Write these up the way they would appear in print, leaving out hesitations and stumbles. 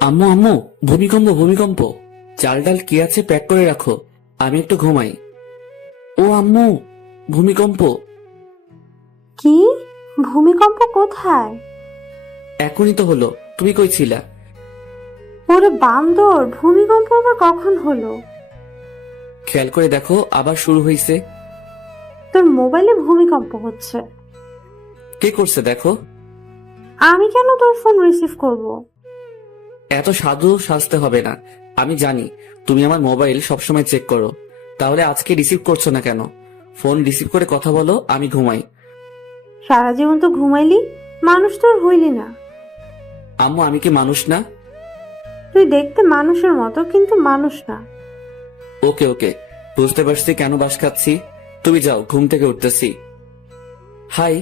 আম্মু আম্মু, ভূমিকম্প ভূমিকম্প। চাল ডাল কি আছে প্যাক করে রাখো, আমি একটু ঘুমাই। ও আম্মু, ভূমিকম্প। কি? ভূমিকম্প কোথায়? এখনই তো হলো, তুমি কই ছিলা? ওরে বান্দর, ভূমিকম্প আবার কখন হলো? খেয়াল করে দেখো, আবার শুরু হইছে। তোর মোবাইলে ভূমিকম্প হচ্ছে। কে করছে দেখো। আমি কেন তোর ফোন রিসিভ করব? এত সাধু সাজতে হবে না, আমি জানি তুমি আমার মোবাইল সবসময় চেক করো। তাহলে আজকে রিসিভ করছো না কেন? ফোন রিসিভ করে কথা বলো, আমি ঘুমাই। সারা জীবন তো ঘুমাইলি, মানুষ তোর হইলি না। আম্মু, আমি কি মানুষ না? তুই দেখতে মানুষের মতো, কিন্তু মানুষ না। ওকে ওকে, বুঝতে পারছি কেন বাস খাচ্ছি। তুমি যাও, ঘুম থেকে উঠতেছি। হাই,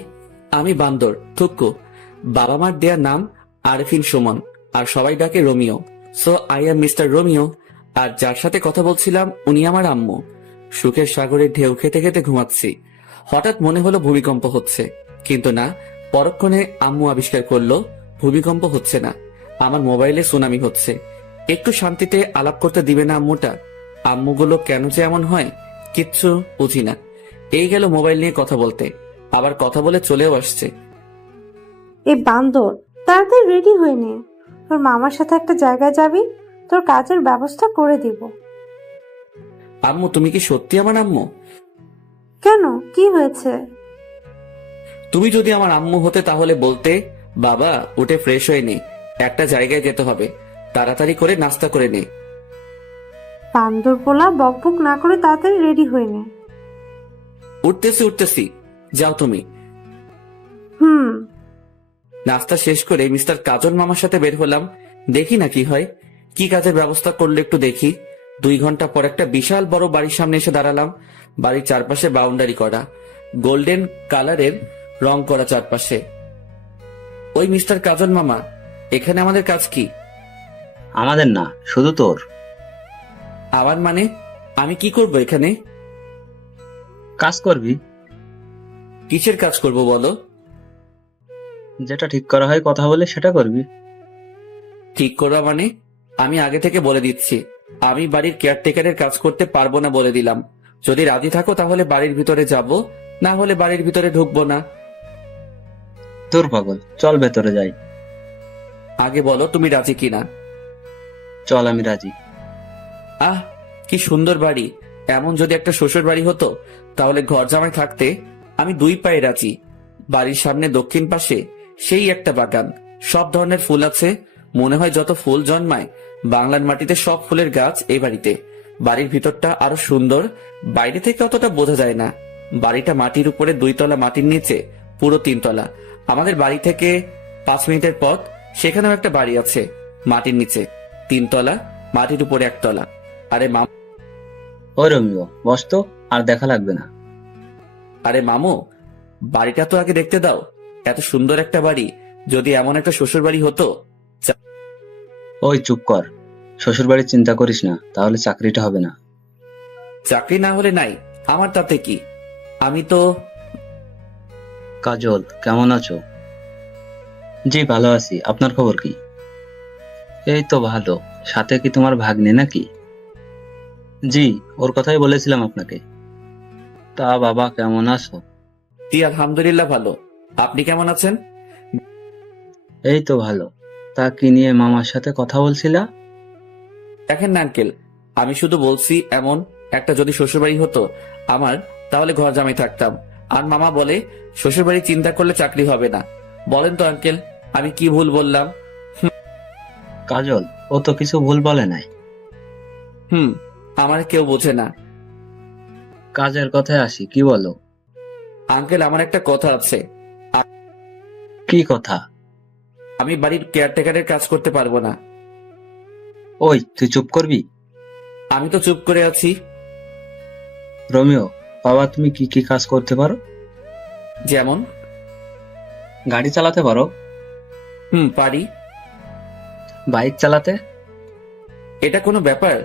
আমি বান্দর থুক্কু। বাবা মার দেয়া নাম আরফিন সুমন, আর সবাই ডাকে Romeo. So I am Mister Romeo. আর যার সাথে কথা বলছিলাম উনি আমার আম্মু। সুখের সাগরে ঢেউ খেতে খেতে ঘুমাচ্ছি। হঠাৎ মনে হলো ভূমিকম্প হচ্ছে, কিন্তু না। পরক্ষণে আম্মু আবিষ্কার করলো ভূমিকম্প হচ্ছে না, আমার মোবাইলে সুনামি হচ্ছে। একটু শান্তিতে আলাপ করতে দিবে না আম্মুটা? আম্মুগুলো কেন যে এমন হয়, কিচ্ছু বুঝি না। এই গেল মোবাইল নিয়ে কথা বলতে, আবার কথা বলে চলেও আসছে। এ বান্দর, তাড়াতাড়ি রেডি হয়ে নে। তোর মামার সাথে একটা জায়গায় যাবি, তোর কাজের ব্যবস্থা করে দিব। আম্মু, তুমি কি সত্যি আমার আম্মু? কেন, কি হয়েছে? তুমি যদি আমার আম্মু হতে তাহলে বলতে, বাবা উঠে ফ্রেশ হয়ে নে, একটা জায়গায় যেতে হবে, তাড়াতাড়ি করে নাস্তা করে নে। বান্দর পোলা, বকবক না করে তাড়াতাড়ি রেডি হয়ে নে। উঠতেছি উঠতেছি, যাও তুমি। হুম। নাস্তা শেষ করে মিস্টার কাজল মামার সাথে বের হলাম, দেখি না কি হয়। কি কাজের ব্যবস্থা করলে একটু দেখি। 2 ঘন্টা পর একটা বিশাল বড় বাড়ির সামনে এসে দাঁড়ালাম। বাড়ির চারপাশে বাউন্ডারি করা, গোল্ডেন কালারের রং করা চারপাশে। ওই মিস্টার কাজল মামা, এখানে আমাদের কাজ কি? আমাদের না, শুধু তোর। আমার মানে, আমি কি করব এখানে? কাজ করবি, কিসের কাজ করব বলো? যেটা ঠিক করা হয় কথা বলে সেটা করবি। ঠিক করা মানে? আমি আগে থেকে বলে দিচ্ছি, আমি বাড়ির কেয়ারটেকারের কাজ করতে পারবো না বলে দিলাম। যদি রাজি থাকো তাহলে বাড়ির ভিতরে যাব, না হলে বাড়ির ভিতরে ঢুকবো না। তোর পাগল, চল ভেতরে যাই। আগে বলো তুমি রাজি কিনা। চল, আমি রাজি। আহ, কি সুন্দর বাড়ি। এমন যদি একটা শ্বশুর বাড়ি হতো, তাহলে ঘর জামাই থাকতে আমি 2 পায়ে রাজি। বাড়ির সামনে দক্ষিণ পাশে সেই একটা বাগান, সব ধরনের ফুল আছে। মনে হয় যত ফুল জন্মায় বাংলার মাটিতে সব ফুলের গাছ এই বাড়িতে। বাড়ির ভিতরটা আরো সুন্দর, বাইরে থেকে অতটা বোঝা যায় না। বাড়িটা মাটির উপরে 2 তলা, মাটির নিচে পুরো 3 তলা। আমাদের বাড়ি থেকে 5 মিনিটের পথ, সেখানেও একটা বাড়ি আছে, মাটির নিচে 3 তলা, মাটির উপরে 1 তলা। আরে মামু, ওই রমিও, বস তো, আর দেখা লাগবে না। আরে মামু, বাড়িটা তো আগে দেখতে দাও। এত সুন্দর একটা বাড়ি, যদি এমন একটা শ্বশুর বাড়ি হতো। ওই চুপ কর, শ্বশুর বাড়ির চিন্তা করিস না, তাহলে চাকরিটা হবে না। চাকরি না হলে নাই, আমার তাতে কি। আমি তো। কাজল, কেমন আছো? জি ভালো আছি, আপনার খবর কি? এই তো ভালো। সাথে কি তোমার ভাগ্নে নাকি? জি, ওর কথাই বলেছিলাম আপনাকে। তা বাবা, কেমন আছো? জি আলহামদুলিল্লাহ ভালো। আপনি কেমন আছেন? এই তো ভালো। তা কি নিয়ে মামার সাথে কথা বলছিলা? দেখেন না আঙ্কেল, আমি শুধু বলছি এমন একটা যদি শ্বশুরবাড়ি হতো আমার, তাহলে ঘর জামাই থাকতাম। আর মামা বলে শ্বশুরবাড়ি চিন্তা করলে চাকরি হবে না। বলেন তো আঙ্কেল, আমি কি ভুল বললাম? কাজল, ও তো কিছু ভুল বলে নাই। হুম, আমার কেউ বোঝে না। কাজের কথায় আসি, কি বলো? আঙ্কেল, আমার একটা কথা আছে। কি কথা? আমি বাড়ির কেয়ারটেকারের কাজ করতে পারবো না। ওই তুই চুপ করবি। আমি তো চুপ করে আছি। রোমিও, বাবা তুমি কি কি কাজ করতে পারো? যেমন? গাড়ি চালাতে পারো? হুম, পারি। বাইক চালাতে? এটা কোনো ব্যাপার?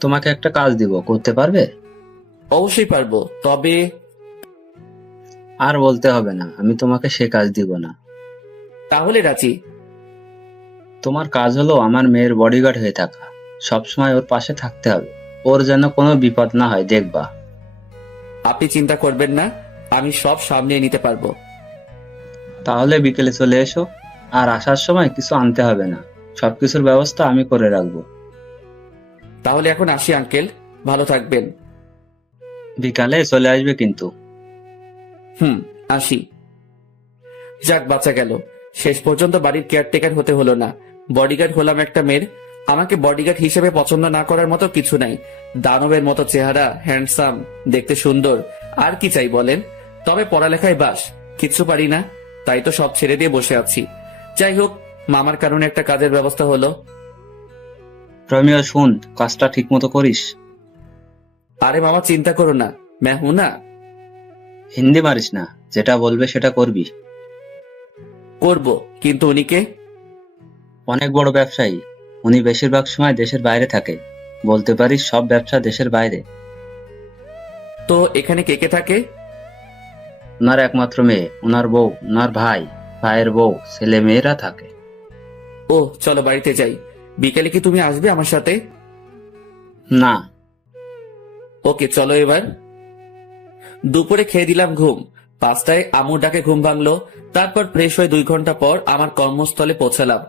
তোমাকে একটা কাজ দিব, করতে পারবে? অবশ্যই পারবো, তবে। আর বলতে হবে না, আমি তোমাকে সে কাজ দিব না। তাহলে রাজি। তোমার কাজ হলো আমার মেয়ের বডিগার্ড হয়ে থাকা, সবসময় ওর পাশে থাকতে হবে, ওর যেন কোনো বিপদ না হয় দেখবা। আপনি চিন্তা করবেন না, আমি সব সামলিয়ে নিতে পারবো। তাহলে বিকেলে চলে এসো, আর আসার সময় কিছু আনতে হবে না, সবকিছুর ব্যবস্থা আমি করে রাখবো। তাহলে এখন আসি আঙ্কেল, ভালো থাকবেন। বিকালে চলে আসবে কিন্তু। আসি। যাক, বাঁচা গেল। শেষ পর্যন্ত বাড়ির কেয়ারটেকার হতে হলো না, বডিগার্ড হলাম একটা মেয়ের। আমাকে বডিগার্ড হিসেবে পছন্দ না করার মতো কিছু নাই। দানবের মতো চেহারা, হ্যান্ডসাম, দেখতে সুন্দর, আর কি চাই বলেন? তবে পড়ালেখায় বাস, কিচ্ছু পারি না, তাই তো সব ছেড়ে দিয়ে বসে আছি। যাই হোক, মামার কারণে একটা কাজের ব্যবস্থা হলো। রমিও শুন, কাজটা ঠিক মতো করিস। আরে মামা, চিন্তা করো না, मैं हूं না। হিন্দি মারিস না, যেটা বলবে সেটা করবি। করব, কিন্তু উনিকে? অনেক বড় ব্যবসায়ী, উনি বেশিরভাগ সময় দেশের বাইরে থাকে, বলতে পারিস সব ব্যবসা দেশের বাইরে। তো এখানে কে কে থাকে? ওনার একমাত্র মেয়ে, ওনার বউ, ওনার ভাই, ভাইয়ের বউ, ছেলে মেয়েরা থাকে। ও, চলো বাড়িতে যাই। বিকেলে কি তুমি আসবে আমার সাথে? না। ওকে, চলো এবার। দুপুরে খেয়ে দিলাম ঘুম। 5টায় আমুর ডাকে ঘুম ভাঙলো। তারপর ফ্রেশ হয়ে 2 ঘন্টা পর আমার কর্মস্থলে পৌঁছালাম।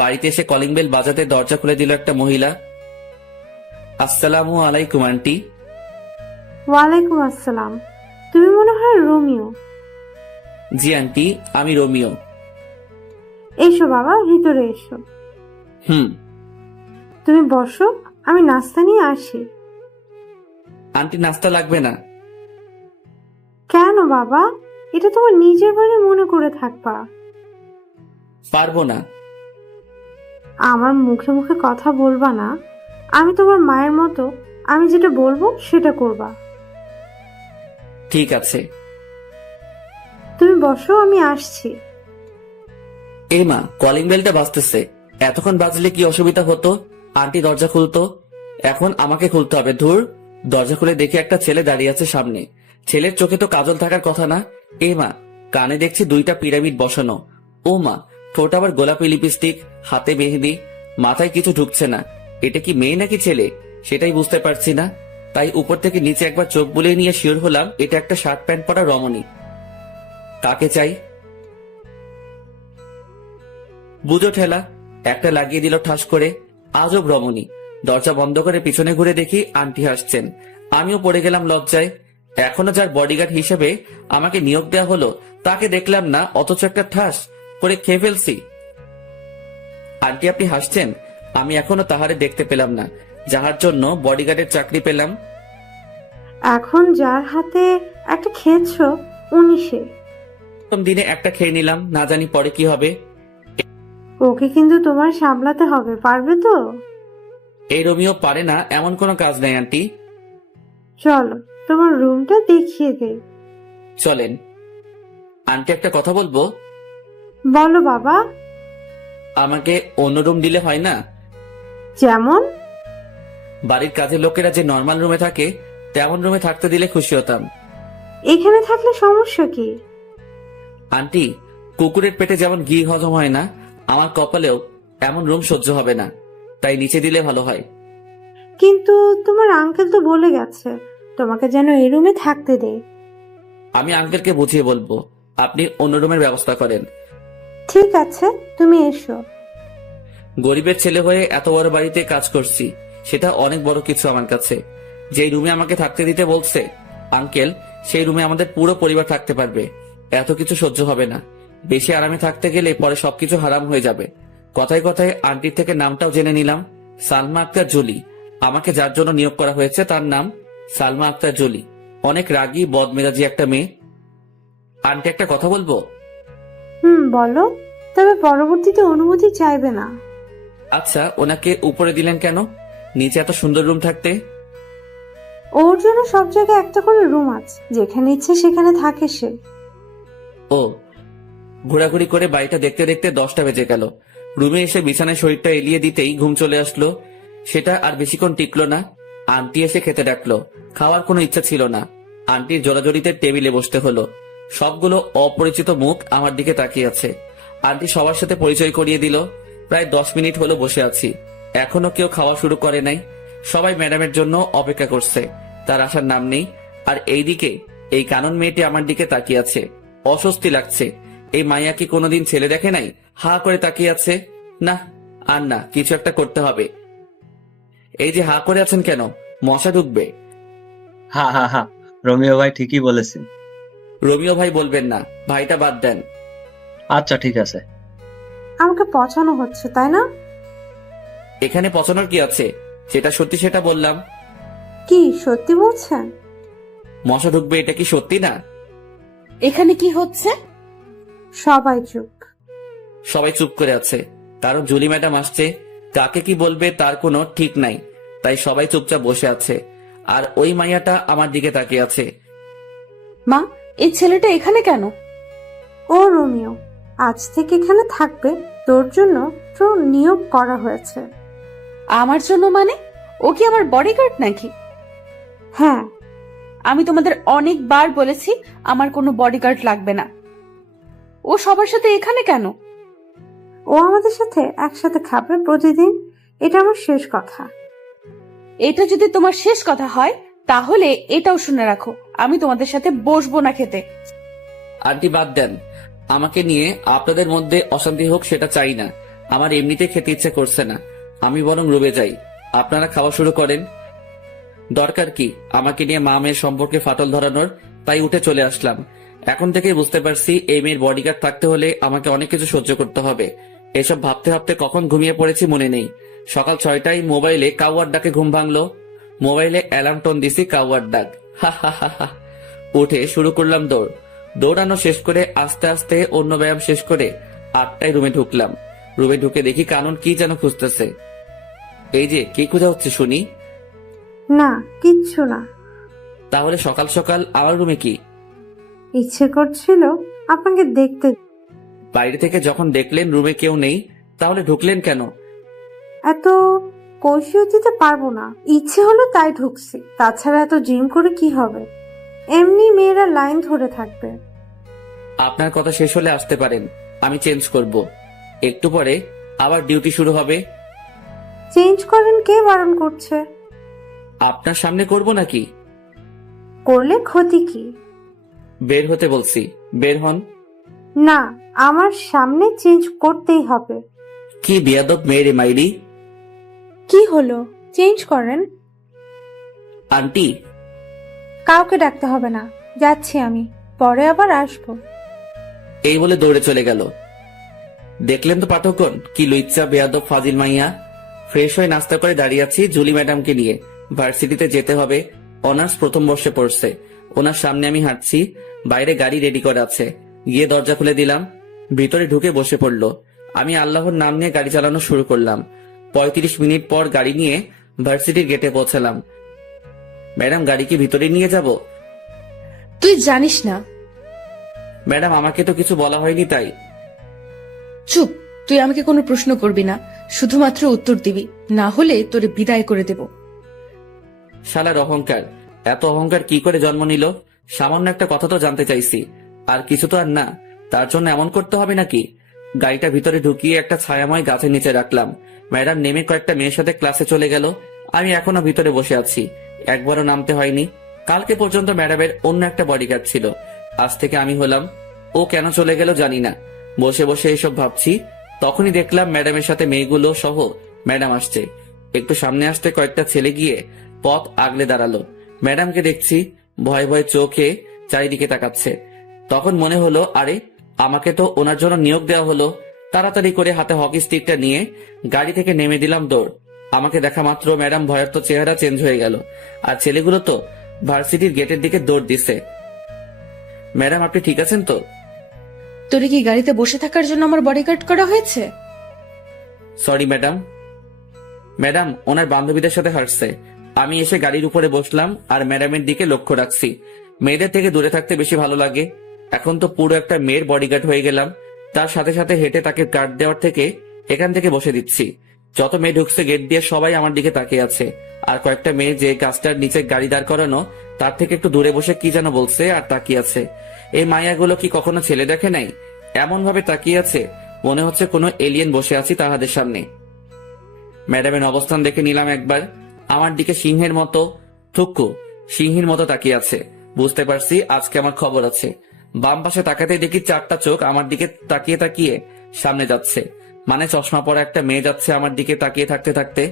বাড়িতে এসে কলিং বেল বাজাতে দরজা খুলে দিল একটা মহিলা। আসসালামু আলাইকুম আন্টি। ওয়ালাইকুম আসসালাম। তুমি মনে হয় রোমিও। জি আন্টি, আমি রোমিও। এসো বাবা, ভিতরে এসো। হুম। তুমি বসো, আমি নাস্তা নিয়ে আসি। আন্টি, নাস্তা লাগবে না। কেন বাবা? এটা তোমার নিজের বাড়ি মনে করে থাকবা। পারবো না। আমার মুখে মুখে কথা বলবা না। আমি তোমার মায়ের মতো, আমি যেটা বলবো সেটা করবা। ঠিক আছে। তুমি বসো, আমি আসছি। এই মা, কলিং বেলটা বাজতেছে। এতক্ষণ বাজলে কি অসুবিধা হতো? আন্টি দরজা খুলতো। এখন আমাকে খুলতে হবে। ধুর। দরজা খুলে দেখে একটা ছেলে দাঁড়িয়ে আছে সামনে। ছেলের চোখে তো কাজল থাকার কথা না। এই মা, কানে দেখছি 2টা পিরামিড বসানো। ও মা, ঠোঁট আবার গোলাপি লিপস্টিক, হাতে মেহেদি, মাথায় কিছু ঢুকছে না। এটা কি মেয়ে নাকি ছেলে সেটাই বুঝতে পারছি না। তাই উপর থেকে নিচে একবার চোখ বুলিয়ে নিয়ে শিওর হলাম এটা একটা শার্ট প্যান্ট পরা রমণী। কাকে চাই? বুঝো ঠেলা, একটা লাগিয়ে দিল ঠাস করে। আজব রমণী। দরজা বন্ধ করে পিছনে ঘুরে দেখি আন্টি হাসছেন। আমিও পড়ে গেলাম লজ্জায়। এখনো যার বডিগার্ড হিসেবে আমাকে নিয়োগ দেওয়া হলো তাকে দেখলাম না, অথচ একটা ঠাস করে খেয়ে ফেলছি। আন্টি, আপনি হাসছেন? আমি এখনো তাহারে দেখতে পেলাম না, যাহার জন্য বডিগার্ডের চাকরি পেলাম। এখন যার হাতে একটা খেয়েছো উনি সে। প্রথম দিনে একটা খেয়ে নিলাম, না জানি পরে কি হবে। ওকে কিন্তু তোমার সামলাতে হবে, পারবে তো? এই রোমিও পারে না এমন কোনো কাজ নেই আন্টি। চলো তোমার রুমটা দেখিয়ে দে। চলেন। আন্টি, একটা কথা বলবো। বলো বাবা। আমাকে অন্য রুম দিলে হয় না? যেমন? বাড়ির কাজের লোকেরা যে নর্মাল রুমে থাকে তেমন রুমে থাকতে দিলে খুশি হতাম। এখানে থাকলে সমস্যা কি? আন্টি, কুকুরের পেটে যেমন ঘি হজম হয় না, আমার কপালেও এমন রুম সহ্য হবে না, তাই নিচে দিলে ভালো হয়। কিন্তু তোমার আঙ্কেল তো বলে গেছে তোমাকে যেন এই রুমে থাকতে দেয়। আমি আঙ্কেলকে বুঝিয়ে বলবো, আপনি অন্য রুমের ব্যবস্থা করেন। ঠিক আছে, তুমি এসো। গরিবের ছেলে হয়ে এত বড় বাড়িতে কাজ করছি, সেটা অনেক বড় কিছু আমার কাছে। যেই রুমে আমাকে থাকতে দিতে বলছে আঙ্কেল, সেই রুমে আমাদের পুরো পরিবার থাকতে পারবে। এত কিছু সহ্য হবে না। বেশি আরামে থাকতে গেলে পরে সবকিছু হারাম হয়ে যাবে। কথায় কথায় আন্টির থেকে নামটাও জেনে নিলাম। সালমা আক্তার জলি। আমাকে যার জন্য নিয়োগ করা হয়েছে তার নাম সালমা আক্তার জলি। অনেক রাগী বদমেজাজি একটা মেয়ে। আন্টি, একটা কথা বলবো। বলো। তবে পরবর্তীতে অনুমতি চাইবে না। আচ্ছা, ওনাকে উপরে দিলেন কেন? নিচে এত সুন্দর রুম থাকতে। ওর জন্য সব জায়গায় একটা করে রুম আছে, যেখানে ইচ্ছে সেখানে থাকে সে। ও। ঘোরাঘুরি করে বাড়িটা দেখতে দেখতে 10টা বেজে গেল। রুমে এসে বিছানায় শরীরটা এলিয়ে দিতেই ঘুম চলে আসলো। সেটা আর বেশিক্ষণ টিকলো না। আন্টি এসে খেতে ডাকলো। খাওয়ার কোনো ইচ্ছা ছিল না। আন্টির জোরাজোরিতে টেবিলে বসতে হলো। সবগুলো অপরিচিত মুখ আমার দিকে তাকিয়ে আছে। আন্টি সবার সাথে পরিচয় করিয়ে দিল। প্রায় 10 মিনিট হলো বসে আছি, এখনো কেউ খাওয়া শুরু করে নাই। সবাই ম্যাডামের জন্য অপেক্ষা করছে, তার আসার নাম নেই। আর এইদিকে এই কানন মেয়েটি আমার দিকে তাকিয়ে আছে, অস্বস্তি লাগছে। এই মাইয়া কি কোনোদিন ছেলে দেখে নাই? হা করে তাকিয়ে আছে। না, আর না, কিছু একটা করতে হবে। এই যে হা করে আছেন কেন? মশা ঢুকবে। হা হা হা, রোমিও ভাই ঠিকই বলেছেন। রোমিও ভাই বলবেন না, ভাইটা বাদ দেন। আচ্ছা ঠিক আছে। আমাকে পচানো হচ্ছে তাই না? এখানে পচানোর কি আছে? যেটা সত্যি সেটা বললাম। কি সত্যি বলছেন? মশা ঢুকবে এটা কি সত্যি না? এখানে কি হচ্ছে? সবাই চুপ। সবাই চুপ করে আছে, কারণ জুলি ম্যাডাম আসছে। কাকে কি বলবে তার কোনো ঠিক নাই, তাই সবাই চুপচাপ বসে আছে। আর ওই মাইয়াটা আমার দিকে তাকিয়ে আছে। মা, এই ছেলেটা এখানে কেন? ও রোমিও, আজ থেকে এখানে থাকবে। তোর জন্য তো নিয়োগ করা হয়েছে। আমার জন্য মানে? ও কি আমার বডিগার্ড নাকি? হ্যাঁ। আমি তোমাদের অনেকবার বলেছি আমার কোনো বডিগার্ড লাগবে না। ও সবার সাথে এখানে কেন? ও আমাদের সাথে একসাথে খাবে প্রতিদিন। এটা আমার শেষ কথা। এটা যদি তোমার শেষ কথা হয় তাহলে এটাও শুনে রাখো, আমি তোমাদের সাথে বসবো না খেতে। আন্টি বাদ দেন, আমাকে নিয়ে আপনাদের মধ্যে অশান্তি হোক সেটা চাই না। আমার এমনিতে খেতে ইচ্ছে করছে না, আমি বরং রুমে যাই। আপনারা খাওয়া শুরু করেন। দরকার কি আমাকে নিয়ে মা মেয়ের সম্পর্কে ফাটল ধরানোর? তাই উঠে চলে আসলাম। এখন থেকেই বুঝতে পারছি এই মেয়ের বডিগার্ড থাকতে হলে আমাকে অনেক কিছু সহ্য করতে হবে। এসব ভাবতে ভাবতে কখন ঘুমিয়ে পড়েছি মনে নেই। সকাল 6টায় মোবাইলে কাউয়ার ডাকে ঘুম ভাঙলো। মোবাইলে অ্যালার্ম টোন দিছি কাউয়ার ডাক। হা হা হা হা। উঠে শুরু করলাম দৌড়। দৌড়ানো শেষ করে আস্তে আস্তে অন্য ব্যায়াম শেষ করে 8টায় রুমে ঢুকলাম। রুমে ঢুকে দেখি কানন কি যেন খুঁজতেছে। এই যে কি খোঁজা হচ্ছে শুনি? না, কিচ্ছু না। তাহলে সকাল সকাল আমার রুমে কি? ইচ্ছে করছিল আপনাকে দেখতে। বাইরে থেকে যখন দেখলেন রুমে কেউ নেই, তাহলে ঢুকলেন কেন? এত কৈফিয়ত দিতে পারবো না। ইচ্ছে হলো তাই ঢুকছি। তাছাড়া এত জিম করে কি হবে? এমনি মেয়েরা লাইন ধরে থাকবে। আপনার কথা শেষ হলে আসতে পারেন, আমি চেঞ্জ করব। একটু পরে আবার ডিউটি শুরু হবে। চেঞ্জ করেন, কে বারণ করছে? আপনার সামনে করব নাকি? করলে ক্ষতি কি? বের হতে বলছি, বের হন। না, আমার সামনে চেঞ্জ করতেই হবে। কি বেয়াদব মেয়েরে মাইরি। কি হলো? চেঞ্জ করেন। আন্টি, কাউকে ডাকতে হবে না, যাচ্ছি আমি, পরে আবার আসবো। এই বলে দৌড়ে চলে গেল। দেখলেন তো পাঠকগণ, কি লুইচ্চা বেয়াদব ফাজিল মাইয়া। ফ্রেশ হয়ে নাস্তা করে দাঁড়িয়ে আছি জুলি ম্যাডামকে নিয়ে। ভার্সিটিতে যেতে হবে, অনার্স প্রথম বর্ষে পড়ছে। ওনার সামনে আমি হাঁটছি, বাইরে গাড়ি রেডি করা আছে। গিয়ে দরজা খুলে দিলাম, ভিতরে ঢুকে বসে পড়লো। আমি আল্লাহর নাম নিয়ে গাড়ি চালানো শুরু করলাম। 35 মিনিট পর গাড়ি নিয়ে ভার্সিটির গেটে পৌঁছালাম। ম্যাডাম, গাড়ি কি ভিতরে নিয়ে যাব? তুই জানিস না। ম্যাডাম, আমাকে তো কিছু বলা হয়নি তাই। চুপ, তুই আমাকে কোনো প্রশ্ন করবি না, শুধুমাত্র উত্তর দিবি, না হলে তোরে বিদায় করে দেব। শালার অহংকার, এত অহংকার কি করে জন্ম নিল? সামান্য একটা কথা তো জানতে চাইছি, আর কিছু তো আর না, তার জন্য এমন করতে হবে নাকি? গাড়িটা ভিতরে ঢুকিয়ে একটা ছায়াময় গাছের নিচে রাখলাম। ম্যাডাম নেমে কয়েকটা মেয়ের সাথে ক্লাসে চলে গেল। আমি এখনো ভিতরে বসে আছি, একবারও নামতে হয়নি। কালকে পর্যন্ত ম্যাডামের অন্য একটা বডিগার্ড ছিল, আজ থেকে আমি হলাম। ও কেন চলে গেল জানি না। বসে বসে এসব ভাবছি, তখনই দেখলাম ম্যাডামের সাথে মেয়েগুলো সহ ম্যাডাম আসছে। একটু সামনে আসতে কয়েকটা ছেলে গিয়ে পথ আগলে দাঁড়ালো। ম্যাডামকে দেখছি ভয়ে ভয়ে চোখে চারিদিকে তাকাচ্ছে। তখন মনে হলো, আরে আমাকে তো ওনার জন্য নিয়োগ দেওয়া হলো। তাড়াতাড়ি করে হাতে হকি স্টিকটা নিয়ে গাড়ি থেকে নেমে দিলাম দৌড়। আমাকে দেখা মাত্র ম্যাডাম ভয়ের তো চেহারা চেঞ্জ হয়ে গেল, আর ছেলেগুলো তো ভার্সিটির গেটের দিকে দৌড় দিছে। ম্যাডাম, আপনি ঠিক আছেন তো? তোরে কি গাড়িতে বসে থাকার জন্য আমার বডিগার্ড করা হয়েছে? Sorry madam. ম্যাডাম ওনার বান্ধবীদের সাথে হাঁটছে। আমি এসে গাড়ির উপরে বসলাম আর ম্যাডামের দিকে লক্ষ্য রাখছি। মেয়েদের থেকে দূরে থাকতে বেশি ভালো লাগে। এখন তো পুরো একটা মেয়ের বডিগার্ড হয়ে গেলাম। তার সাথে সাথে হেঁটে তাকে গার্ড দেওয়ার থেকে এখান থেকে বসে দিচ্ছি। যত মেয়ে ঢুকছে গেট দিয়ে সবাই আমার দিকে তাকিয়ে আছে। আর কয়েকটা মেয়ে যে গাছটার নিচে গাড়ি দাঁড় করানো তার থেকে একটু দূরে বসে কি যেন বলছে আর তাকিয়ে আছে। এই মায়াগুলো কি কখনো ছেলে দেখে নাই? এমন ভাবে তাকিয়ে আছে মনে হচ্ছে কোনো এলিয়েন বসে আছি তাহাদের সামনে। ম্যাডামের অবস্থান দেখে নিলাম একবার। আমার দিকে সিংহের মতো, থুক্কু সিংহীর মতো তাকিয়ে আছে। বুঝতে পারছি আজকে আমার খবর আছে। বাম পাশে তাকাতে দেখি 4টা চোখ আমার দিকে তাকিয়ে তাকিয়ে সামনে যাচ্ছে। মানে চশমা পরা একটা মেয়ে যাচ্ছে আমার দিকে তাকিয়ে থাকতে থাকতে।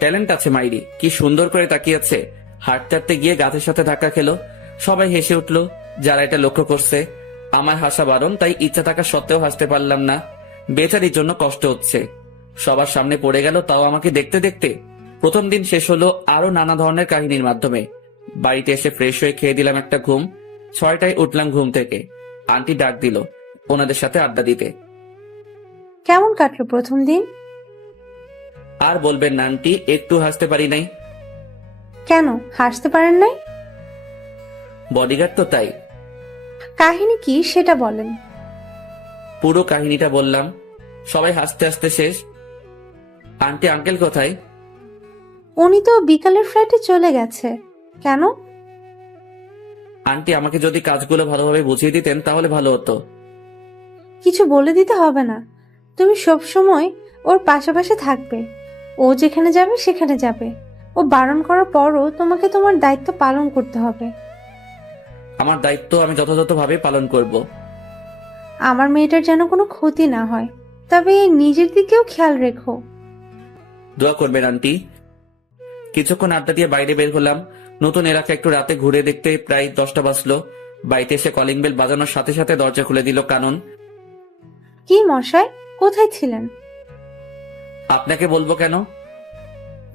ট্যালেন্ট আছে মাইরি, কি সুন্দর করে তাকিয়ে আছে। হাঁটতে হাঁটতে গিয়ে গাছের সাথে ধাক্কা খেলো। সবাই হেসে উঠলো যারা এটা লক্ষ্য করছে। আমার হাসা বারণ, তাই ইচ্ছা থাকা সত্ত্বেও হাসতে পারলাম না। বেচারির জন্য কষ্ট হচ্ছে। সবার সামনে পড়ে গেল, তাও আমাকে দেখতে দেখতে। প্রথম দিন শেষ হলো আরো নানা ধরনের কাহিনীর মাধ্যমে। বাড়িতে এসে ফ্রেশ হয়ে খেয়ে দিলাম একটা ঘুম। 6টায় উঠলাম ঘুম থেকে। আন্টি ডাক দিল ওনাদের সাথে আড্ডা দিতে। কেমন কাটলো প্রথম দিন? আর বলবেন না আন্টি, একটু হাসতে পারি নাই। কেন হাসতে পারেন নাই? বডিগার্ড তো তাই। কাহিনী কি সেটা বলেন। পুরো কাহিনীটা বললাম। সবাই হাসতে হাসতে শেষ। আন্টি আঙ্কেল কোথায়? উনি তো বিকালের ফ্লাইটে চলে গেছে। কেন? আন্টি আমাকে যদি কাজগুলো ভালোভাবে বুঝিয়ে দিতেন তাহলে ভালো হতো। কিছু বলে দিতে হবে না, তুমি সব সময় ওর পাশাপাশি থাকবে। ও যেখানে যাবে সেখানে যাবে। ও বারণ করার পরও তোমাকে তোমার দায়িত্ব পালন করতে হবে। আমার দায়িত্ব আমি যথাযথভাবে পালন করব। আমার মেয়েটার যেন কোনো ক্ষতি না হয়, তবে নিজের দিকেও খেয়াল রেখো। দোয়া করবেন আন্টি। কিছুক্ষণ আড্ডা দিয়ে বাইরে বের হলাম। নতুন এলাকা একটু রাতে ঘুরে দেখতে প্রায় 10টা বাজলো। বাড়িতে এসে কলিং বেল বাজানোর সাথে সাথে দরজা খুলে দিল কানন। কি মশাই, কোথায় ছিলেন? আপনাকে বলবো কেন?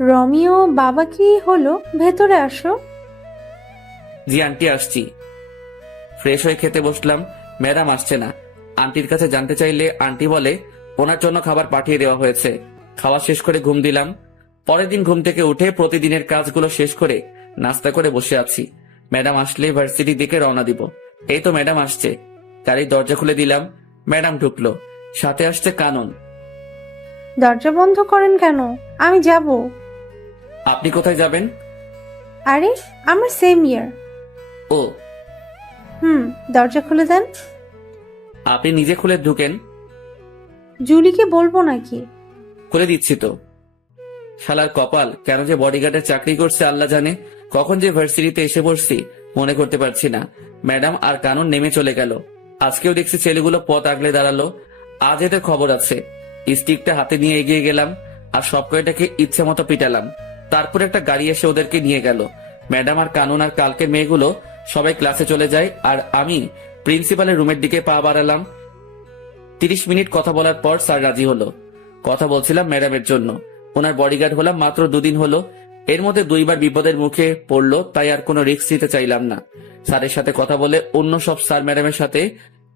রমিও বাবা কি হলো, ভেতরে আসো। জি আন্টি আসছি। ফ্রেশ হয়ে খেতে বসলাম। ম্যাডাম আসছে না। আন্টির কাছে জানতে চাইলে আন্টি বলে ওনার জন্য খাবার পাঠিয়ে দেওয়া হয়েছে। খাওয়া শেষ করে ঘুম দিলাম। পরের দিন ঘুম থেকে উঠে প্রতিদিনের কাজগুলো শেষ করে নাস্তা করে বসে আছি। ম্যাডাম আসলে ভার্সিটির দিকে রওনা দিব। এই তো ম্যাডাম আসছে। গাড়ির দরজা খুলে দিলাম। ম্যাডাম ঢুকলো, সাথে আসছে কানন। দরজা বন্ধ করেন কেন? আমি যাব। আপনি কোথায় যাবেন? আরে আমার সেম ইয়ার। ও, দরজা খুলে দেন। আপনি নিজে খুলে ঢুকেন। জুলিকে বলবো নাকি? খুলে দিচ্ছি তো। শালার কপাল, কেন যে বডিগার্ডের চাকরি করছে আল্লাহ জানে। কখন যে ভার্সিটিতে এসে পড়ছি মনে করতে পারছি না। ম্যাডাম আর কানন নেমে চলে গেল। আজকেও দেখছি ছেলেগুলো পথ আগলে দাঁড়ালো। আজ এদের খবর আছে। স্টিকটা হাতে নিয়ে এগিয়ে গেলাম আর সব কয়টাকে ইচ্ছে মতো পিটালাম। তারপর একটা গাড়ি এসে ওদেরকে নিয়ে গেল। ম্যাডাম আর কানন আর কালকের মেয়েগুলো সবাই ক্লাসে চলে যায় আর আমি প্রিন্সিপালের রুমের দিকে পা বাড়ালাম। 30 মিনিট কথা বলার পর স্যার রাজি হলো। কথা বলছিলাম ম্যাডামের জন্য। ওনার বডিগার্ড হলাম মাত্র 2 দিন হলো। এর মধ্যে 2বার বিপদের মুখে পড়লো, তাই আর কোনো রিস্ক নিতে চাইলাম না। স্যারের সাথে কথা বলে অন্য সব স্যার ম্যাডামের সাথে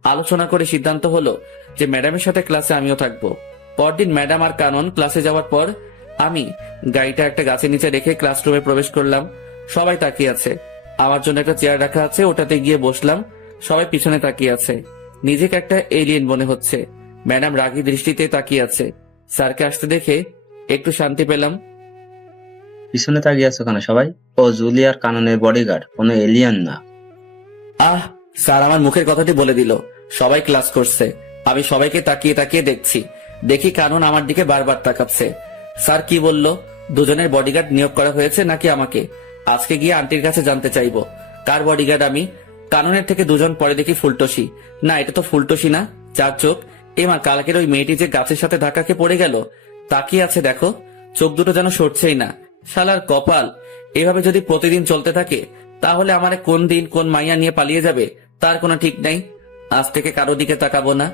আলোচনা করে সিদ্ধান্ত হলো যে ম্যাডামের সাথে ক্লাসে আমিও থাকবো। পরদিন ম্যাডাম আর কানন ক্লাসে যাওয়ার পর আমি গাড়িটা একটা গাছের নিচে রেখে ক্লাসরুমে প্রবেশ করলাম। সবাই তাকিয়ে আছে। আমার জন্য একটা চেয়ার রাখা আছে, ওটাতে গিয়ে বসলাম। সবাই পিছনে তাকিয়ে আছে। নিজেকে একটা এলিয়েন মনে হচ্ছে। ম্যাডাম রাগী দৃষ্টিতে তাকিয়ে আছে। স্যারকে আসতে দেখে একটু শান্তি পেলাম। পিছনে তাকিয়ে আছো কেন সবাই? ও জুলি আর কাননের বডিগার্ড, কোনো এলিয়ান না। আহ, স্যার আমার মুখের কথাটি বলে দিল। সবাই ক্লাস করছে, আমি সবাইকে তাকিয়ে তাকিয়ে দেখছি। দেখি কানন আমার দিকে বারবার তাকাচ্ছে। স্যার কি বলল? দুজনের বডিগার্ড নিয়োগ করা হয়েছে নাকি আমাকে? আজকে গিয়ে আন্টির কাছে জানতে চাইবো কার বডিগার্ড আমি। কাননের থেকে 2 জন পরে দেখি ফুলটসি। না, এটা তো ফুলটসি না, 4 চোখ। এমা, কালকের ওই মেয়েটি যে গাছের সাথে ধাক্কা খেয়ে পড়ে গেল, তাকিয়ে আছে দেখো। চোখ দুটো যেন সরছেই না। শালার কপাল, এভাবে যদি প্রতিদিন চলতে থাকে তাহলে আমারে কোন দিন কোন মাইয়া নিয়ে পালিয়ে যাবে তার কোনো ঠিক নাই। আজ থেকে কারো দিকে তাকাবো না।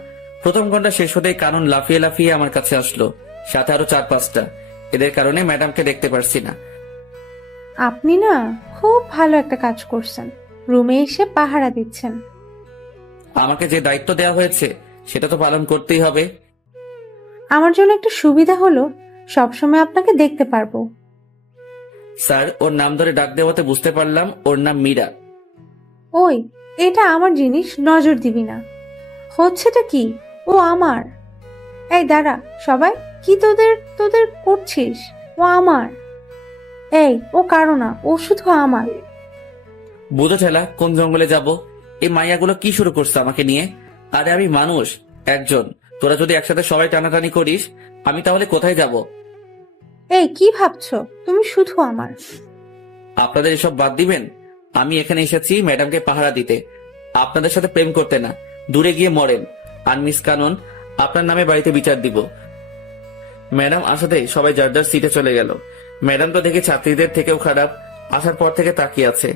প্রথম ঘন্টা শেষ হতেই কানন লাফিয়ে লাফিয়ে আমার কাছে আসলো, সাথে আরো 4-5টা। এদের কারণে ম্যাডামকে দেখতে পারছি না। আপনি না খুব ভালো একটা কাজ করছেন, রুমে এসে পাহারা দিচ্ছেন। আমাকে যে দায়িত্ব দেওয়া হয়েছে সেটা তো পালন করতেই হবে। আমার জন্য একটা সুবিধা হলো সবসময় আপনাকে দেখতে পারবো। স্যার, ওর নাম ধরে ডাক দেওয়াতে বুঝতে পারলাম ওর নাম মীরা। ওই, এটা আমার জিনিস, নজর দিবি না। হচ্ছেটা কি? ও আমার। এই দাঁড়া সবাই, কি তোদের তোদের করছিস? ও আমার। এই, ও কারো না, ও শুধু আমার। বুঝো ঠেলা, কোন জঙ্গলে যাব? এই মাইয়াগুলো কি শুরু করছে আমাকে নিয়ে? আরে আমি মানুষ একজন, তোরা যদি একসাথে সবাই টানাটানি করিস, আমি তাহলে কোথায় যাব? এই কি ভাবছো? তুমি শুধু আমার। আপনাদের এসব বাদ দিবেন। আমি এখানে এসেছি ম্যাডামকে পাহারা দিতে, আপনাদের সাথে প্রেম করতে না। দূরে গিয়ে মরেন। আর মিস কানন, আপনার নামে বাড়িতে বিচার দিব। ম্যাডাম আসাতেই সবাই যার যার সিটে চলে গেল। ম্যাডাম তো দেখি ছাত্রীদের থেকেও খারাপ। আসার পর থেকে তাকিয়ে আছে,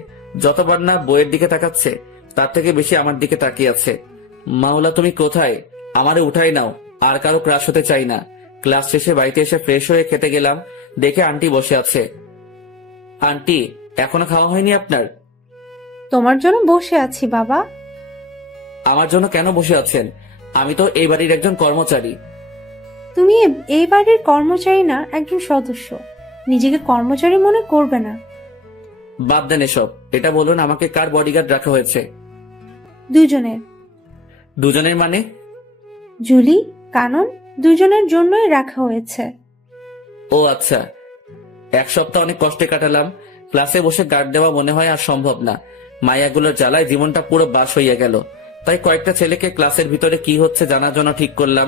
যতবার না বইয়ের দিকে তাকাচ্ছে তার থেকে বেশি আমার দিকে তাকিয়ে আছে। মাওলা তুমি কোথায়? আমারে উঠাই নাও, আর কারো ক্রাশ হতে চাই না। ক্লাস শেষে বাড়িতে এসে ফ্রেশ হয়ে খেতে গেলাম, দেখে আন্টি বসে আছে। আন্টি, এখনো খাওয়া হয়নি আপনার? তোমার জন্য বসে আছি বাবা। আমার জন্য কেন বসে আছেন? আমি তো এই বাড়ির একজন কর্মচারী। তুমি এই বাড়ির কর্মচারী না, একজন সদস্য। নিজেকে কর্মচারী মনে করবে না। বাদ দেন এসব। এটা বলুন, আমাকে কার বডিগার্ড রাখা হয়েছে? দুজনের। দুজনের মানে? জুলি, কানন, দুজনের জন্যই রাখা হয়েছে। ও আচ্ছা। এক সপ্তাহ অনেক কষ্টে কাটালাম। ক্লাসে বসে গার্ড দেওয়া মনে হয় আর সম্ভব না। মায়াগুলোর জ্বালায় জীবনটা পুরো বাস হইয়া গেল। তাই কয়েকটা ছেলেকে ক্লাসের ভিতরে কি হচ্ছে জানার জন্য ঠিক করলাম।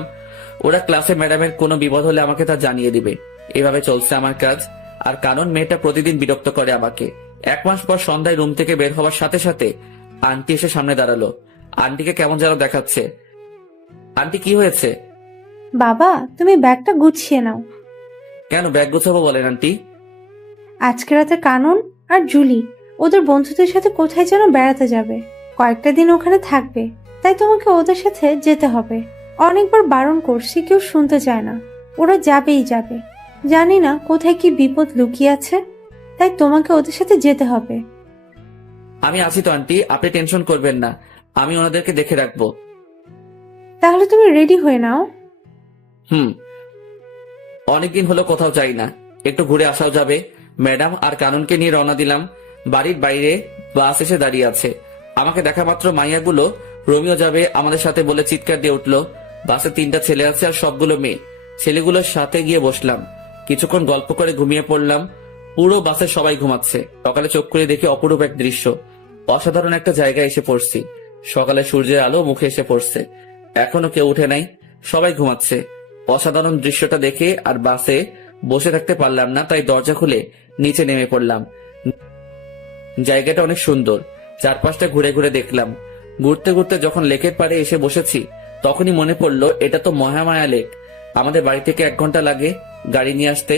ওরা ক্লাসে ম্যাডামের কোনো বিপদ হলে আমাকে তা জানিয়ে দিবে। এভাবে চলছে আমার কাজ। আর কানন মেয়েটা প্রতিদিন বিরক্ত করে আমাকে। 1 মাস পর সন্ধ্যায় রুম থেকে বের হওয়ার সাথে সাথে আন্টি এসে সামনে দাঁড়ালো। আন্টিকে কেমন যেন দেখাচ্ছে। আন্টি, কি হয়েছে? বাবা, তুমি ব্যাগটা গুছিয়ে নাও। কেন ব্যাগ গোছাবো বলেন আন্টি? আজকে রাতে কানন আর জুলি ওদের বন্ধুদের সাথে কোথায় যেন বেড়াতে যাবে। কয়েকটা দিন ওখানে থাকবে, তাই তোমাকে ওদের সাথে যেতে হবে। অনেকবার বারণ করছি, কেউ শুনতে চায় না। ওরা যাবেই যাবে। জানি না কোথায় কি বিপদ লুকিয়ে আছে, তাই তোমাকে ওদের সাথে যেতে হবে। আমি আছি তো আন্টি, আপনি টেনশন করবেন না। আমি ওনাদেরকে দেখে রাখবো। তাহলে তুমি রেডি হয়ে নাও। হুম। অনেকদিন হলো কোথাও যাই না, একটু ঘুরে আসাও যাবে। ম্যাডাম আর কাননকে নিয়ে রওনা দিলাম। বাড়ির বাইরে বাস এসে দাঁড়িয়ে আছে। আমাকে দেখা মাত্র মাইয়াগুলো রোমিও যাবে আমাদের সাথে বলে চিৎকার দিয়ে উঠলো। বাসে 3টা ছেলে আছে আর সবগুলো মেয়ে। ছেলেগুলোর সাথে গিয়ে বসলাম, কিছুক্ষণ গল্প করে ঘুমিয়ে পড়লাম। পুরো বাসে সবাই ঘুমাচ্ছে। সকালে চোখ করে দেখি অপরূপ এক দৃশ্য। অসাধারণ একটা জায়গায় এসে পড়ছি। সকালে সূর্যের আলো মুখে এসে পড়ছে। এখনো কেউ উঠে নাই, সবাই ঘুমাচ্ছে। অসাধারণ দৃশ্যটা দেখে আর বাসে বসে থাকতে পারলাম না, তাই দরজা খুলে নিচে নেমে পড়লাম। জায়গাটা অনেক সুন্দর। চারপাশটা ঘুরে ঘুরে দেখলাম। ঘুরতে ঘুরতে যখন লেকের পাড়ে এসে বসেছি, তখনই মনে পড়লো এটা তো মহামায়া লেক। আমাদের বাড়ি থেকে 1 ঘন্টা লাগে গাড়ি নিয়ে আসতে।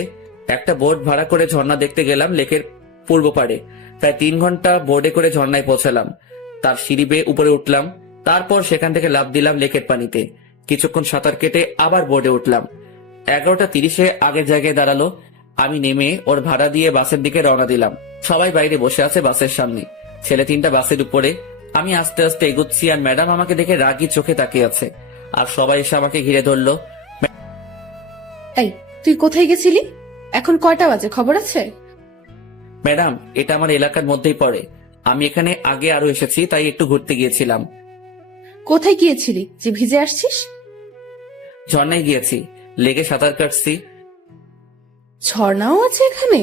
একটা বোট ভাড়া করে ঝর্ণা দেখতে গেলাম লেকের পূর্ব পাড়ে। প্রায় 3 ঘন্টা বোর্ডে করে ঝর্ণায় পৌঁছালাম। তার সিঁড়ি বেয়ে উপরে উঠলাম। তারপর সেখান থেকে লাফ দিলাম লেকের পানিতে। কিছুক্ষণ সাঁতার কেটে আবার বোর্ডে উঠলাম। 11:30 আগের জায়গায় দাঁড়ালো। আমি নেমে ওর ভাড়া দিয়ে বাসের দিকে রওনা দিলাম। সবাই বাইরে বসে আছে বাসের সামনে। ছেলে 3টা বাসের উপরে। আমি আস্তে আস্তে এগোচ্ছি আর ম্যাডাম আমাকে দেখে রাগী চোখে তাকিয়ে আছে। আর সবাই এসে আমাকে ঘিরে ধরলো। এই, তুই কোথায় গেছিলি? এখন কয়টা বাজে খবর আছে? ম্যাডাম, এটা আমার এলাকার মধ্যেই পড়ে। আমি এখানে আগে আরো এসেছি, তাই একটু ঘুরতে গিয়েছিলাম। কোথায় গিয়েছিলি যে ভিজে আসছিস? ঝর্ণায় গিয়েছি, লেগে সাঁতার কাটছি। ঝর্ণাও আছে এখানে?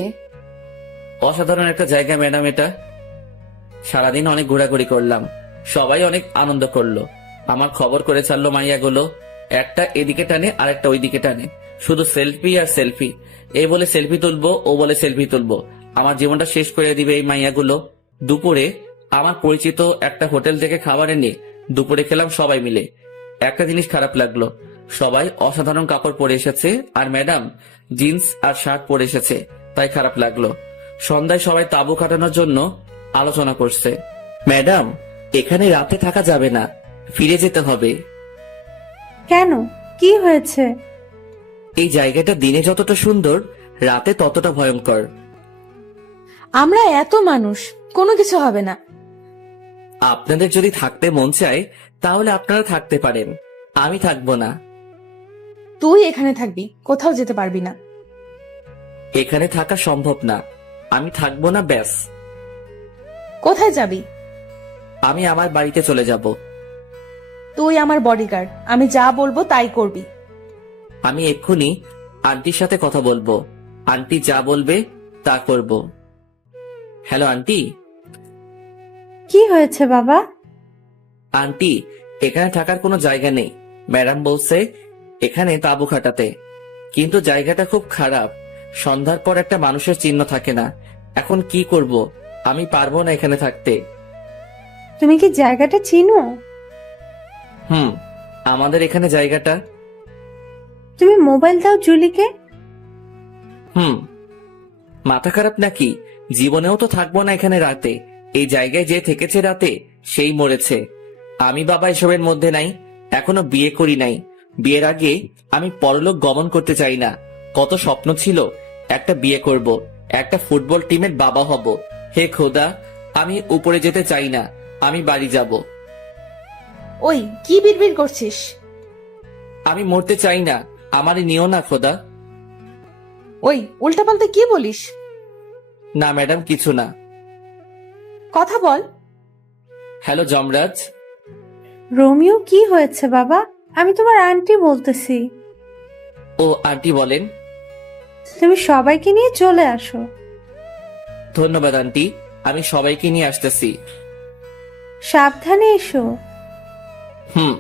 অসাধারণ একটা জায়গা ম্যাডাম এটা। সারাদিন অনেক ঘোরাঘুরি করলাম, সবাই অনেক আনন্দ করলো। আমার খবর করে ছাড়লো মাইয়াগুলো। একটা এদিকে টানে আর একটা ওইদিকে টানে, শুধু সেলফি আর সেলফি। এই বলে সেলফি তুলবো, ও বলে সেলফি তুলবো। আমার জীবনটা শেষ করে দিবে এই মাইয়াগুলো। দুপুরে আমার পরিচিত একটা হোটেল থেকে খাবার এনে দুপুরে খেলাম সবাই মিলে। একটা জিনিস খারাপ লাগলো, সবাই অসাধারণ কাপড় পরে এসেছে আর ম্যাডাম জিন্স আর শার্ট পরে এসেছে, তাই খারাপ লাগলো। সন্ধ্যায় সবাই তাঁবু কাটানোর জন্য আলোচনা করছে। ম্যাডাম, এখানে রাতে থাকা যাবে না, ফিরে যেতে হবে। কেন, কি হয়েছে? এই জায়গাটা দিনে যতটা সুন্দর, রাতে ততটা ভয়ঙ্কর। আমরা এত মানুষ, কোনো কিছু হবে না। আপনাদের যদি থাকতে মন চায় তাহলে আপনারা থাকতে পারেন, আমি থাকবো না। তুই এখানে থাকবি, কোথাও যেতে পারবি না। এখানে থাকা সম্ভব না, আমি থাকবো না, ব্যাস। কোথায় যাবি? আমি আমার বাড়িতে চলে যাব। তুই আমার বডিগার্ড, আমি যা বলবো তাই করবি। আমি এক্ষুনি আন্টির সাথে কথা বলবো, আন্টি যা বলবে তা করব। Hello aunty. কি হয়েছে বাবা? আন্টি, এখানে থাকার কোনো জায়গা নেই। ম্যাডাম বলছে এখানে তাঁবু খাটাতে, কিন্তু জায়গাটা খুব খারাপ। সন্ধ্যার পর একটা মানুষের চিহ্ন থাকে না। এখন কি করব? আমি পারবো না এখানে থাকতে। তুমি কি জায়গাটা চিনো? হুম, আমাদের এখানে জায়গাটা। তুমি মোবাইল দাও জুলিকে। হুম। মাথা খারাপ নাকি? জীবনেও তো থাকবো না এখানে রাতে। এই জায়গায় যে থেকেছে রাতে সেই মরেছে। আমি বাবা এসবের মধ্যে নাই। এখনো বিয়ে করি নাই। বিয়ের আগে আমি পরলোক গমন করতে চাই না। কত স্বপ্ন ছিল, একটা বিয়ে করব, একটা ফুটবল টিমের বাবা হব। হে খোদা, আমি উপরে যেতে চাই না। আমি বাড়ি যাব। ওই কি বিড়বিড় করছিস? আমি মরতে চাই না। আমারই নিও না খোদা। ওই উল্টাপাল্টা কি বলিস? না ম্যাডাম, কিছু না। কথা বল। হ্যালো যমরাজ। রোমিও, কি হয়েছে বাবা? আমি তোমার আন্টি বলতেছি। ও আন্টি বলেন। তুমি সবাইকে নিয়ে চলে আসো। ধন্যবাদ আন্টি, আমি সবাইকে নিয়ে আসতেছি। সাবধানে এসো। হুম।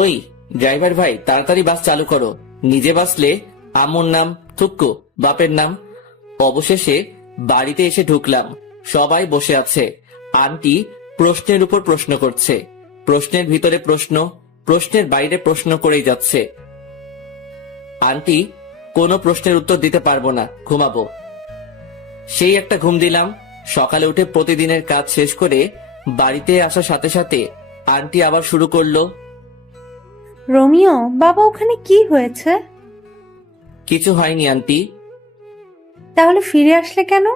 ওই ড্রাইভার ভাই, তাড়াতাড়ি বাস চালু করো। নিজে বাসলে আম্মুর নাম থুক্কু, বাপের নাম। অবশেষে বাড়িতে এসে ঢুকলাম। সবাই বসে আছে। আন্টি প্রশ্নের উপর প্রশ্ন করছে। প্রশ্নের ভিতরে প্রশ্ন, প্রশ্নের বাইরে প্রশ্ন করেই যাচ্ছে। আন্টি কোনো প্রশ্নের উত্তর দিতে পারবো না, ঘুমাবো। সেই একটা ঘুম দিলাম। সকালে উঠে প্রতিদিনের কাজ শেষ করে বাড়িতে আসার সাথে সাথে আন্টি আবার শুরু করলো। রোমিও বাবা, ওখানে কি হয়েছে? কিছু হয়নি আন্টি। তাহলে ফিরে আসলে কেন?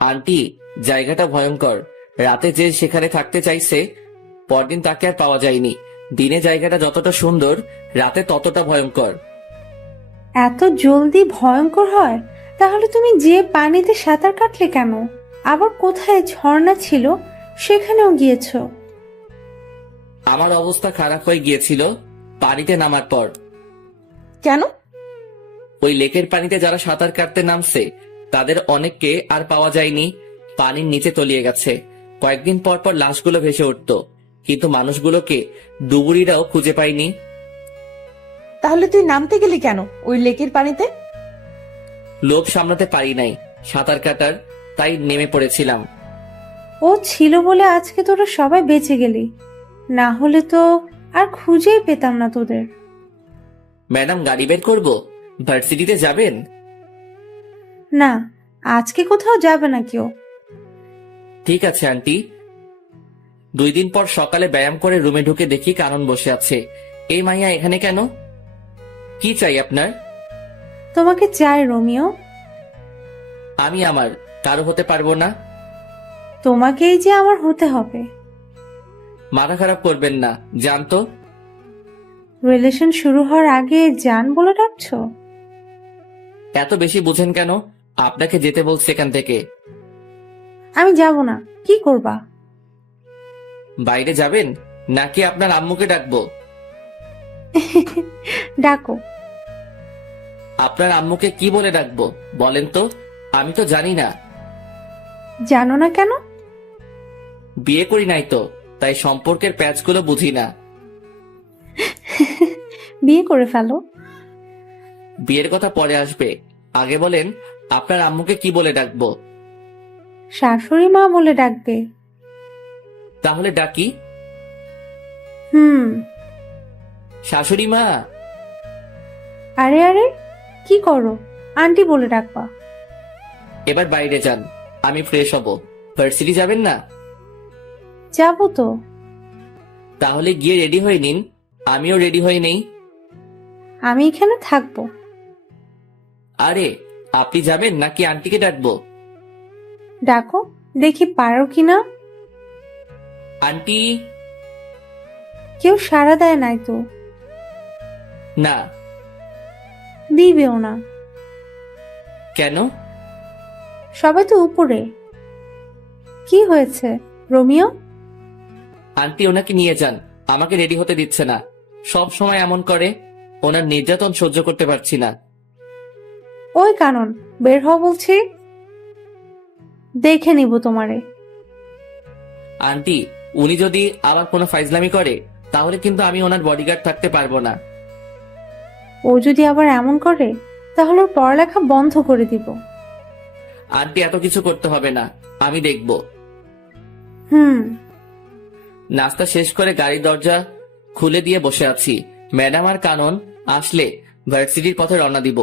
আন্টি, জায়গাটা ভয়ঙ্কর। রাতে যে সেখানে থাকতে চাইছে, পরদিন তাকে আর পাওয়া যায়নি। দিনে জায়গাটা যতটা সুন্দর, রাতে ততটা ভয়ঙ্কর। এত জলদি ভয়ঙ্কর হয়? তাহলে তুমি যে পানিতে সাঁতার কাটলে কেন? আবার কোথায় ঝর্ণা ছিল সেখানেও গিয়েছো? আমার অবস্থা খারাপ হয়ে গিয়েছিল পানিতে নামার পর। কেন? ওই লেকের পানিতে যারা সাঁতার কাটতে নামছে তাদের অনেককে আর পাওয়া যায়নি। পানির নিচে তলিয়ে গেছে। কয়েকদিন পর পর লাশগুলো ভেসে উঠতো, কিন্তু মানুষগুলোকে ডুবুরিরাও খুঁজে পায়নি। তাহলে তুই নামতে গেলি কেন ওই লেকের পানিতে? লোভ সামলাতে পারি নাই সাঁতার কাটার, তাই নেমে পড়েছিলাম। ও ছিল বলে আজকে তোরা সবাই বেঁচে গেলি, না হলে তো আর খুঁজেই পেতাম না তোদের। ম্যাডাম, গাড়ি বের করবো? ভার্সিটিতে যাবেন? না, আজকে কোথাও যাবে না কেউ। ঠিক আছে আন্টি। 2 দিন পর সকালে ব্যায়াম করে রুমে ঢুকে দেখি কানন বসে আছে। এই মাইয়া এখানে কেন? কি চাই আপনার? তোমাকে চাই রোমিও। আমি আমার কারো হতে পারবো না। তোমাকেই যে আমার হতে হবে। মাথা খারাপ করবেন না, জানতো। রিলেশন শুরু হওয়ার আগে জান বলে ডাকছো? এত বেশি বুঝেন কেন? আপনাকে যেতে বলছে এখান থেকে। আমি যাব না। কি করবা? বাইরে যাবেন নাকি আপনার আম্মুকে ডাকবো? ডাকো। আপনার আম্মুকে কি বলে ডাকবো বলেন তো? আমি তো জানি না। জানো না কেন? বিয়ে করি নাই তো, তাই সম্পর্কের প্যাচগুলো বুঝি না। বিয়ে করে ফেলো। বিয়ের কথা পরে আসবে, আগে বলেন আপনার আম্মুকে কি বলে ডাকবো? শাশুড়ি মা বলে ডাকবে। তাহলে ডাকি। হুম। শাশুড়ি মা। আরে আরে, কি করো? আন্টি বলে ডাকবা। এবার বাইরে যান, আমি ফ্রেশ হব। ভার্সিটি যাবেন না? যাবো তো। তাহলে গিয়ে রেডি হয়ে নিন, আমিও রেডি হয়ে নেই। আমি এখানে থাকবো। আরে, আপনি যাবেন নাকি আন্টিকে ডাকবো? ডাকো, দেখি পারো কিনা। আন্টি। কেউ সাড়া দেয় নাই তো। না। দিবেও না। কেন? সবাই তো উপরে। কি হয়েছে রোমিও? আন্টি ওনাকে নিয়ে যান, আমাকে রেডি হতে দিচ্ছে না। সব সময় এমন করে। ওনার নির্যাতন সহ্য করতে পারছি না। ওই কানন, বের হও বলছি। দেখে নিব তোমারে। আন্টি, উনি যদি আবার কোনো ফাইজলামি করে তাহলে কিন্তু আমি ওনার বডিগার্ড থাকতে পারবো না। ও যদি আবার এমন করে তাহলে ওর পড়ালেখা বন্ধ করে দিব। আন্টি এত কিছু করতে হবে না, আমি দেখব। হুম। নাস্তা শেষ করে গাড়ির দরজা খুলে দিয়ে বসে আছি। ম্যাডাম আর কানন আসলে ভার্সিটির পথে রওনা দিব।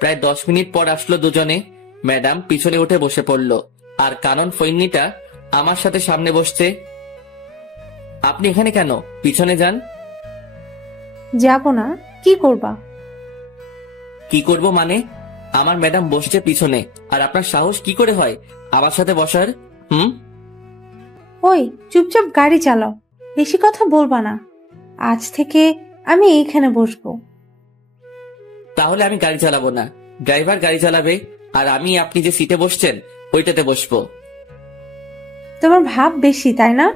প্রায় 10 মিনিট পর আসলো দুজনে। ম্যাডাম পিছনে উঠে বসে পড়লো, আর কানন ফৈন্নিটা আমার সাথে সামনে বসছে। আপনি এখানে কেন? পিছনে যান। যাব না, কি করবা? কি করব মানে? আমার ম্যাডাম বসছে পিছনে, আর আপনার সাহস কি করে হয় আমার সাথে বসার? হুম। ওই চুপচাপ গাড়ি চালাও, বেশি কথা বলবা না। আজ থেকে আমি এইখানে বসবো। তাহলে আমি গাড়ি চালাবো না, ড্রাইভার গাড়ি চালাবে, আর আমি আপনি যে সিটে বসছেন ওইটাতে বসবো। তোমার ভাব বেশি, তাই না?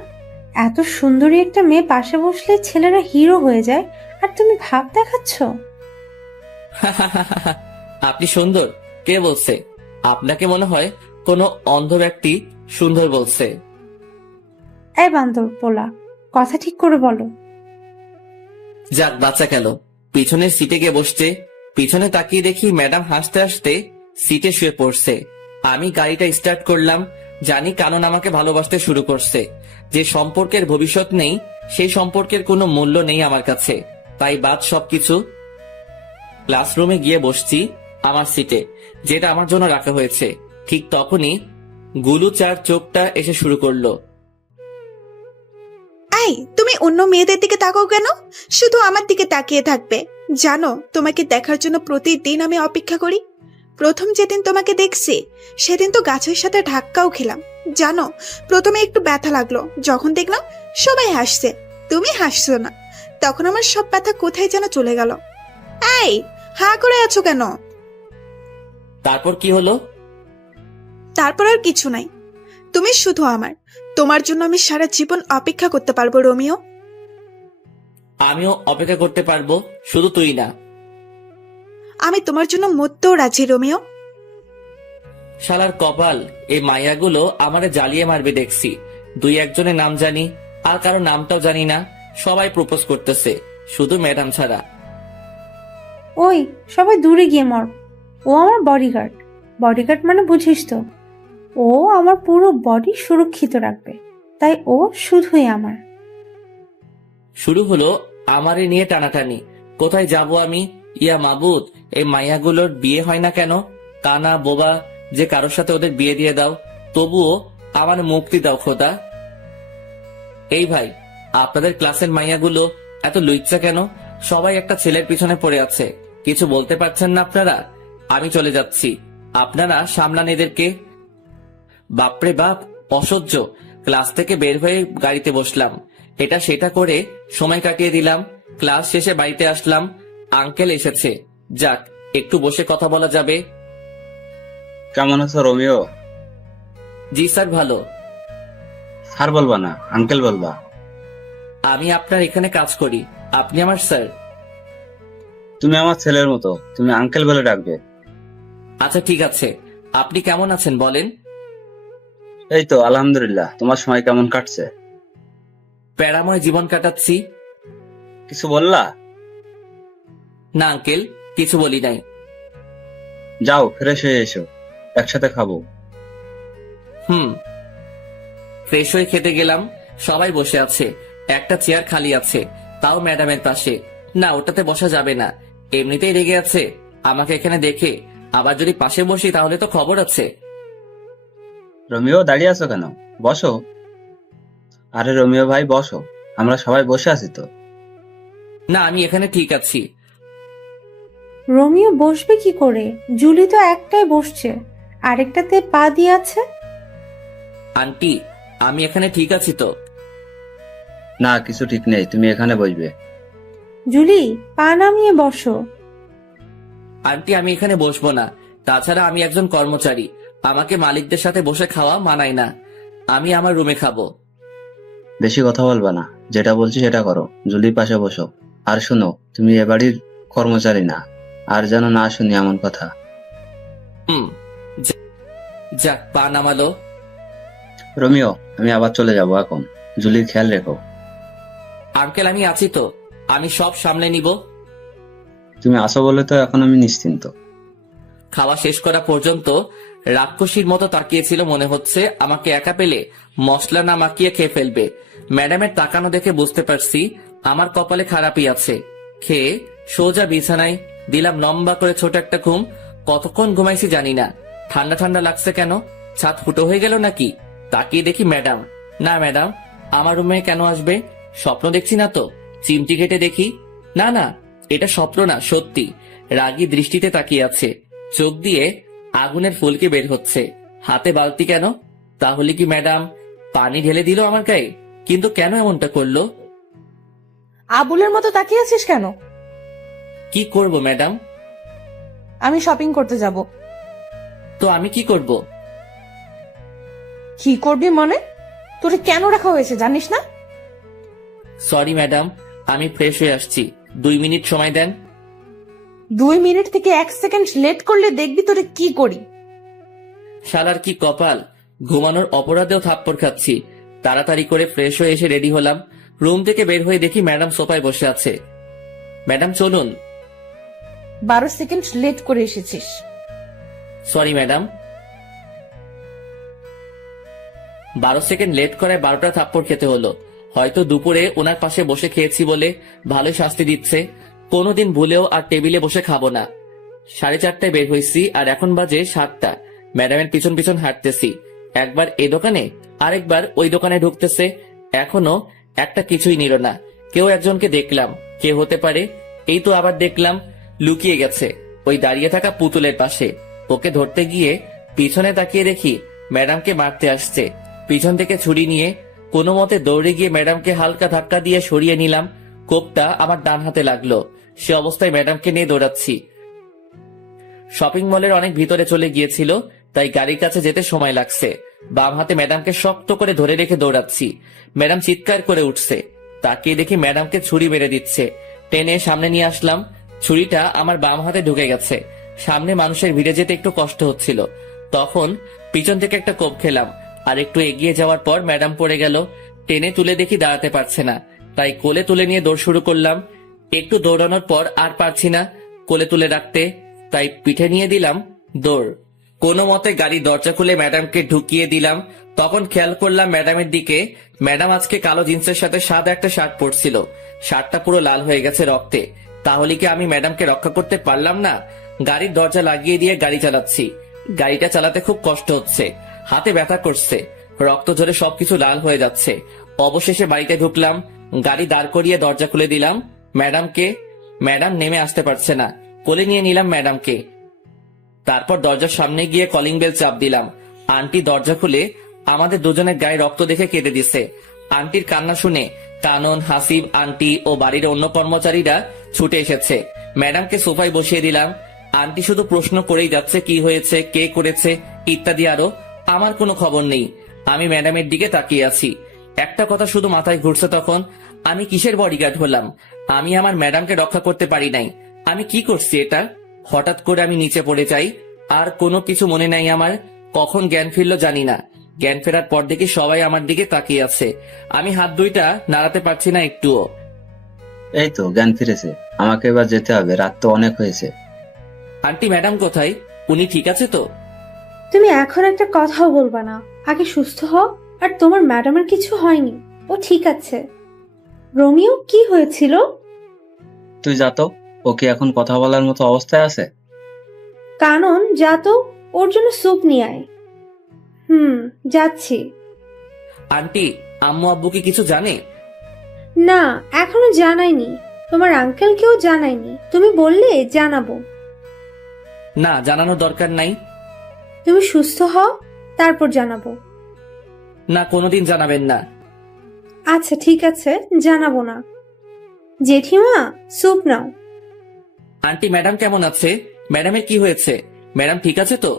এত সুন্দরী একটা মেয়ে পাশে বসলে ছেলেরা হিরো হয়ে যায়, আর তুমি ভাব দেখাচ্ছ। আপনি সুন্দর? কে বলছে? আপনাকে মনে হয় কোনো অন্ধ ব্যক্তি সুন্দর বলছে। এই বান্দর পোলা, কথা ঠিক করে বলো। যাক বাচ্চা গেল। পিছনের সিটে গিয়ে বসছে। পিছনে তাকিয়ে দেখি ম্যাডাম হাসতে হাসতে সিটে শুয়ে পড়ছে। আমি গাড়িটা স্টার্ট করলাম। জানি কানন আমাকে ভালোবাসতে শুরু করছে। যে সম্পর্কের ভবিষ্যৎ নেই, সেই সম্পর্কের কোনো মূল্য নেই আমার কাছে, তাই বাদ সবকিছু। ক্লাসরুমে গিয়ে বসছি আমার সিটে, যেটা আমার জন্য রাখা হয়েছে। ঠিক তখনই গুলু চার চোখটা এসে শুরু করলো। এই, তুমি অন্য মেয়েদের দিকে তাকাও কেন? শুধু আমার দিকে তাকিয়ে থাকবে। জানো, তোমাকে দেখার জন্য প্রতিদিন আমি অপেক্ষা করি। প্রথম যেদিন তোমাকে দেখছি সেদিন তো গাছের সাথে ধাক্কাও খেলাম। জানো, প্রথমে একটু ব্যথা লাগলো, যখন দেখলাম সবাই হাসছে, তুমি হাসছো না, তখন আমার সব ব্যথা কোথায় যেন চলে গেল। এই, হাঁ করে আছো কেন? তারপর কি হলো? তারপর আর কিছু নাই। তুমি শুধু আমার। তোমার জন্য আমি সারা জীবন অপেক্ষা করতে পারবো রোমিও। আমিও অপেক্ষা করতে পারবো, শুধু তুই না। আমি তোমার জন্য মরতেও রাজি রোমিও। শালার কপাল, এই মাইয়াগুলো আমারে জ্বালিয়ে মারবে দেখছি। দুই একজনের নাম জানি, আর কারো নামটাও জানি না। সবাই প্রপোজ করতেছে, শুধু ম্যাডাম ছাড়া। ওই সবাই দূরে গিয়ে মর। ও আমার বডিগার্ড। বডিগার্ড মানে বুঝিস তো, ও আমার পুরো বডি সুরক্ষিত রাখবে, তাই ও শুধুই আমার। শুরু হলো আমারে নিয়ে টানাটানি। কোথায় যাব আমি? ইয়া মাবুদ, এই মাইয়াগুলোর বিয়ে হয় না কেন? কানা বোবা যে কারোর সাথে ওদের বিয়ে দিয়ে দাও, তবুও আমার মুক্তি দাও খোদা। এই ভাই, আপনাদের ক্লাসের মাইয়াগুলো এত লুইচ্ছা কেন? সবাই একটা ছেলের পিছনে পড়ে আছে, কিছু বলতে পারছেন না আপনারা? আমি চলে যাচ্ছি, আপনারা সামলান এদেরকে। বাপরে বাপ, অসহ্য। ক্লাস থেকে বের হয়ে গাড়িতে বসলাম, এটা সেটা করে সময় কাটিয়ে দিলাম। ক্লাস শেষে বাড়িতে আসলাম, আঙ্কেল এসেছে। যাক, একটু বসে কথা বলা যাবে। কেমন আছো রোমিও? জি স্যার, ভালো। স্যার বলবা না, আঙ্কেল বলবা। আমি আপনার এখানে কাজ করি, আপনি আমার স্যার। তুমি আমার ছেলের মতো, তুমি আঙ্কেল বলে ডাকবে। আচ্ছা ঠিক আছে, আপনি কেমন আছেন বলেন? এই তো আলহামদুলিল্লাহ। তোমার সময় কেমন কাটছে? প্যারাময় জীবন কাটাচ্ছি। কিছু বললা? না আঙ্কেল, কিছু বলি নাই। যাও ফ্রেশ হয়ে এসো, একসাথে খাবো। হুম। ফ্রেশ হয়ে খেতে গেলাম। সবাই বসে আছে, একটা চেয়ার খালি আছে, তাও ম্যাডামের পাশে। না, ওটাতে বসা যাবে না, এমনিতেই রেগে আছে আমাকে এখানে দেখে। আবার যদি পাশে বসি তাহলে তো খবর আছে। রোমিও দাঁড়িয়ে আছো কেন? বসো। আরে রোমিও ভাই বসো, আমরা সবাই বসে আছি তো। না, আমি এখানে ঠিক আছি। রোমিও বসবে কি করে? জুলি তো একটাই বসছে, আরেকটাতে পা দিয়ে আছে। আন্টি, আমি এখানে ঠিক আছি তো? না, কিছু ঠিক নেই, তুমি এখানে বসবে। জুলি, পা নামিয়ে বসো। আন্টি, আমি এখানে বসবো না। তাছাড়া আমি একজন কর্মচারী, আমাকে মালিকদের সাথে বসে খাওয়া মানায় না। আমি আমার রুমে খাবো। বেশি কথা বলবা না, যেটা বলছি সেটা করো। জুলির পাশে বসো। আর শোনো, তুমি এ বাড়ির কর্মচারী না, আর যেন না শুনি এমন কথা। হুম। যাক, পা নামালো। রোমিও, আমি আবার চলে যাব এখন। জুলির খেয়াল রেখো। আঙ্কেল আমি আছি তো, আমি সব সামলে নিব। তুমি আসো বলে তো এখন আমি নিশ্চিন্ত। খাওয়া শেষ করা পর্যন্ত রাক্ষসীর মতো তাকিয়েছিল, মনে হচ্ছে আমাকে একা পেলে মশলা না মাখিয়ে খেয়ে ফেলবে। ম্যাডামের তাকানো দেখে বুঝতে পারছি আমার কপালে খারাপই আছে। খেয়ে সোজা বিছানায় দিলাম লম্বা করে ছোট একটা ঘুম। কতক্ষণ ঘুমাইছি জানি না। ঠান্ডা ঠান্ডা লাগছে কেন? ছাদ ফুটো হয়ে গেল নাকি? তাকিয়ে দেখি ম্যাডাম। না ম্যাডাম আমার রুমে কেন আসবে? স্বপ্ন দেখছি না তো? চিমটি কেটে দেখি, না না এটা স্বপ্ন না, সত্যি। রাগী দৃষ্টিতে তাকিয়ে আছে, চোখ দিয়ে আগুনের ফুলকি বের হচ্ছে। হাতে বালতি কেন? তাহলে কি ম্যাডাম পানি ঢেলে দিল আমার গায়ে? কিন্তু কেন এমনটা করলো? আবুলের মতো তাকিয়ে আছিস কেন? কি করব ম্যাডাম? আমি শপিং করতে যাব। তো আমি কি করব? কি করবি মানে? তোরে কেন রাখা হয়েছে জানিস না? সরি ম্যাডাম, আমি ফ্রেশ হয়ে আসছি, 2 মিনিট সময় দেন। 2 মিনিট থেকে 1 সেকেন্ড লেট করলে দেখবি তোরে কি করি। শালার কি কপাল, ঘুমানোর অপরাধেও থাপ্পড় খাচ্ছি। তাড়াতাড়ি করে ফ্রেশ হয়ে এসে রেডি হলাম। রুম থেকে বের হয়ে দেখি ম্যাডাম সোফায় বসে আছে। ম্যাডাম চলুন। 12 সেকেন্ড লেট করে এসেছিস। Sorry madam. 12 সেকেন্ড লেট করায় 12টা থাপ্পড় খেতে হলো। হয়তো দুপুরে ওনার পাশে বসে খেয়েছি বলে ভালোই শাস্তি দিচ্ছে। কোনোদিন ভুলেও আর টেবিলে বসে খাবো না। 4:30টায় বের হয়েছি আর এখন বাজে 7টা। ম্যাডামের পিছন পিছন হাঁটতেছি, একবার এই দোকানে আরেকবার ওই দোকানে ঢুকতেছে। এখনো একটা কিছুই নিল না। কেউ একজনকে দেখলাম, কে হতে পারে? এই তো আবার দেখলাম লুকিয়ে গেছে ওই দাঁড়িয়ে থাকা পুতুলের পাশে। ওকে ধরতে গিয়ে পিছনে তাকিয়ে দেখি ম্যাডামকে মারতে আসছে। পিছন থেকে ছুরি নিয়ে কোনো মতে দৌড়ে গিয়ে ম্যাডামকে হালকা ধাক্কা দিয়ে সরিয়ে নিলাম। কোপটা আমার ডান হাতে লাগলো। সে অবস্থায় ম্যাডামকে নিয়ে দৌড়াচ্ছি। শপিং মলের অনেক ভিতরে চলে গিয়েছিল, তাই গাড়ির কাছে যেতে সময় লাগছে। বাম হাতে ম্যাডামকে শক্ত করে ধরে রেখে দৌড়াচ্ছি। ম্যাডাম চিৎকার করে উঠছে। তাকিয়ে দেখি ম্যাডামকে ছুরি মেরে দিচ্ছে। টেনে সামনে নিয়ে আসলাম। ছুরিটা আমার বাম হাতে ঢুকে গেছে। সামনে মানুষের ভিড়ে যেতে একটু কষ্ট হচ্ছিল। তখন পিছন থেকে একটা কোপ খেলাম। আর একটু এগিয়ে যাওয়ার পর ম্যাডাম পড়ে গেল। টেনে তুলে দেখি দাঁড়াতে পারছে না, তাই কোলে তুলে নিয়ে দৌড় শুরু করলাম। একটু দৌড়ানোর পর আর পারছি না কোলে তুলে রাখতে, তাই পিঠে নিয়ে দিলাম দৌড়। কোনো মতে গাড়ির দরজা খুলে ম্যাডামকে ঢুকিয়ে দিলাম। তখন খেয়াল করলাম ম্যাডামের দিকে। ম্যাডাম আজকে কালো জিন্সের সাথে সাদা একটা শার্ট পরছিল। শার্টটা পুরো লাল হয়ে গেছে রক্তে। তাহলে কি আমি ম্যাডামকে রক্ষা করতে পারলাম না? গাড়ির দরজা লাগিয়ে দিয়ে গাড়ি চালাচ্ছি। গাড়িটা চালাতে খুব কষ্ট হচ্ছে, হাতে ব্যথা করছে, রক্ত ঝরে সবকিছু লাল হয়ে যাচ্ছে। অবশেষে বাড়িতে ঢুকলাম, গাড়ি দাঁড় করিয়ে দরজা খুলে দিলাম। ম্যাডাম নেমে আসতে পারছে না। কোলে নিয়ে নিলাম ম্যাডামকে। তারপর দরজার সামনে গিয়ে কলিং বেল চাপ দিলাম। আন্টি দরজা খুলে আমাদের দুজনের গায়ে রক্ত দেখে কেঁদে দিছে। আন্টির কান্না শুনে কানন, হাসিব আন্টি ও বাড়ির অন্য কর্মচারীরা ছুটে এসেছে। ম্যাডামকে সোফায় বসিয়ে দিলাম। আন্টি শুধু প্রশ্ন করেই যাচ্ছে, কি হয়েছে, কে করেছে, ইত্যাদি আরো। আমার কোনো খবর নেই। আমি ম্যাডামের দিকে তাকিয়ে আছি। একটা কথা শুধু মাথায় ঘুরছে তখন, আমি কিসের বডিগার্ড হলাম? আমি আমার ম্যাডামকে রক্ষা করতে পারি নাই। আমি কি করছি এটা? হঠাৎ করে আমি নিচে পড়ে যাই, আর কোনো কিছু মনে নাই আমার। কখন জ্ঞান ফিরলো জানি না। জ্ঞান ফেরার পর দেখি সবাই আমার দিকে তাকিয়ে আছে। আমি হাত দুইটা নাড়াতে পারছি না একটুও। এই তো জ্ঞান ফিরেছে, আমাকে এবার যেতে হবে, রাত তো অনেক হয়েছে। আন্টি ম্যাডাম কোথায়? উনি ঠিক আছে তো? তুমি এখন একটা কথাও বলবা না, আগে সুস্থ হও। আর তোমার ম্যাডামের কিছু হয়নি, ও ঠিক আছে। রোমিও কি হয়েছিল? তুই যা তো, ও কি এখন কথা বলার মতো অবস্থায় আছে? কানন যা তো, ওর জন্য স্যুপ নিয়ে আয়। যাচ্ছি। আন্টি আম্মু আব্বু কি কিছু জানে? না, এখনো জানাইনি। তোমার আঙ্কেলকেও জানাইনি। তুমি বললে জানাবো। না, জানানোর দরকার নাই। তুমি সুস্থ হও, তারপর জানাবো। না, কোনোদিন জানাবেন না। আচ্ছা ঠিক আছে, জানাবো না। জেঠিমা, স্যুপ নাও। আন্টি ম্যাডাম কেমন আছে? ম্যাডামের কি হয়েছে? ম্যাডাম ঠিক আছে তো?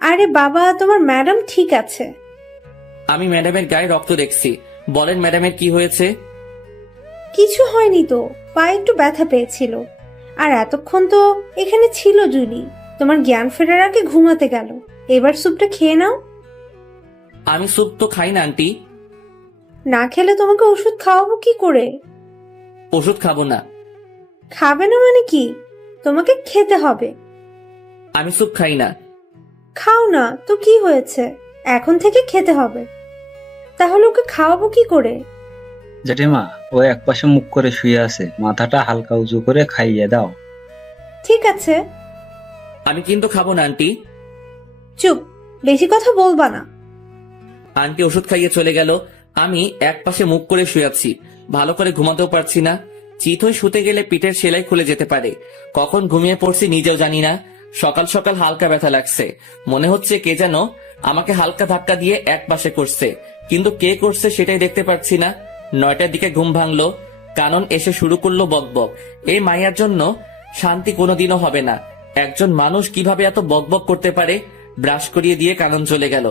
আরে বাবা, তোমার ম্যাডাম ঠিক আছে। আমি ম্যাডামের গায়ে রক্ত দেখছি। বলেন ম্যাডামের কি হয়েছে? কিছু হয়নি তো, পায়ে একটু ব্যথা পেয়েছিল। আর এতক্ষণ তো এখানে ছিল জুলি। তোমার জ্ঞান ফেরার আগে ঘুমাতে গেল। এবার স্যুপটা খেয়ে নাও। আমি স্যুপ তো খাই না আন্টি। না খেলে তোমাকে ওষুধ খাওয়াবো কি করে? ওষুধ খাবো না। খাবে না মানে কি? তোমাকে খেতে হবে। আমি স্যুপ খাই না। খাও না তো কি হয়েছে, এখন থেকে খেতে হবে। তাহলে ওকে খাওয়াবো কি করে? জেঠিমা, ও একপাশে মুখ করে শুয়ে আছে, মাথাটা হালকা উঁচু করে খাইয়ে দাও। ঠিক আছে। আমি কিন্তু খাবো না আন্টি। চুপ, বেশি কথা বলবা না। আন্টি ওষুধ খাইয়ে চলে গেল। আমি এক পাশে মুখ করে শুয়ে আছি, ভালো করে ঘুমাতেও পারছি না। চিত হয়ে শুতে গেলে পিঠের সেলাই খুলে যেতে পারে। কখন ঘুমিয়ে পড়ছি নিজেও জানি না। সকাল সকাল হালকা ব্যথা লাগছে, মনে হচ্ছে কে যেন আমাকে হালকা ধাক্কা দিয়ে এক পাশে করছে, কিন্তু কে করছে সেটাই দেখতে পাচ্ছি না। 9টার দিকে ঘুম ভাঙলো, কানন এসে শুরু করলো বকবক। এই মাইয়ার জন্য শান্তি কোনোদিনও হবে না। একজন মানুষ কিভাবে এত বকবক করতে পারে? ব্রাশ করিয়ে দিয়ে কানন চলে গেল।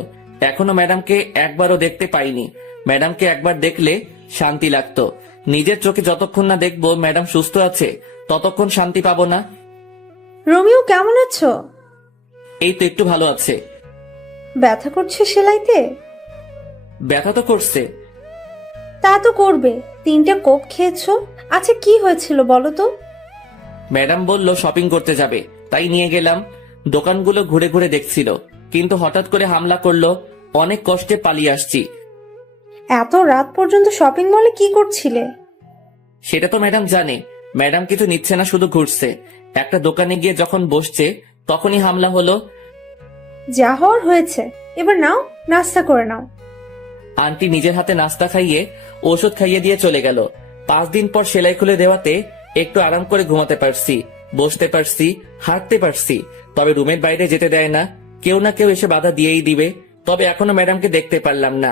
এখনো ম্যাডামকে একবারও দেখতে পাইনি। ম্যাডামকে একবার দেখলে শান্তি লাগতো। নিজের চোখে যতক্ষণ না দেখবো ম্যাডাম সুস্থ আছে, ততক্ষণ শান্তি পাবো না। রোমিও কেমন আছো? এই তো একটু ভালো আছে। ব্যথা করছে সেলাইতে? ব্যথা তো করছে। তা তো করবে, 3টে কোক খেয়েছো। আচ্ছা কি হয়েছিল বলো তো? ম্যাডাম বলল শপিং করতে যাবে, তাই নিয়ে গেলাম। দোকানগুলো ঘুরে ঘুরে দেখছিল, কিন্তু হঠাৎ করে হামলা করলো। অনেক কষ্টে পালিয়ে আসছি। এত রাত পর্যন্ত শপিং মলে কি করছিলে? সেটা তো ম্যাডাম জানে। ম্যাডাম কিছু নিচ্ছে না, শুধু ঘুরছে। একটা দোকানে গিয়ে যখন বসছে তখনই হামলা হলো। যা হওয়ার হয়েছে, এবার নাও, নাস্তা করে নাও। আন্টি নিজের হাতে নাস্তা খাইয়ে ওষুধ খাইয়ে দিয়ে চলে গেল। 5 দিন পর সেলাই খুলে দেওয়াতে একটু আরাম করে ঘুমাতে পারছি, বসতে পারছি, হাঁটতে পারছি। তবে রুমের বাইরে যেতে দেয় না, কেউ না কেউ এসে বাধা দিয়েই দিবে। তবে এখনো ম্যাডামকে দেখতে পারলাম না।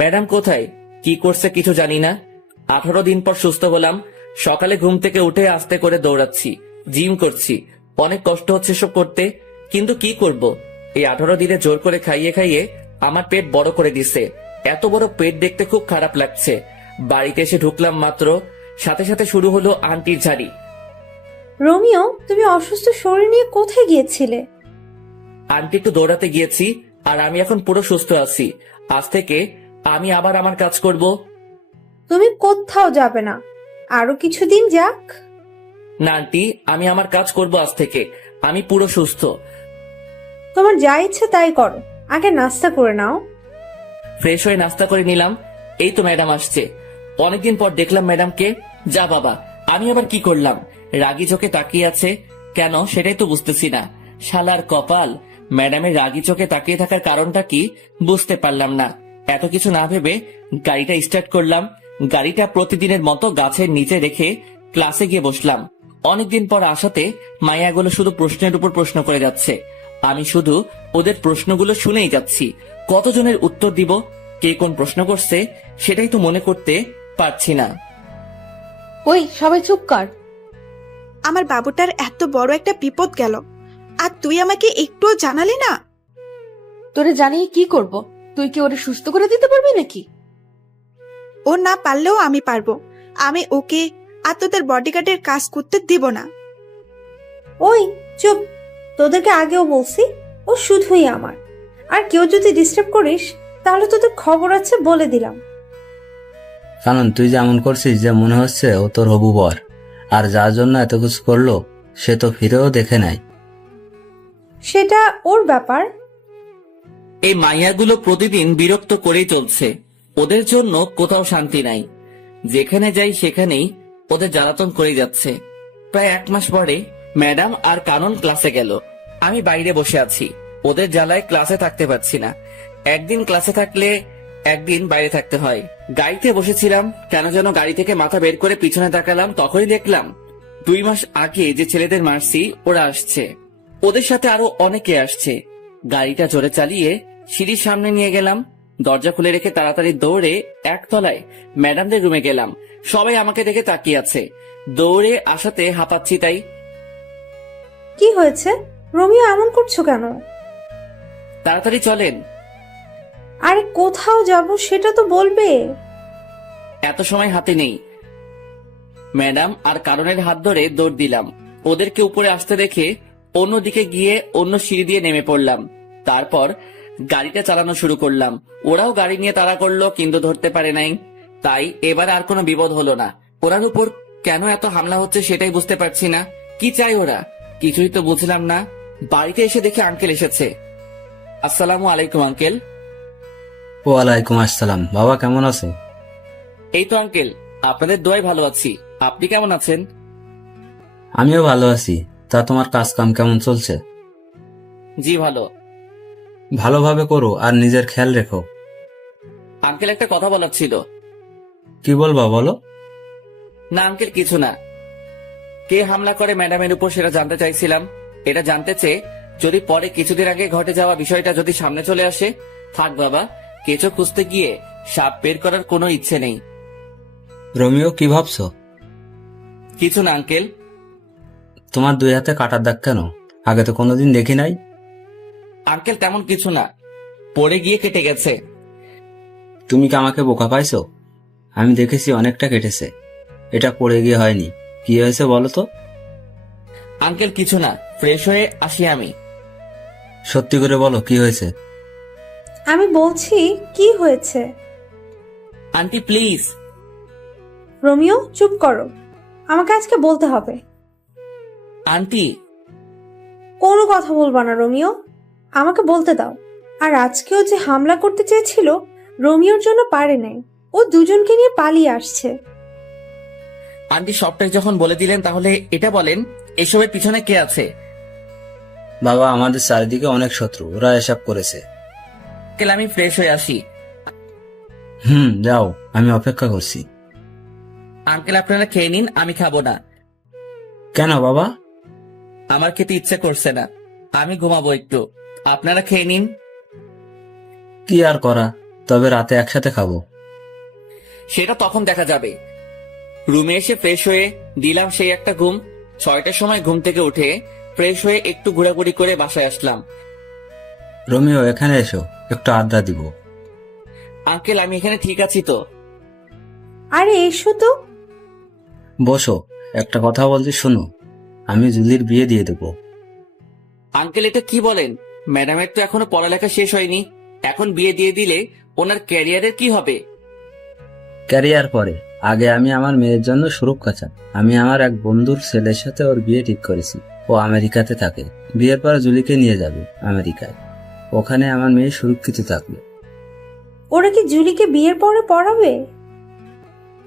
ম্যাডাম কোথায়, কি করছে কিছু জানি না। 18 দিন পর সুস্থ হলাম। সকালে ঘুম থেকে উঠে আস্তে করে দৌড়াচ্ছি, জিম করছি। অনেক কষ্ট হচ্ছে সব করতে, কিন্তু কি করব? এই 18 দিনে জোর করে খাইয়ে খাইয়ে আমার পেট বড় করে দিছে। এত বড় পেট দেখতে খুব খারাপ লাগছে। বাড়িতে এসে ঢুকলাম মাত্র, সাথে সাথে শুরু হলো আন্টির ঝাড়ি। রোমিও, তুমি অসুস্থ শরীর নিয়ে কোথায় গিয়েছিলে? আন্টি একটু দৌড়াতে গিয়েছি, আর আমি এখন পুরো সুস্থ আছি। আজ থেকে আমি আবার আমার কাজ করব। তুমি কোথাও যাবে না, আরো কিছুদিন যাক। না আন্টি, আমি আমার কাজ করব আজ থেকে। আমি পুরো সুস্থ। তোমার যা ইচ্ছে তাই করো, আগে নাস্তা করে নাও। ফ্রেশ হয়ে নাস্তা করে নিলাম। এই তো ম্যাডাম আসছে। অনেকদিন পর দেখলাম ম্যাডামকে। যা বাবা, আমি আবার কি করলাম? রাগী চোখে তাকিয়ে আছে কেন সেটাই তো বুঝতেছি না। শালার কপাল, ম্যাডামের রাগী চোখে তাকিয়ে থাকার কারণটা কি বুঝতে পারলাম না। এত কিছু না ভেবে গাড়িটা স্টার্ট করলাম। গাড়িটা প্রতিদিনের মতো গাছের নিচে রেখে ক্লাসে গিয়ে বসলাম। অনেকদিন পর আসাতে মায়াগুলো শুধু প্রশ্নের উপর প্রশ্ন করে যাচ্ছে। আমি শুধু ওদের প্রশ্নগুলো শুনেই যাচ্ছি। কতজনের উত্তর দিব, কে কোন প্রশ্ন করছে সেটাই তো মনে করতে পারছি না। ওই সবাই চুপ কর। আমার বাবুটার এত বড় একটা বিপদ গেল, আর তুই আমাকে একটুও জানালি না। তোরে জানিয়ে কি করব? তুই কি ওরে সুস্থ করে দিতে পারবি নাকি? ও না পারলেও আমি পারবো। আমি ওকে আর তোদের বডিগার্ডের কাজ করতে দিব না। ওই চুপ, তোদেরকে আগেও বলছি ও শুধুই আমার। আর কেউ যদি ডিস্টার্ব করিস তাহলে তোদের খবর আছে, বলে দিলাম। কারণ তুই যেমন করছিস যে মনে হচ্ছে ও তোর হবু বর, আর যার জন্য এত কিছু করলো সে তো ফিরেও দেখে নাই। সেটা ওর ব্যাপার। এই মাইয়াগুলো প্রতিদিন বিরক্ত করেই চলছে। ওদের জন্য কোথাও শান্তি নাই। যেখানে যাই সেখানেই ওদের জ্বালাতন করে যাচ্ছে। প্রায় 1 মাস পরে ম্যাডাম আর কানন ক্লাসে গেল। আমি বাইরে বসে আছি, ওদের জ্বালায় ক্লাসে থাকতে পারছি না। একদিন ক্লাসে থাকলে একদিন বাইরে থাকতে হয়। গাড়িতে বসেছিলাম, কেন যেন গাড়ি থেকে মাথা বের করে পিছনে তাকালাম, তখনই দেখলাম 2 মাস আগে যে ছেলেদের মারছি ওরা আসছে। ওদের সাথে আরো অনেকে আসছে। গাড়িটা জোরে চালিয়ে সিঁড়ির সামনে নিয়ে গেলাম। দরজা খুলে রেখে তাড়াতাড়ি দৌড়ে একতলায় ম্যাডামদের রুমে গেলাম। সবাই আমাকে দেখে তাকিয়ে আছে। দৌড়ে আসাতে হাঁপাচ্ছি তাই। কি হয়েছে রোমিও, এমন করছো কেন? তাড়াতাড়ি চলেন। আরে কোথাও যাব সেটা তো বলবে। এত সময় হাতে নেই। ম্যাডাম আর কারণের হাত ধরে দৌড় দিলাম। ওদেরকে উপরে আসতে দেখে অন্যদিকে গিয়ে অন্য সিঁড়ি দিয়ে নেমে পড়লাম। তারপর গাড়িটা চালানো শুরু করলাম। ওরাও গাড়ি নিয়ে তাড়া করলো, কিন্তু ধরতে পারে নাই। তাই এবার আর কোনো বিপদ হলো না। ওরার উপর কেন এত হামলা হচ্ছে সেটাই বুঝতে পারছি না। কি চাই ওরা, কিছুই তো বুঝলাম না। বাড়িতে এসে দেখি আঙ্কেল এসেছে। আসসালামু আলাইকুম আঙ্কেল। ওয়ালাইকুম আসসালাম। বাবা কেমন আছো? এই তো আঙ্কেল, আপনাদের দোয়ায় ভালো আছি। আপনি কেমন আছেন? আমিও ভালো আছি। তা তোমার কাজ কাম কেমন চলছে? জি ভালো। ভালোভাবে করো আর নিজের খেয়াল রেখো। আঙ্কেল একটা কথা বলার ছিল। কি বলবা বলো। না আঙ্কেল কিছু না। কে হামলা করে ম্যাডামের উপর সেটা জানতে চাইছিলাম। এটা জানতে চেয়ে যদি পরে কিছুদিন আগে ঘটে যাওয়া বিষয়টা যদি সামনে চলে আসে, থাক বাবা, কেঁচো খুঁজতে গিয়ে সাপ বের করার কোনো ইচ্ছে নেই। রোমিও কি ভাবছো? কিছু না আঙ্কেল। তোমার দুই হাতে কাটার দাগ কেন? আগে তো কোনোদিন দেখি নাই। আঙ্কেল তেমন কিছু না, পড়ে গিয়ে কেটে গেছে। তুমি কি আমাকে বোকা পাইছো? আমি দেখেছি অনেকটা কেটেছে। এটা পড়ে গিয়ে হয়নি। কি হয়েছে বলো তো। আঙ্কেল কিছু না, ফ্রেশ হয়ে আসি আমি। সত্যি করে বলো কি হয়েছে। আমি বলছি কি হয়েছে। Aunty please. রোমিও চুপ করো, আমাকে আজকে বলতে হবে। আন্টি। কোনো কথা বলবা না রোমিও, আমাকে বলতে দাও। আর আজকেও যে হামলা করতে চেয়েছিল, রোমিওর জন্য পারে নাই। ও দুজনকে নিয়ে পালিয়ে আসছে। আন্টি সবটাই যখন বলে দিলেন তাহলে এটা বলেন এসবের পিছনে কে আছে। বাবা, আমাদের চারিদিকে অনেক শত্রু, ওরা এসব করেছে। আঙ্কেল আমি ফ্রেশ হয়ে আসি। যাও, আমি অপেক্ষা করছি। আঙ্কেল আপনারা খেয়ে নিন, আমি খাবো না। কেন বাবা? আমার খেতে ইচ্ছে করছে না, আমি ঘুমাবো একটু। আপনারা খেয়ে নিন। কি আর করা, তবে রাতে একসাথে খাবো। সেটা তখন দেখা যাবে। রুমে এসে ফ্রেশ হয়ে দিলাম সেই একটা ঘুম। 6টার সময় ঘুম থেকে উঠে ফ্রেশ হয়ে একটু ঘোরাঘুরি করে বাসায় আসলাম। রোমিও এখানে এসো, একটু আড্ডা দিব। আঙ্কেল আমি এখানে ঠিক আছি তো। আরে এসো তো। বসো, একটা কথা বলছি শোনো। আমি জুলির বিয়ে দিয়ে দেবো। আঙ্কেল এটা কি বলেন? ম্যাডামের তো এখনো পড়ালেখা শেষ হয়নি, এখন বিয়ে দিয়ে দিলে ওনার ক্যারিয়ারের কি হবে? ক্যারিয়ার পরে, আগে আমি আমার মেয়ের জন্য সুরক্ষা চাই। আমি আমার এক বন্ধুর ছেলের সাথে ওর বিয়ে ঠিক করেছি। ও আমেরিকাতে থাকে। বিয়ের পর জুলিকে নিয়ে যাবে আমেরিকায়। ওখানে আমার মেয়ে সুরক্ষিত থাকবে। ওরা কি জুলিকে বিয়ের পরে পড়াবে?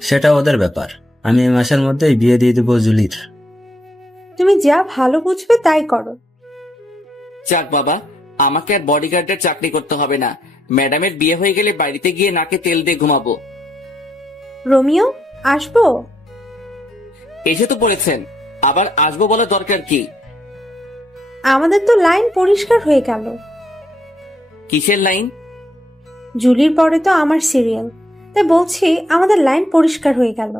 সেটা ওদের ব্যাপার। আমি এই মাসের মধ্যেই বিয়ে দিয়ে দেবো জুলির। তুমি যা ভালো বুঝবে তাই করো। যাক বাবা, আমাকে আর বডিগার্ডের চাকরি করতে হবে না। ম্যাডামের বিয়ে হয়ে গেলে বাড়িতে গিয়ে নাকে তেল দিয়ে ঘুমাবো। রোমিও আসবো? এসে তো পড়েছেন, আবার আসবো বলার দরকার কি? আমাদের তো লাইন পরিষ্কার হয়ে গেল। কিসের লাইন? জুলির পরে তো আমার সিরিয়াল, তাই বলছি আমাদের লাইন পরিষ্কার হয়ে গেল।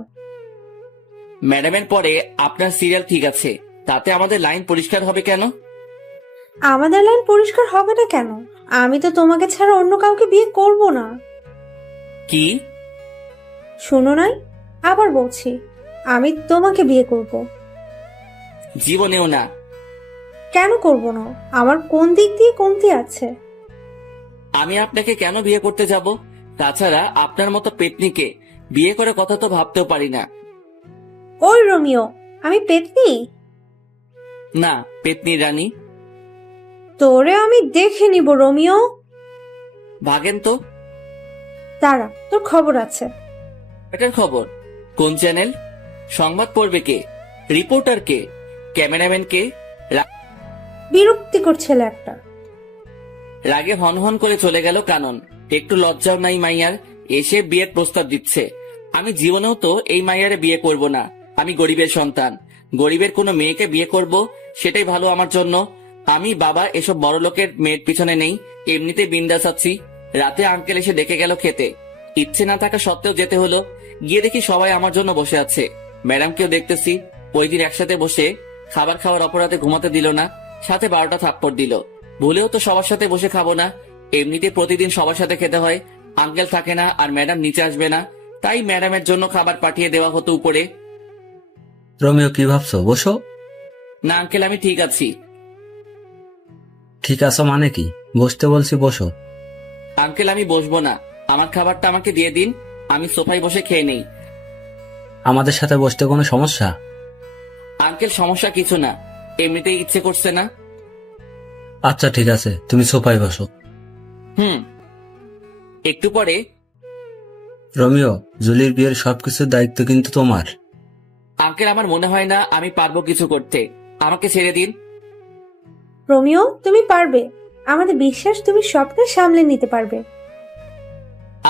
ম্যাডামের পরে আপনার সিরিয়াল ঠিক আছে, তাতে আমাদের লাইন পরিষ্কার হবে কেন? আমাদের লাইন পরিষ্কার হবে না কেন? আমি তো তোমাকে ছাড়া অন্য কাউকে বিয়ে করব না। কি? শোনো নাই, আবার বলছি, আমি তোমাকে বিয়ে করব। জীবনেও না। কেন করব না? আমার কোন দিক দিয়ে কমতি আছে? আমি আপনাকে কেন বিয়ে করতে যাব? তাছাড়া আপনার মতো পেতনিকে বিয়ে করে কথা তো ভাবতেও পারি না। ওই রোমিও, আমি পেতনি? না, পেতনি রানী। তোরে আমি দেখে নিব রোমিও। ভাগেন তো। দাঁড়া, তোর খবর আছে। এটার খবর? কোন চ্যানেল? সংবাদ পড়বে কে? রিপোর্টার কে? ক্যামেরাম্যান কে? বিরক্তিকর ছেলে একটা। রাগে হনহন করে চলে গেল কানন। একটু লজ্জাও নাই মাইয়ার, এসে বিয়ের প্রস্তাব দিচ্ছে। আমি জীবনেও তো এই মাইয়ারে বিয়ে করব না। আমি গরিবের সন্তান, গরিবের কোনো মেয়েকে বিয়ে করব সেটাই ভালো আমার জন্য। আমি বাবা এসব বড় লোকের মেয়ের পিছনে নেই, এমনিতে বিন্দাস আছি। রাতে আঙ্কেল এসে ডেকে গেল খেতে, ইচ্ছে না থাকা সত্ত্বেও যেতে হলো। গিয়ে দেখি সবাই আমার জন্য বসে আছে, ম্যাডামকেও দেখতেছি। ওই দিন একসাথে বসে খাবার খাওয়ার অপরাধে ঘুমাতে দিল না, সাথে 12টা থাপ্পড় দিল। ভুলেও তো সবার সাথে বসে খাবো না, এমনিতে প্রতিদিন সবার সাথে খেতে হয়। আঙ্কেল থাকে না আর ম্যাডাম নিচে আসবে না, তাই ম্যাডামের জন্য খাবার পাঠিয়ে দেওয়া হতো উপরে। রোমিও কি ভাবছো? বসো। না আঙ্কেল আমি ঠিক আছি। ঠিক আছো মানে কি? বসতে বলছি বসো। আঙ্কেল আমি বসবো না, আমার খাবারটা আমাকে দিয়ে দিন। আমি সোফায় বসে খেয়ে নেই। আমাদের সাথে বসতে কোনো সমস্যা? আঙ্কেল, সমস্যা কিছু না, এমনিতেই ইচ্ছে করছে না। আচ্ছা ঠিক আছে, তুমি সোফায় বসো। একটু পরে, রোমিও, জুলির বিয়ের সবকিছুর দায়িত্ব কিন্তু তোমার। আঙ্কেল, আমার মনে হয় না আমি পারবো কিছু করতে, আমাকে ছেড়ে দিন। রোমিও, তুমি পারবে। আমাদের বিশ্বাস তুমি সবটা সামলে নিতে পারবে।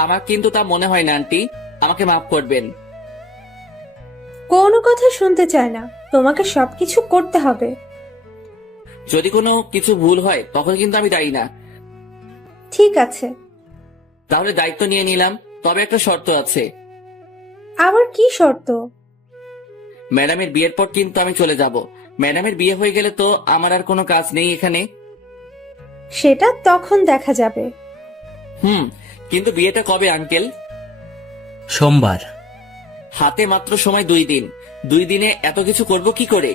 আমার কিন্তু তা মনে হয় না আন্টি, আমাকে মাফ করবেন। কোনো কথা শুনতে চায় না, তোমাকে সবকিছু করতে হবে। যদি কোনো কিছু ভুল হয় তখন কিন্তু আমি দায়ী না। ঠিক আছে। তাহলে দায়িত্ব নিয়ে নিলাম, তবে একটা শর্ত আছে। আবার কি শর্ত? ম্যাডামের বিয়ের পর কিন্তু আমি চলে যাব। ম্যাডামের বিয়ে হয়ে গেলে তো আমার আর কোনো কাজ নেই এখানে। সেটা তখন দেখা যাবে। কিন্তু বিয়েটা কবে আঙ্কেল? সোমবার। হাতে মাত্র সময় 2 দিন। 2 দিনে এত কিছু করব কি করে?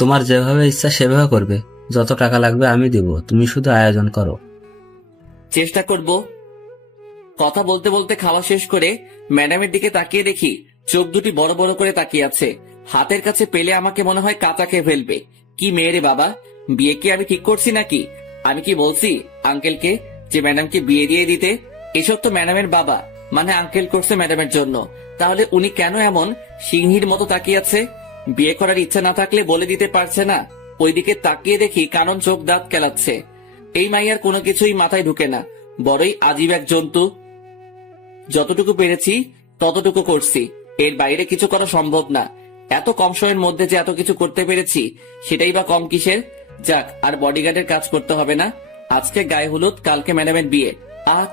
তোমার যেভাবে ইচ্ছা সেভাবে করবে। যত টাকা লাগবে আমি দিব, তুমি শুধু আয়োজন করো। চেষ্টা করব। কথা বলতে বলতে খাওয়া শেষ করে ম্যাডামের দিকে তাকিয়ে দেখি চোখ দুটি বড় বড় করে তাকিয়ে আছে। হাতের কাছে পেলে আমাকে মনে হয় কাঁচা খেয়ে ফেলবে। কি মেয়ে রে বাবা, বিয়ে কি আমি ঠিক করছি নাকি? আমি কি বলছি আঙ্কেলকে যে ম্যাডামকে বিয়ে দিয়ে দিতে? এসব তো ম্যাডামের বাবা মানে আঙ্কেল করছে ম্যাডামের জন্য। তাহলে উনি কেন এমন সিংহীর মতো তাকিয়ে আছে? বিয়ে করার ইচ্ছা না থাকলে বলে দিতে পারছে না? ওইদিকে তাকিয়ে দেখি কানন চোখ দাঁত কেলাচ্ছে। এই মাইয়ার কোনো কিছুই মাথায় ঢুকে না, বড়ই আজীব এক জন্তু। যতটুকু পেরেছি ততটুকু করছি, এর বাইরে কিছু করা সম্ভব না। এত কম সময়ের মধ্যে যে এত কিছু করতে পেরেছি সেটাই বা কম কিসের? যাক, আর বডিগার্ডের কাজ করতে হবে না। আজকে গায়ে হলুদ, কালকে ম্যাডামের বিয়ে।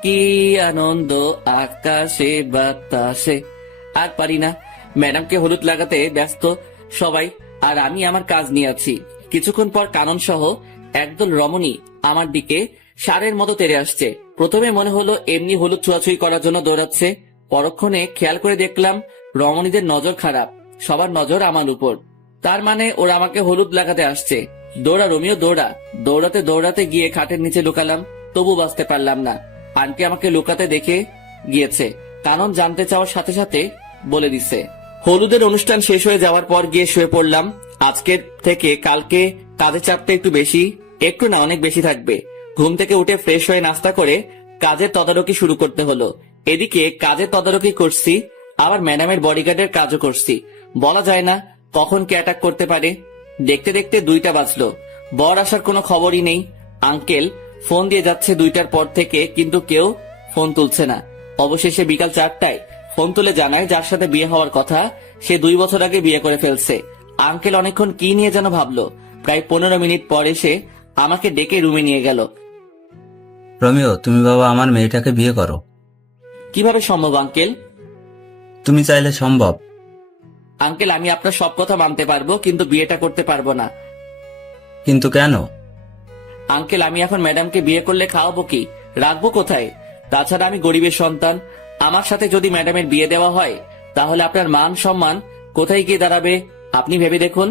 কি আনন্দ আকাশে বাতাসে। আর পারি না, ম্যাডামকে হলুদ লাগাতে ব্যস্ত সবাই, আর আমি আমার কাজ নিয়ে আছি। কিছুক্ষণ পর কানন সহ একদল রমণী আমার দিকে ষাঁড়ের মতো তেড়ে আসছে। প্রথমে মনে হলো এমনি হলুদ ছোঁয়াছুঁই করার জন্য দৌড়াচ্ছে। পরক্ষণে খেয়াল করে দেখলাম রমণীদের নজর খারাপ, সবার নজর আমার উপর। তার মানে ওরা আমাকে হলুদ লাগাতে আসছে। দৌড়া রোমিও দৌড়া। দৌড়াতে দৌড়াতে গিয়ে খাটের নিচে লুকালাম, তবু বাঁচতে পারলাম না। আন্টি আমাকে লুকাতে দেখে গিয়েছে। কানন জানতে চাওয়ার সাথে সাথে বলে দিছে। হলুদের অনুষ্ঠান শেষ হয়ে যাওয়ার পর গিয়ে শুয়ে পড়লাম। আজকের থেকে কালকে কাজের চাপটা একটু বেশি, একটু না অনেক বেশি থাকবে। ঘুম থেকে উঠে ফ্রেশ হয়ে নাস্তা করে কাজের তদারকি শুরু করতে হলো। এদিকে কাজের তদারকি করছি, আবার ম্যাডামের বডিগার্ডের কাজও করছি। বলা যায় না কখন কে অ্যাটাক করতে পারে। দেখতে দেখতে 2টা বাজলো। বর আসার কোনো খবরই নেই। আঙ্কেল ফোন দিয়ে যাচ্ছে 2টার পর থেকে, কিন্তু কেউ ফোন তুলছে না। অবশেষে বিকাল 4টায় ফোন তুলে জানায় যার সাথে বিয়ে হওয়ার কথা সে 2 বছর আগে বিয়ে করে ফেলছে। আঙ্কেল অনেকক্ষণ কি নিয়ে যেন ভাবলো। প্রায় 15 মিনিট পর এসে আমাকে ডেকে রুমে নিয়ে গেল। রোমিও, তুমি বাবা আমার মেয়েটাকে বিয়ে করো। কিভাবে সম্ভব আঙ্কেল? তুমি চাইলে সম্ভব। আঙ্কেল, আমি আপনার সব কথা মানতে পারবো, কিন্তু বিয়েটা করতে পারবো না। কিন্তু কেন? আঙ্কেল, আমি এখন ম্যাডামকে বিয়ে করলে খাওয়াবো কি, রাখবো কোথায়? তাছাড়া আমি গরিবের সন্তান। আমার সাথে যদি ম্যাডামের বিয়ে দেওয়া হয় তাহলে আপনার মান সম্মান কোথায় গিয়ে দাঁড়াবে আপনি ভেবে দেখুন।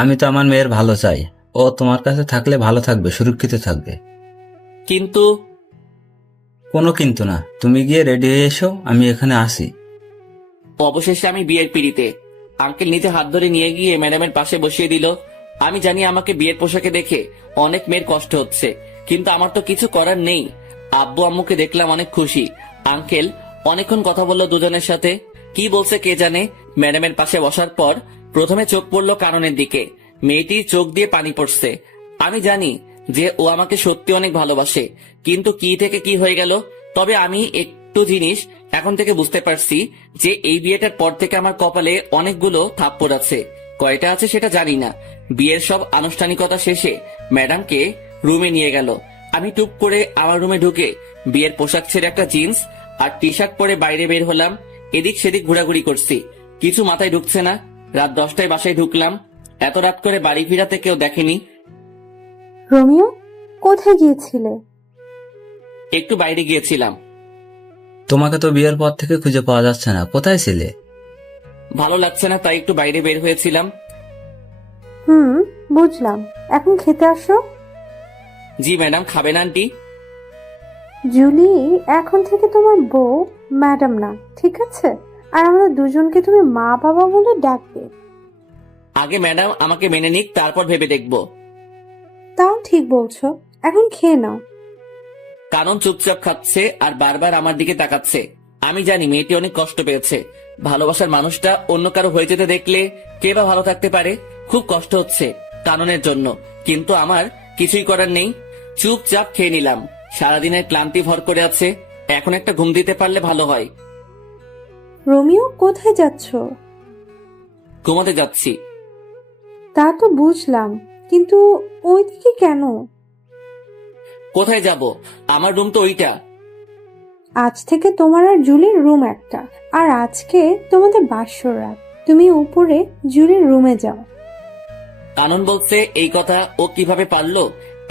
আমি তো আমার মেয়ের ভালো চাই। ও তোমার কাছে থাকলে ভালো থাকবে, সুরক্ষিত থাকবে। কিন্তু কোনো কিন্তু না, তুমি গিয়ে রেডি হয়ে এসো, আমি এখানে আসি। অবশেষে আমি বিয়ের পিড়িতে। আঙ্কেল নিজে হাত ধরে নিয়ে গিয়ে ম্যাডামের পাশে বসিয়ে দিল। আমি জানি আমাকে বিয়ের পোশাকে দেখে অনেক মেয়ের কষ্ট হচ্ছে, কিন্তু আমার তো কিছু করার নেই। আব্বু আম্মুকে দেখলাম অনেক খুশি। আঙ্কেল অনেকক্ষণ কথা বললো দুজনের সাথে, কি বলছে কে জানে। ম্যাডামের পাশে বসার পর প্রথমে চোখ পড়লো কাননের দিকে। মেয়েটির চোখ দিয়ে পানি পড়ছে। আমি জানি যে ও আমাকে সত্যি অনেক ভালোবাসে, কিন্তু কি থেকে কি হয়ে গেল। তবে আমি একটু জিনিস এখন থেকে বুঝতে পারছি যে এই বিয়েটার পর থেকে আমার কপালে অনেকগুলো থাপ্পড় আছে। কয়টা আছে সেটা জানি না। বিয়ের সব আনুষ্ঠানিকতা শেষে ম্যাডামকে রুমে নিয়ে গেল। আমি টুপ করে আমার রুমে ঢুকে বিয়ের পোশাক ছেড়ে একটা জিন্স আর টি শার্ট পরে বাইরে বের হলাম। এদিক সেদিক ঘোরাঘুরি করছি, কিছু মাথায় ঢুকছে না। রাত 10টায় বাসায় ঢুকলাম। এত রাত করে বাড়ি ফিরাতে কেউ দেখেনি। রোমিও, কোথায় গিয়েছিলে? একটু বাইরে গিয়েছিলাম। তোমাকে তো বিয়ের পর থেকে খুঁজে পাওয়া যাচ্ছে না, কোথায় ছিলে? ভালো লাগছে না তাই একটু বাইরে বের হয়েছিলাম। বুঝলাম। এখন খেতে আসো। জি ম্যাডাম, খাবেন আন্টি? জুলি এখন থেকে তোমার বউ। ম্যাডাম না, ঠিক আছে? আর আমাদের দুজনকে তুমি মা বাবা বলে ডাকবে। আগে ম্যাডাম আমাকে মেনে নিক, তারপর ভেবে দেখবো। তাও ঠিক বলছো, এখন খেয়ে নাও। কানন চুপচাপ খাচ্ছে আর বারবার আমার দিকে তাকাচ্ছে। আমি জানি মেয়েটি অনেক কষ্ট পেয়েছে। ভালোবাসার মানুষটা অন্য কারো হয়ে যেতে দেখলে কে বা ভালো থাকতে পারে। খুব কষ্ট হচ্ছে কাননের জন্য, কিন্তু আমার কিছুই করার নেই। চুপচাপ খেয়ে নিলাম। সারাদিনের ক্লান্তি ভর করে আছে, এখন একটা ঘুম দিতে পারলে ভালো হয়। রোমিও, কোথায় যাচ্ছো? ঘুমাতে যাচ্ছি। তা তো বুঝলাম, কিন্তু ওইদিকে কেন? কোথায় যাব? আমার রুম তো ওইটা। আজ থেকে তোমার আর জুলির রুম একটা, আর আজকে তোমাদের বাসর রাত। তুমি উপরে জুলির রুমে যাও। কানন বলছে এই কথা ও কিভাবে পারলো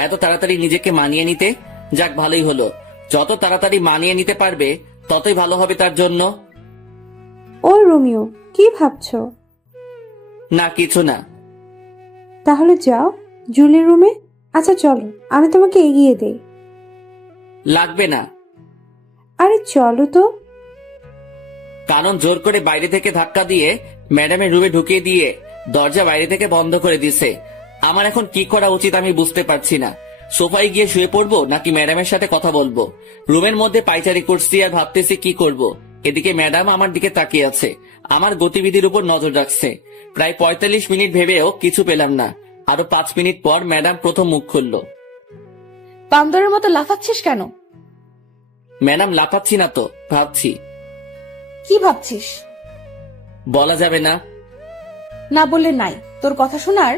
এত তাড়াতাড়ি নিজেকে মানিয়ে নিতে? যাক, ভালোই হলো। যত তাড়াতাড়ি মানিয়ে নিতে পারবে ততই ভালো হবে তার জন্য। ওই রোমিও, কি ভাবছো? না, কিছু না। তাহলে যাও জুলির রুমে। আচ্ছা চলো, আমি তোমাকে এগিয়ে দেই। লাগবে না। আরে চলো তো। কানন জোর করে বাইরে থেকে ধাক্কা দিয়ে ম্যাডামের রুমে ঢুকিয়ে দিয়ে দরজা বাইরে থেকে বন্ধ করে দিছে। আমার এখন কি করা উচিত আমি বুঝতে পারছি না। সোফায় গিয়ে শুয়ে পড়বো নাকি ম্যাডামের সাথে কথা বলবো? রুমের মধ্যে পায়চারি করছি আর ভাবতেছি কি করব। এদিকে ম্যাডাম আমার দিকে তাকিয়ে আছে, আমার গতিবিধির উপর নজর রাখছে। প্রায় ৪৫ মিনিট ভেবেও কিছু পেলাম না। আরো ৫ মিনিট পর ম্যাডাম প্রথম মুখ খুলল। বান্দরের মতো লাফাচ্ছিস কেন? ম্যাডাম, লাফাচ্ছি না তো, ভাবছি। কি ভাবছিস? বলা যাবে না। না বললে নাই, তোর কথা শোনার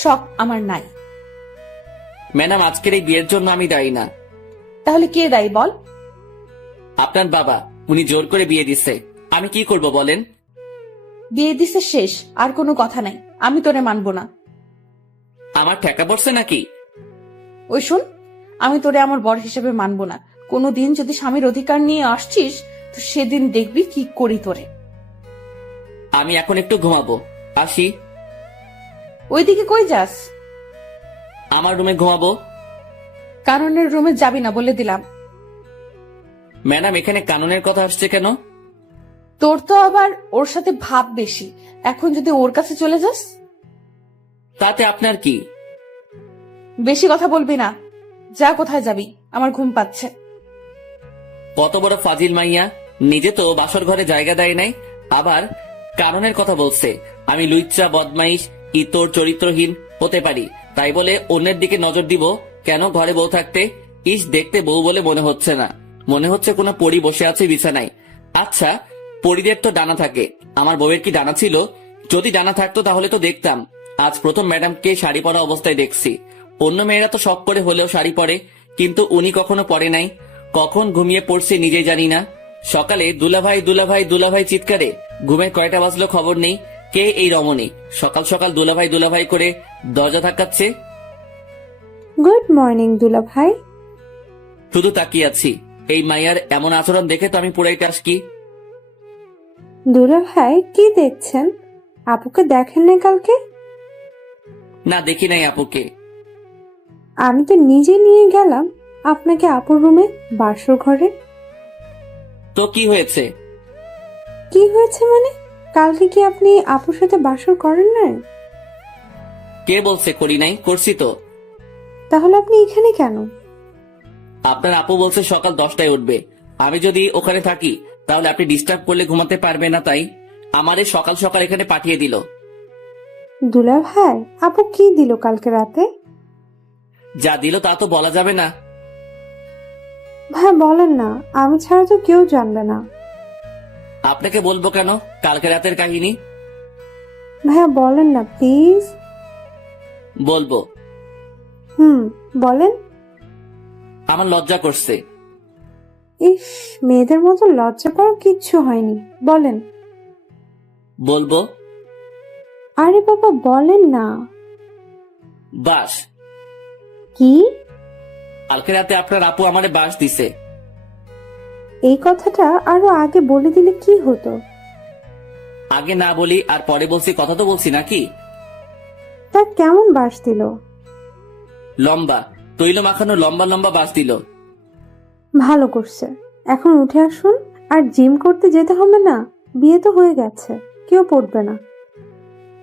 শখ আমার নাই। ম্যাডাম, আজকের এই বিয়ের জন্য আমি দায়ী না। তাহলে কে দায়ী বল? আপনার বাবা, উনি জোর করে বিয়ে দিছে। আমি কি করব বলেন? বিয়ে দিছে শেষ, আর কোনো কথা নাই। আমি তোরে মানবো না। আমার ঠেকা পড়ছে নাকি? ওই শুন, আমি তোরে আমার বর হিসেবে মানবো না। কোনোদিন যদি স্বামীর অধিকার নিয়ে আসছিস তো সেদিন দেখবি কি করি তোরে। আমি এখন একটু ঘুমাবো, আসি। ওইদিকে কই যাস? আমার রুমে ঘুমাবো। কারণের রুমে যাবি না বলে দিলাম। ম্যাডাম, এখানে কানুনের কথা আসছে কেন? তোর তো আবার ওর সাথে ভাব বেশি। এখন যদি ওর কাছে চলে যাস? তাতে আপনার কি? বেশি কথা বলবি না। যা, কোথায় যাবি? আমার ঘুম পাচ্ছে। কত বড় ফাজিল মাইয়া, নিজে তো বাসর ঘরে জায়গা দেয় নাই, আবার কানুনের কথা বলছে। আমি লুইচ্চা, বদমাইশ, ইতর, চরিত্রহীন হতে পারি, তাই বলে অন্যের দিকে নজর দিব কেন? ঘরে বউ থাকতে ইস, দেখতে বউ বলে মনে হচ্ছে না, মনে হচ্ছে কোনো পরী বসে আছে বিছানায়। আচ্ছা, পরীদের তো ডানা থাকে, আমার বউয়ের কি ডানা ছিল? যদি ডানা থাকতো তাহলে তো দেখতাম। আজ প্রথম ম্যাডামকে শাড়ি পরা অবস্থায় দেখছি। অন্য মেয়েরা তো শখ করে হলেও শাড়ি পরে, কিন্তু উনি কখনো পরে নাই। কখন ঘুমিয়ে পড়ছে নিজেই জানি না। সকালে দুলাভাই দুলাভাই দুলাভাই চিৎকারে ঘুমের কয়টা বাজলো খবর নেই। কে এই রমণী সকাল সকাল দুলাভাই দুলাভাই করে দরজা ধাক্কাচ্ছে? গুড মর্নিং দুলা ভাই। শুধু তাকিয়ে আছি। এই মাইয়ার এমন আচরণ দেখে তো আমি পুরাই টাসকি। দুলা ভাই, কি দেখছেন? আপুকে দেখেন না কালকে? না, দেখি নাই আপুকে। আমি তো নিজে নিয়ে গেলাম আপনাকে আপুর রুমে, বাসর ঘরে। তো কি হয়েছে? কি হয়েছে মানে? কালকে কি আপনি আপুর সাথে বাসর করেন নাই? কে বলছে করি নাই? করছি তো। তাহলে আপনি এখানে কেন? আপনার আপু বলছে সকাল 10টায় উঠবে। আমি যদি ওখানে থাকি তাহলে আপনি ডিস্টার্ব করলে ঘুমাতে পারবে না, তাই আমারে সকাল সকাল এখানে পাঠিয়ে দিল। দুলা ভাই, আপু কি দিল কালকে রাতে? যা দিল তা তো বলা যাবে না। ভাই বলেন না, আমি ছাড়া তো কেউ জানবে না। আপনাকে বলবো কেন কালকে রাতের কাহিনী? ভাইয়া বলেন না প্লিজ। বলবো। বলেন। আমার লজ্জা করছে। ইস, মেয়েদের মতো লজ্জা পাওয়ার কিচ্ছু হয়নি, বলেন। বলবো। আরে বাবা বলেন না। বাস। কি? কালকে রাতে আপনার আপু আমারে বাস দিছে। এই কথাটা আরো আগে বলে দিলে কি হতো? আগে না বলি আর পরে বলছি, কথা তো বলছি নাকি? তা কেমন বাস দিল? লম্বা, তৈল মাখানো লম্বা লম্বা বাস দিল। ভালো করছে। এখন উঠে আসুন, আর জিম করতে যেতে হবে না, বিয়ে তো হয়ে গেছে, কেউ পড়বে না।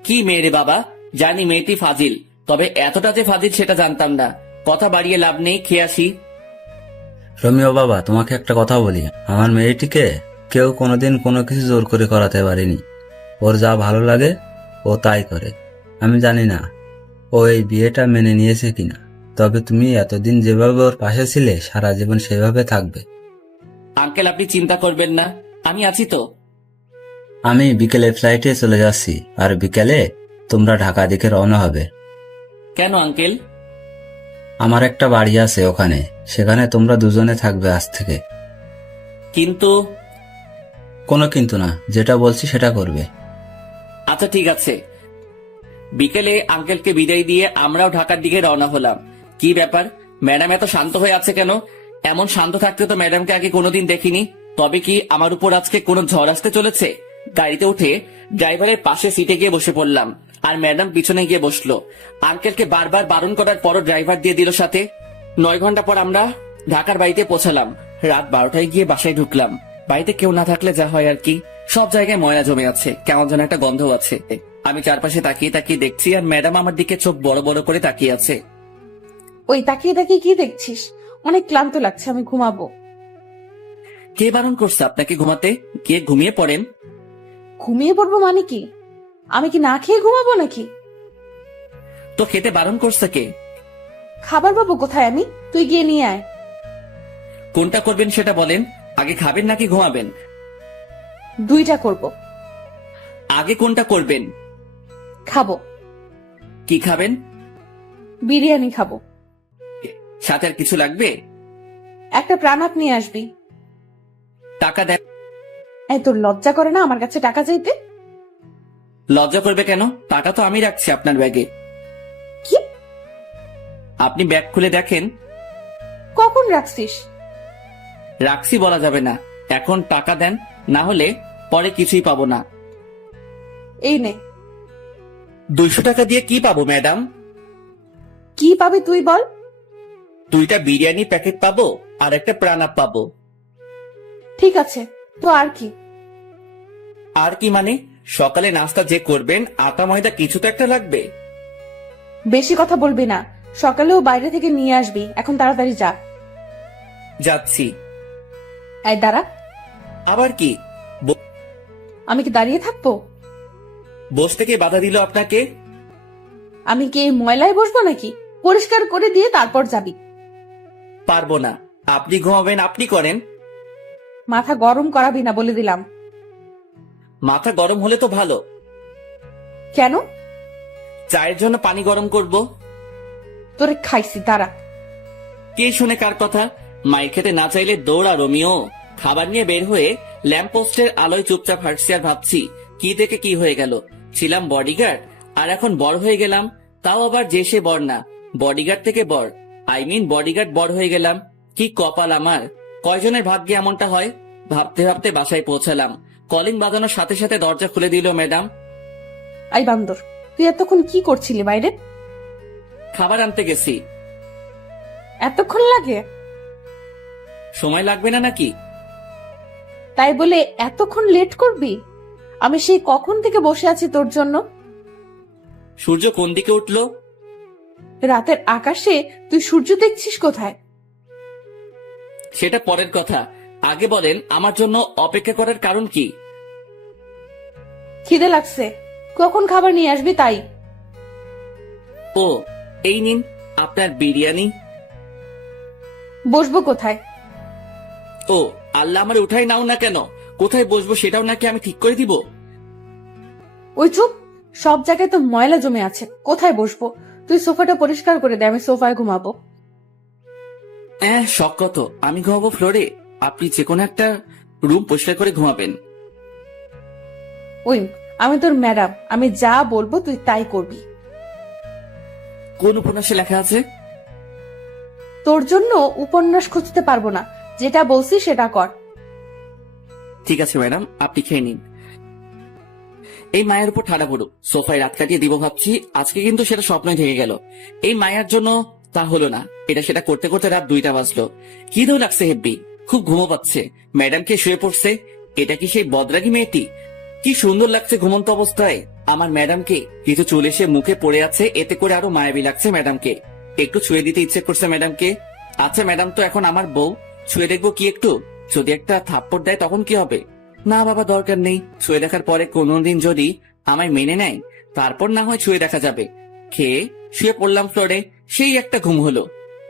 কি মেয়ে রে বাবা, জানি মেয়েটি ফাজিল, তবে এতটা যে ফাজিল সেটা জানতাম না। কথা বাড়িয়ে লাভ নেই, খেয়ে আসি। রমিও বাবা, তোমাকে একটা কথা বলি, আমার মেয়েটিকে কেউ কোনোদিন কোনো কিছু জোর করে করাতে পারেনি। ওর যা ভালো লাগে ও তাই করে। আমি জানি না ও এই বিয়েটা মেনে নিয়েছে কিনা, তবে তুমি এতদিন যেভাবে ওর পাশে ছিলে সারা জীবন সেভাবে থাকবে। আঙ্কেল আপনি চিন্তা করবেন না, আমি আছি তো। আমি বিকেলে ফ্লাইটে চলে যাচ্ছি, আর বিকেলে তোমরা ঢাকা দিকে রওনা হবে। কেন আঙ্কেল? আমার একটা বাড়ি আছে ওখানে, সেখানে তোমরা দুজনে থাকবে আজ থেকে। কিন্তু কোনো কিন্তু না, যেটা বলছি সেটা করবে। আচ্ছা ঠিক আছে। বিকেলে আঙ্কেলকে বিদায় দিয়ে আমরাও ঢাকার দিকে রওনা হলাম। কি ব্যাপার, ম্যাডাম এত শান্ত হয়ে আছে কেন? এমন শান্ত থাকতে তো ম্যাডামকে আগে কোনোদিন দেখিনি। তবে কি আমার উপর আজকে কোনো ঝড় আসতে চলেছে? গাড়িতে উঠে ড্রাইভারের পাশে সিটে গিয়ে বসে পড়লাম, আর ম্যাডাম পিছনে গিয়ে বসলো। আঙ্কেলকে বারবার বারণ করার পরও ড্রাইভার দিয়ে দিল সাথে। 9 ঘন্টা পর আমরা ঢাকার বাড়িতে পৌঁছালাম। রাত 12টায় গিয়ে বাসায় ঢুকলাম। বাড়িতে কেউ না থাকলে যা হয় আর কি, সব জায়গায় ময়লা জমে আছে, কেমন যেন একটা গন্ধ আছে। আমি চারপাশে তাকিয়ে তাকিয়ে দেখছি, আর ম্যাডাম আমার দিকে চোখ বড় বড় করে তাকিয়ে আছে। ওই তাকিয়ে তাকিয়ে কি দেখছিস? অনেক ক্লান্ত লাগছে, আমি ঘুমাবো। কে বারণ করছে আপনাকে ঘুমাতে? গিয়ে ঘুমিয়ে পড়েন। ঘুমিয়ে পড়বো মানে কি? আমি কি না খেয়ে ঘুমাবো নাকি? তো খেতে বারণ করছে কে? খাবার পাবো কোথায় আমি? তুই গিয়ে নিয়ে আয়। কোনটা করবেন সেটা বলেন। আগে খাবেন নাকি ঘুমাবেন? দুইটা করব। আগে কোনটা করবেন? খাবো। কি খাবেন? বিরিয়ানি খাবো। সাথে আর কিছু লাগবে? একটা প্রাণাপ নিয়ে আসবি। টাকা দেন। এই তোর লজ্জা করে না আমার কাছে টাকা চাইতে? লজ্জা করবে কেন? টাকা তো আমি রাখছি আপনার ব্যাগে। কি? আপনি ব্যাগ খুলে দেখেন। কখন রাখছিস? রাখছি বলা যাবে না। এখন টাকা দেন, না হলে পরে কিছুই পাবো না। এই নে। 200 টাকা দিয়ে কি পাবো ম্যাডাম? কি পাবি তুই বল? 2টা বিরিয়ানি প্যাকেট পাবো, আর একটা প্রাণাপ পাবো। ঠিক আছে, তো আর কি? আর কি মানে? সকালে নাস্তা যে করবেন, আটা ময়দা কিছু তো একটা লাগবে। বেশি কথা বলবি না। সকালেও বাইরে থেকে নিয়ে আসবি, এখন তাড়াতাড়ি যা। যাচ্ছি। এই দাঁড়া। আবার কি? আমি কি দাঁড়িয়ে থাকবো? বসতে কে বাধা দিল আপনাকে? আমি কি এই ময়লায় বসবো নাকি? পরিষ্কার করে দিয়ে তারপর যাবি। পারবো না। আপনি ঘুমাবেন, আপনি করেন। মাথা গরম করাবি না বলে দিলাম। মাথা গরম হলে তো ভালো। কেন? চায়ের জন্য পানি গরম করব। তোরে খাইছি, দাঁড়া। কে শুনে কার কথা? মায়ের খেতে না চাইলে দৌড়া রোমিও। খাবার নিয়ে বের হয়ে ল্যাম্পপোস্টের আলোয় চুপচাপ হাঁটছি আর ভাবছি, কি থেকে কি হয়ে গেল। ছিলাম বডিগার্ড, আর এখন বড় হয়ে গেলাম। তাও আবার যে সে বর না, বডিগার্ড থেকে বর। বডিগার্ড বড় হয়ে গেলাম। কি কপাল আমার! কয়জনের ভাগ্যে এমনটা হয়? ভাবতে ভাবতে বাসায় পৌঁছালাম। কলিং বাজানোর সাথে সাথে দরজা খুলে দিল ম্যাডাম। আই বান্দর, তুই এতক্ষণ কি করছিলি বাইরে? খাবার আনতে গেছি। এতক্ষণ লাগে? সময় লাগবে না নাকি? তাই বলে এতক্ষণ লেট করবি? আমি সেই কখন থেকে বসে আছি তোর জন্য। সূর্য কোন দিকে উঠলো? রাতের আকাশে তুই সূর্য দেখছিস কোথায়? সেটা পরের কথা। আগে বলেন আমার জন্য অপেক্ষা করার কারণ কি? খিদে লাগছে, কখন খাবার নিয়ে আসবি তাই। ও, এই নিন আপনার বিরিয়ানি। বসবো কোথায়? ও আল্লাহ, আমার উঠাই নাও না কেন? কোথায় বসবো সেটাও নাকি আমি ঠিক করে দিব? ওই চুপ, সব জায়গায় তো ময়লা জমে আছে, কোথায় বসবো? তুই সোফাটা পরিষ্কার করে দে, আমি সোফায় ঘুমাবো। শখ কত, আমি ঘুমাবো ফ্লোরে, আপনি যে কোনো একটা রুম পরিষ্কার করে ঘুমাবেন। ওই, আমি তোর ম্যাডাম, আমি যা বলবো তুই তাই করবি। কোন উপন্যাসে লেখা আছে? তোর জন্য উপন্যাস খুঁজতে পারবো না, যেটা বলছি সেটা কর। ঠিক আছে ম্যাডাম, আপনি খেয়ে নিন। এই মায়ের উপর ঠাড়া পড়ুক, সোফায় রাত কাটিয়ে দিব ভাবছি, আজকে কিন্তু সেটা স্বপ্নই থেকে গেল। এই মায়ের জন্য তা হলো না, এটা সেটা করতে করতে রাত 2টা বাজলো। কি দৌ লাগছে হেব্বি। খুব ঘুমো পাচ্ছে। ম্যাডাম কে শুয়ে পড়ছে। এটা কি সেই বদরাগী মেয়েটি? কি সুন্দর লাগছে ঘুমন্ত অবস্থায় আমার ম্যাডামকে। কিছু চুল এসে মুখে পড়ে আছে, এতে করে আরো মায়াবী লাগছে ম্যাডামকে। একটু ছুঁয়ে দিতে ইচ্ছে করছে ম্যাডামকে। আচ্ছা, ম্যাডাম তো এখন আমার বউ, ছুঁয়ে দেখবো কি একটু? যদি একটা থাপ্পড় দেয় তখন কি হবে? না বাবা, দরকার নেই। ছুঁয়ে দেখার পরে কোনোদিন যদি আমায় মেনে নেয়, তারপর না হয় ছুঁয়ে দেখা যাবে। খেয়ে শুয়ে পড়লাম ফ্লোরে। সেই একটা ঘুম হলো,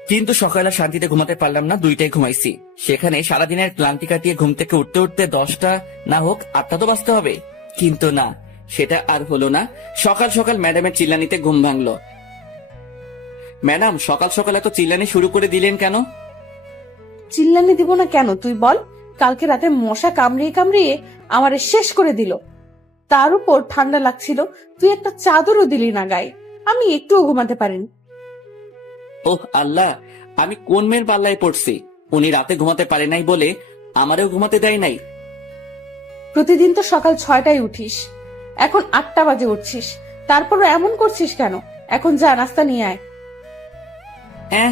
কিন্তু সকালে শান্তিতে ঘুমাতে পারলাম না। 2টায় ঘুমাইছি। সেখানে সারাদিনের ক্লান্তি কাটিয়ে ঘুম থেকে উঠতে উঠতে 10টা না হোক 8টা তো বাজতে হবে। কিন্তু না, সেটা আর হলো না। সকাল সকাল ম্যাডামের চিল্লানিতে ঘুম ভাঙলো। ম্যাডাম, সকাল সকাল এত চিল্লানি শুরু করে দিলেন কেন? চিল্লানি দিব না কেন তুই বল? কালকে রাতে মশা কামড়িয়ে কামড়িয়ে আমারে শেষ করে দিল। তার উপর ঠান্ডা লাগছিল, তুই একটা চাদরও দিলি না গায়ে। আমি একটুও ঘুমাতে পারিনি। ওহ আল্লাহ, আমি কোন মেয়ের পাল্লায় পড়ছি? উনি রাতে ঘুমাতে পারে নাই বলে আমারও ঘুমাতে দেয় নাই। প্রতিদিন তো সকাল 6টায় উঠিস, এখন 8টা বাজে উঠছিস, তারপরও এমন করছিস কেন? এখন যা, নাস্তা নিয়ে আয়। হ্যাঁ,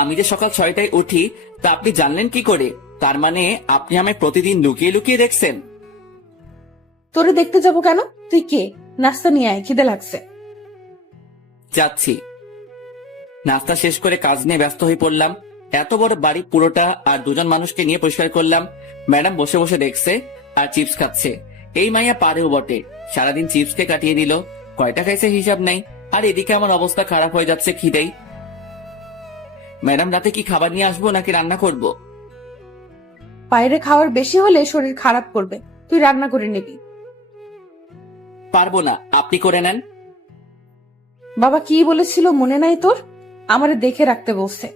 আমি যে সকাল 6টায় উঠি তা আপনি জানলেন কি করে? তার মানে আপনি আমায় প্রতিদিন লুকিয়ে লুকিয়ে দেখছেন? তোরে দেখতে যাব কেন? তুই কে? নাস্তা নিয়ে আয়, খিদে লাগছে। যাচ্ছি। নাস্তা শেষ করে কাজ নিয়ে ব্যস্ত হয়ে পড়লাম। এত বড় বাড়ি পুরোটা আর 2জন মানুষকে নিয়ে পরিষ্কার করলাম। ম্যাডাম বসে বসে দেখছে আর চিপস খাচ্ছে। এই মাইয়া পারেও বটে, সারাদিন চিপসকে কাটিয়ে দিল। কয়টা খাইছে হিসাব নাই। আর এদিকে আমার অবস্থা খারাপ হয়ে যাচ্ছে খিদেই। ম্যাডাম, রাতে কি খাবার নিয়ে আসবো নাকি রান্না করব? বাইরে খাওয়ার বেশি হলে শরীর খারাপ করবে, তুই রান্না করে নিবি। পারবো না, আপনি করে নেন। বাবা কি বলেছিল মনে নাই তোর? আমারে দেখে রাখতে বলছে।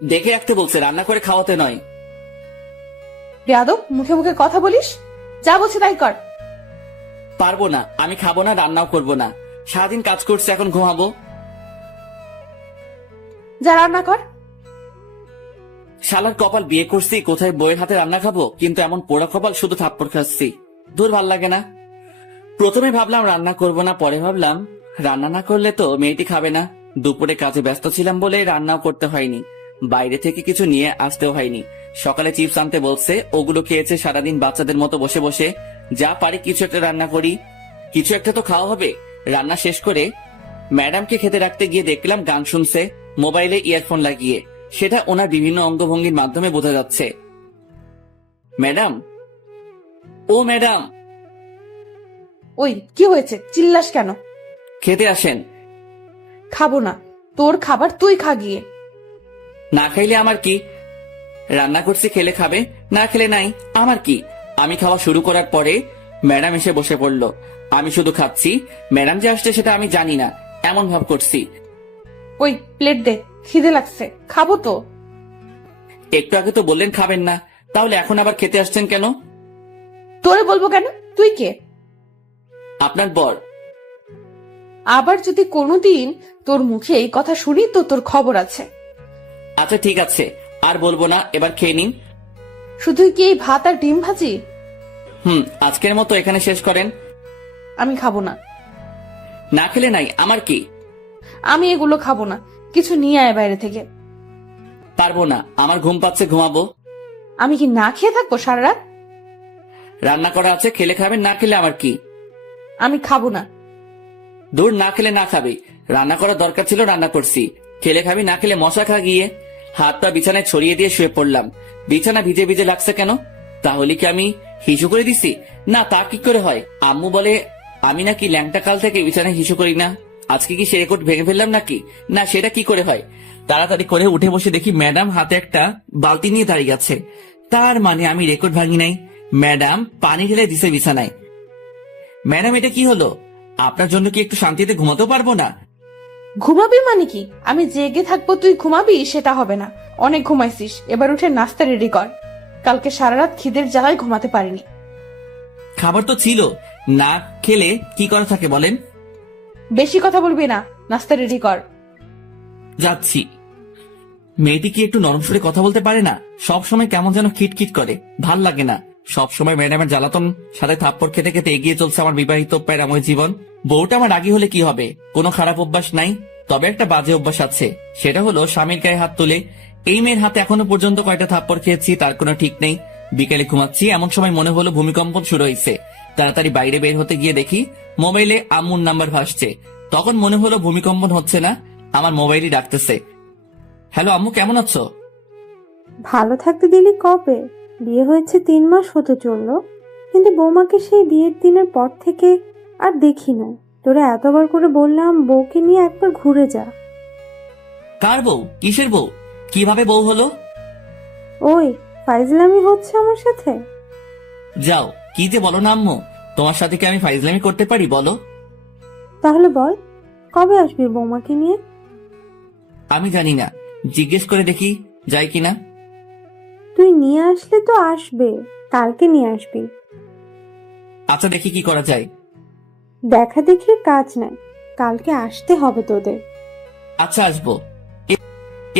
দেখে রাখতে বলছে, রান্না করে খাওয়াতে নয়। বেয়াদব, মুখে মুখে কথা বলিস। যা বলছে তাই কর। পারবো না, আমি খাবো না, রান্নাও করবো না। সারাদিন কাজ করছে, এখন ঘুমাবো। যা রান্না কর। শালার কপাল, বিয়ে করছি কোথায় বইয়ের হাতে রান্না খাবো, কিন্তু এমন পোড়া কপাল, শুধু থাপ্পড় খাচ্ছি। দূর, ভাল লাগে না। প্রথমে ভাবলাম রান্না করব না, পরে ভাবলাম রান্না না করলে তো মেয়েটি খাবে না। দুপুরে কাজে ব্যস্ত ছিলাম বলে রান্নাও করতে হয়নি, বাইরে থেকে কিছু নিয়ে আসতেও হয়নি। সকালে চিপস আনতে বলছে, ওগুলো খেয়েছে সারাদিন বাচ্চাদের মতো বসে বসে। যা পারি কিছু একটা রান্না করি, কিছু একটা তো খাওয়া হবে। রান্না শেষ করে ম্যাডামকে খেতে রাখতে গিয়ে দেখলাম গান শুনছে মোবাইলে ইয়ারফোন লাগিয়ে। সেটা ওনার বিভিন্ন অঙ্গভঙ্গির মাধ্যমে বোঝা যাচ্ছে। ম্যাডাম, ও ম্যাডাম, ওই কি হয়েছে? চিল্লাস কেন? খেতে আসেন। খাবো না, তোর খাবার তুই খা গিয়ে। না খাইলে আমার কি? রান্না করছি, খেলে খাবে, না খেলে নাই, আমার কি? আমি খাওয়া শুরু করার পরে ম্যাডাম এসে বসে পড়লো। আমি শুধু খাচ্ছি, ম্যাডাম যে আসছে সেটা আমি জানি না, এমন ভাব করছি। ওই প্লেট দে, খিদে লাগছে, খাবো তো। একটু আগে তো বললেন খাবেন না, তাহলে এখন আবার খেতে আসছেন কেন? তোরে বলবো কেন? তুই কে? আপনার বর। আবার যদি কোনোদিন তোর মুখে এই কথা শুনি তো তোর খবর আছে। আচ্ছা ঠিক আছে, আর বলবো না, এবার খেয়ে নিন। শুধুই কি এই ভাত আর ডিম ভাজি? আজকের মতো এখানে শেষ করেন। আমি খাবো না। না খেলে নাই, আমার কি? আমি এগুলো খাবো না, কিছু নিয়ে আয় বাইরে থেকে। পারবো না, আমার ঘুম পাচ্ছে, ঘুমাবো। আমি কি না খেয়ে থাকবো সারা রাত? রান্না করা আছে, খেলে খাবেন, না খেলে আমার কি? আমি খাবো না। দূর, না খেলে না খাবে। রান্না করার দরকার ছিল, রান্না করছি। খেলে খাবি, না খেলে মশা খা গিয়ে। হাত পা বিছানায় ছড়িয়ে দিয়ে শুয়ে পড়লাম। বিছানা ভিজে ভিজে লাগছে কেন? তাহলে কি আমি হিসু করে দিছি? না, তা কি করে হয়? আম্মু বলে আমি নাকি ল্যাংটা কাল থেকে বিছানায় হিসু করি না। আজকে কি সে রেকর্ড ভেঙে ফেললাম নাকি? না, সেটা কি করে হয়? তাড়াতাড়ি করে উঠে বসে দেখি ম্যাডাম হাতে একটা বালতি নিয়ে দাঁড়িয়ে আছে। তার মানে আমি রেকর্ড ভাঙি নাই। ম্যাডাম পানি ঢেলে দিছে বিছানায়। ম্যাডাম, এটা কি হলো? আপনার জন্য কি একটু শান্তিতে ঘুমাতেও পারবো না? ঘুমাবি মানে কি? আমি জেগে থাকবো তুই ঘুমাবি সেটা হবে না। অনেক ঘুমাইছিস, এবার উঠে নাস্তা রেডি কর। কালকে সারা রাত খিদের জ্বালায় ঘুমাতে পারিনি। খাবার তো ছিল, না খেলে কি করা থাকে বলেন? বেশি কথা বলবি না, নাস্তা রেডি কর। যাচ্ছি। মেয়েটি কি একটু নরম সুরে কথা বলতে পারে না? সব সময় কেমন যেন খিটখিট করে, ভাল লাগে না। সব সময় ম্যাডামের জ্বালাতন সাথে থাপ্পড় খেতে খেতে এগিয়ে চলছে আমার বিবাহিত প্যারাময় জীবন। বউটা আমার রাগী হলে কি হবে? কোনো খারাপ অভ্যাস নাই, তবে একটা বাজে অভ্যাস আছে, সেটা হলো স্বামীর গায়ে হাত তুলে। এই মেয়ের হাতে এখনো পর্যন্ত কয়টা থাপ্পড় খেয়েছি তার কোনো ঠিক নেই। বিকেলে ঘুমাচ্ছি, এমন সময় মনে হলো ভূমিকম্প শুরু হয়েছে। তাড়াতাড়ি বাইরে বের হতে গিয়ে দেখি মোবাইলে আম্মুর নাম্বার ভাসছে। তখন মনে হলো ভূমিকম্পন হচ্ছে না, আমার মোবাইলই ডাকতেছে। হ্যালো আম্মু, কেমন আছো? ভালো থাকতে দিলি কবে? বিয়ে হয়েছে 3 মাস হতে চললো, কিন্তু বৌমাকে সেই বিয়ের দিনের পর থেকে আর দেখি না। তোরা এতবার করে বললাম বউকে নিয়ে একবার ঘুরে যা। কার বউ? কিসের বউ? কিভাবে বউ হলো? ওই ফাইজলামি হচ্ছে আমার সাথে? যাও, কি যে বলো না আম্মু, তোমার সাথে কি আমি ফাইজলামি করতে পারি বলো? তাহলে বল, কবে আসবি বৌমাকে নিয়ে? আমি জানি না, জিজ্ঞেস করে দেখি যাই কিনা। তুই নিয়ে আসলে তো আসবে, কালকে নিয়ে আসবি। আচ্ছা, দেখি কি করা যায়। দেখা দেখির কাজ নাই, কালকে আসতে হবে তোদের। আচ্ছা, আসবো।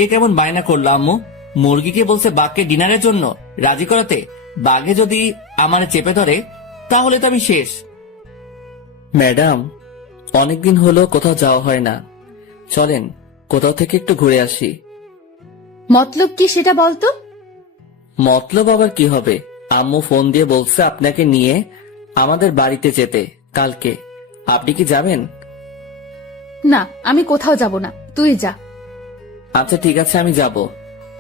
এ কেমন বায়না করলো আম্মু? মুরগিকে বলছে বাঘকে ডিনারের জন্য রাজি করাতে, বাঘে যদি আমার চেপে ধরে তাহলে তো আমি শেষ। ম্যাডাম, অনেকদিন হলো কোথাও যাওয়া হয় না, চলেন কোথাও থেকে একটু ঘুরে আসি। মতলব কি সেটা বলতো? মতলব আবার কি হবে? আম্মু ফোন দিয়ে বলছে আপনাকে নিয়ে আমাদের বাড়িতে যেতে কালকে। আপনি কি যাবেন? না, আমি কোথাও যাব না, তুই যা। আচ্ছা ঠিক আছে, আমি যাব।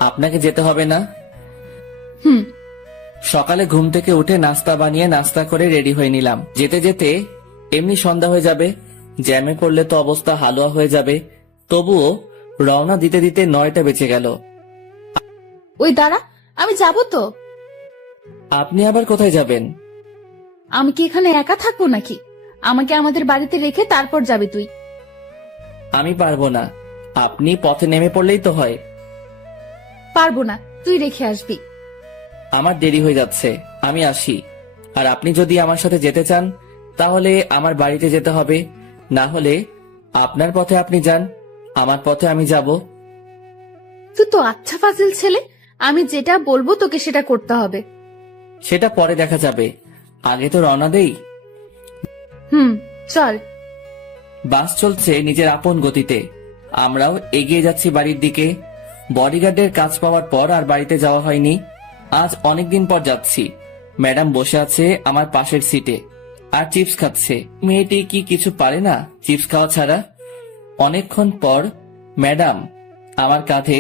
আপনাকে যেতে হবে না। হুম। সকালে ঘুম থেকে উঠে নাস্তা বানিয়ে নাস্তা করে রেডি হয়ে নিলাম। যেতে যেতে এমনি সন্ধ্যা হয়ে যাবে, জ্যামে পড়লে তো অবস্থা হালুয়া হয়ে যাবে। তবুও রওনা দিতে দিতে 9টা বেজে গেল। ওই দাঁড়া, আমি যাব তো। আপনি আবার কোথায় যাবেন? আমি কি এখানে একা থাকবো নাকি? আমাকে আমাদের বাড়িতে রেখে তারপর যাবি তুই। আমি পারবো না, আপনি পথে নেমে পড়লেই তো হয়। পারবো না, তুই রেখে আসবি। আমার দেরি হয়ে যাচ্ছে, আমি আসি। আর আপনি যদি আমার সাথে যেতে চান তাহলে আমার বাড়িতে যেতে হবে, না হলে আপনার পথে আপনি যান, আমার পথে আমি যাব। তুই তো আচ্ছা ফাজিল ছেলে, আমি যেটা বলবো তোকে সেটা করতে হবে। সেটা পরে দেখা যাবে, আগে তো রওনা দেই। হুম, চল। বাস চলছে নিজের আপন গতিতে, আমরাও এগিয়ে যাচ্ছি বাড়ির দিকে। বডিগার্ডের কাজ পাওয়ার পর আর বাড়িতে যাওয়া হয়নি। আজ অনেকদিন পর যাচ্ছি। ম্যাডাম বসে আছে আমার পাশের সিটে আর চিপস খাচ্ছে। মেয়েটি কি কিছু পারে না চিপস খাওয়া ছাড়া? অনেকক্ষণ পর ম্যাডাম আমার কাঁধে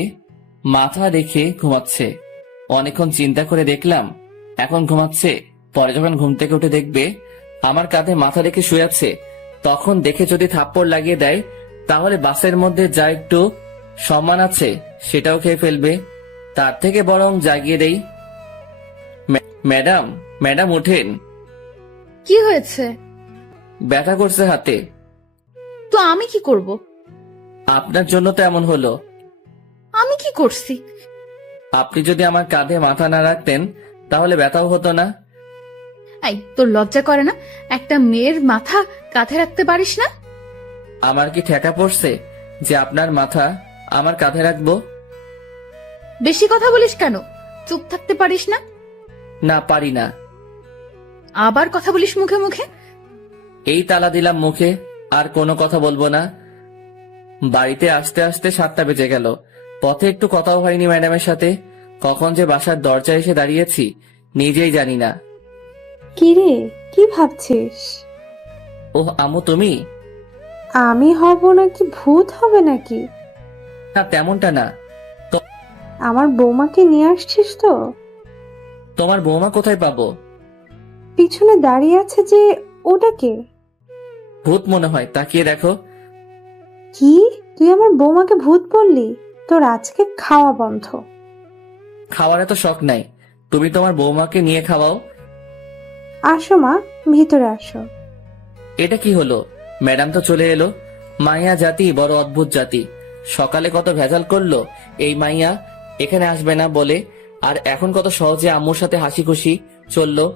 মাথা রেখে ঘুমাচ্ছে। অনেকক্ষণ চিন্তা করে দেখলাম এখন ঘুমাচ্ছে, পরে যখন ঘুম থেকে উঠে দেখবে আমার কাঁধে মাথা রেখে শুয়ে আছে, তখন দেখে যদি থাপ্পড় লাগিয়ে দেয় তাহলে বাসের মধ্যে যা একটু সম্মান আছে সেটাও খেয়ে ফেলবে। তার থেকে বরং জাগিয়ে দেই। ম্যাডাম, ম্যাডাম ওঠেন। কি হয়েছে? ব্যথা করছে হাতে। তো আমি কি করব? আপনার জন্য তো এমন হলো। আমি কি করছি? আপনি যদি আমার কাঁধে মাথা না রাখতেন তাহলে ব্যথাও হতো না। এই, তোর লজ্জা করে না? একটা মেয়ের মাথা কাঁধে রাখতে পারিস না? আমার কি ঠেকা পড়ছে যে আপনার মাথা আমার কাঁধে রাখবো? বেশি কথা বলিস কেন? চুপ থাকতে পারিস না? না, পারি না। আবার কথা বলিস মুখে মুখে। এই তালা দিলাম মুখে, আর কোনো কথা বলবো না। বাড়িতে আসতে আসতে 7টা বেজে গেল। পথে একটু কথাও হয়নি ম্যাডামের সাথে। কখন যে বাসার দরজায় এসে দাঁড়িয়েছি নিজেই জানি না। কি রে, কি ভাবছিস? ওহ আম্মু, তুমি? আমি হব নাকি ভূত হবে নাকি? না, তেমনটা না। আমার বৌমাকে নিয়ে আসছিস তো? তোমার বৌমা কোথায় পাবো? পিছনে দাঁড়িয়ে আছে যে, ওটা কে? ভূত মনে হয়, তাকিয়ে দেখো। কি, তুই আমার বৌমাকে ভূত বললি? তোর আজকে খাওয়া বন্ধ। খাওয়ার এত শখ নাই, তুমি তোমার বৌমাকে নিয়ে খাওয়াও। আসো মা, ভিতরে আসো। এটা কি হলো? ম্যাডাম তো চলে এলো। মাইয়া জাতি বড় অদ্ভুত জাতি। সকালে কত ভেজাল করলো এই মাইয়া এখানে আসবে না বলে, আর এখন কত সহজে আম্মুর সাথে হাসি খুশি চললো।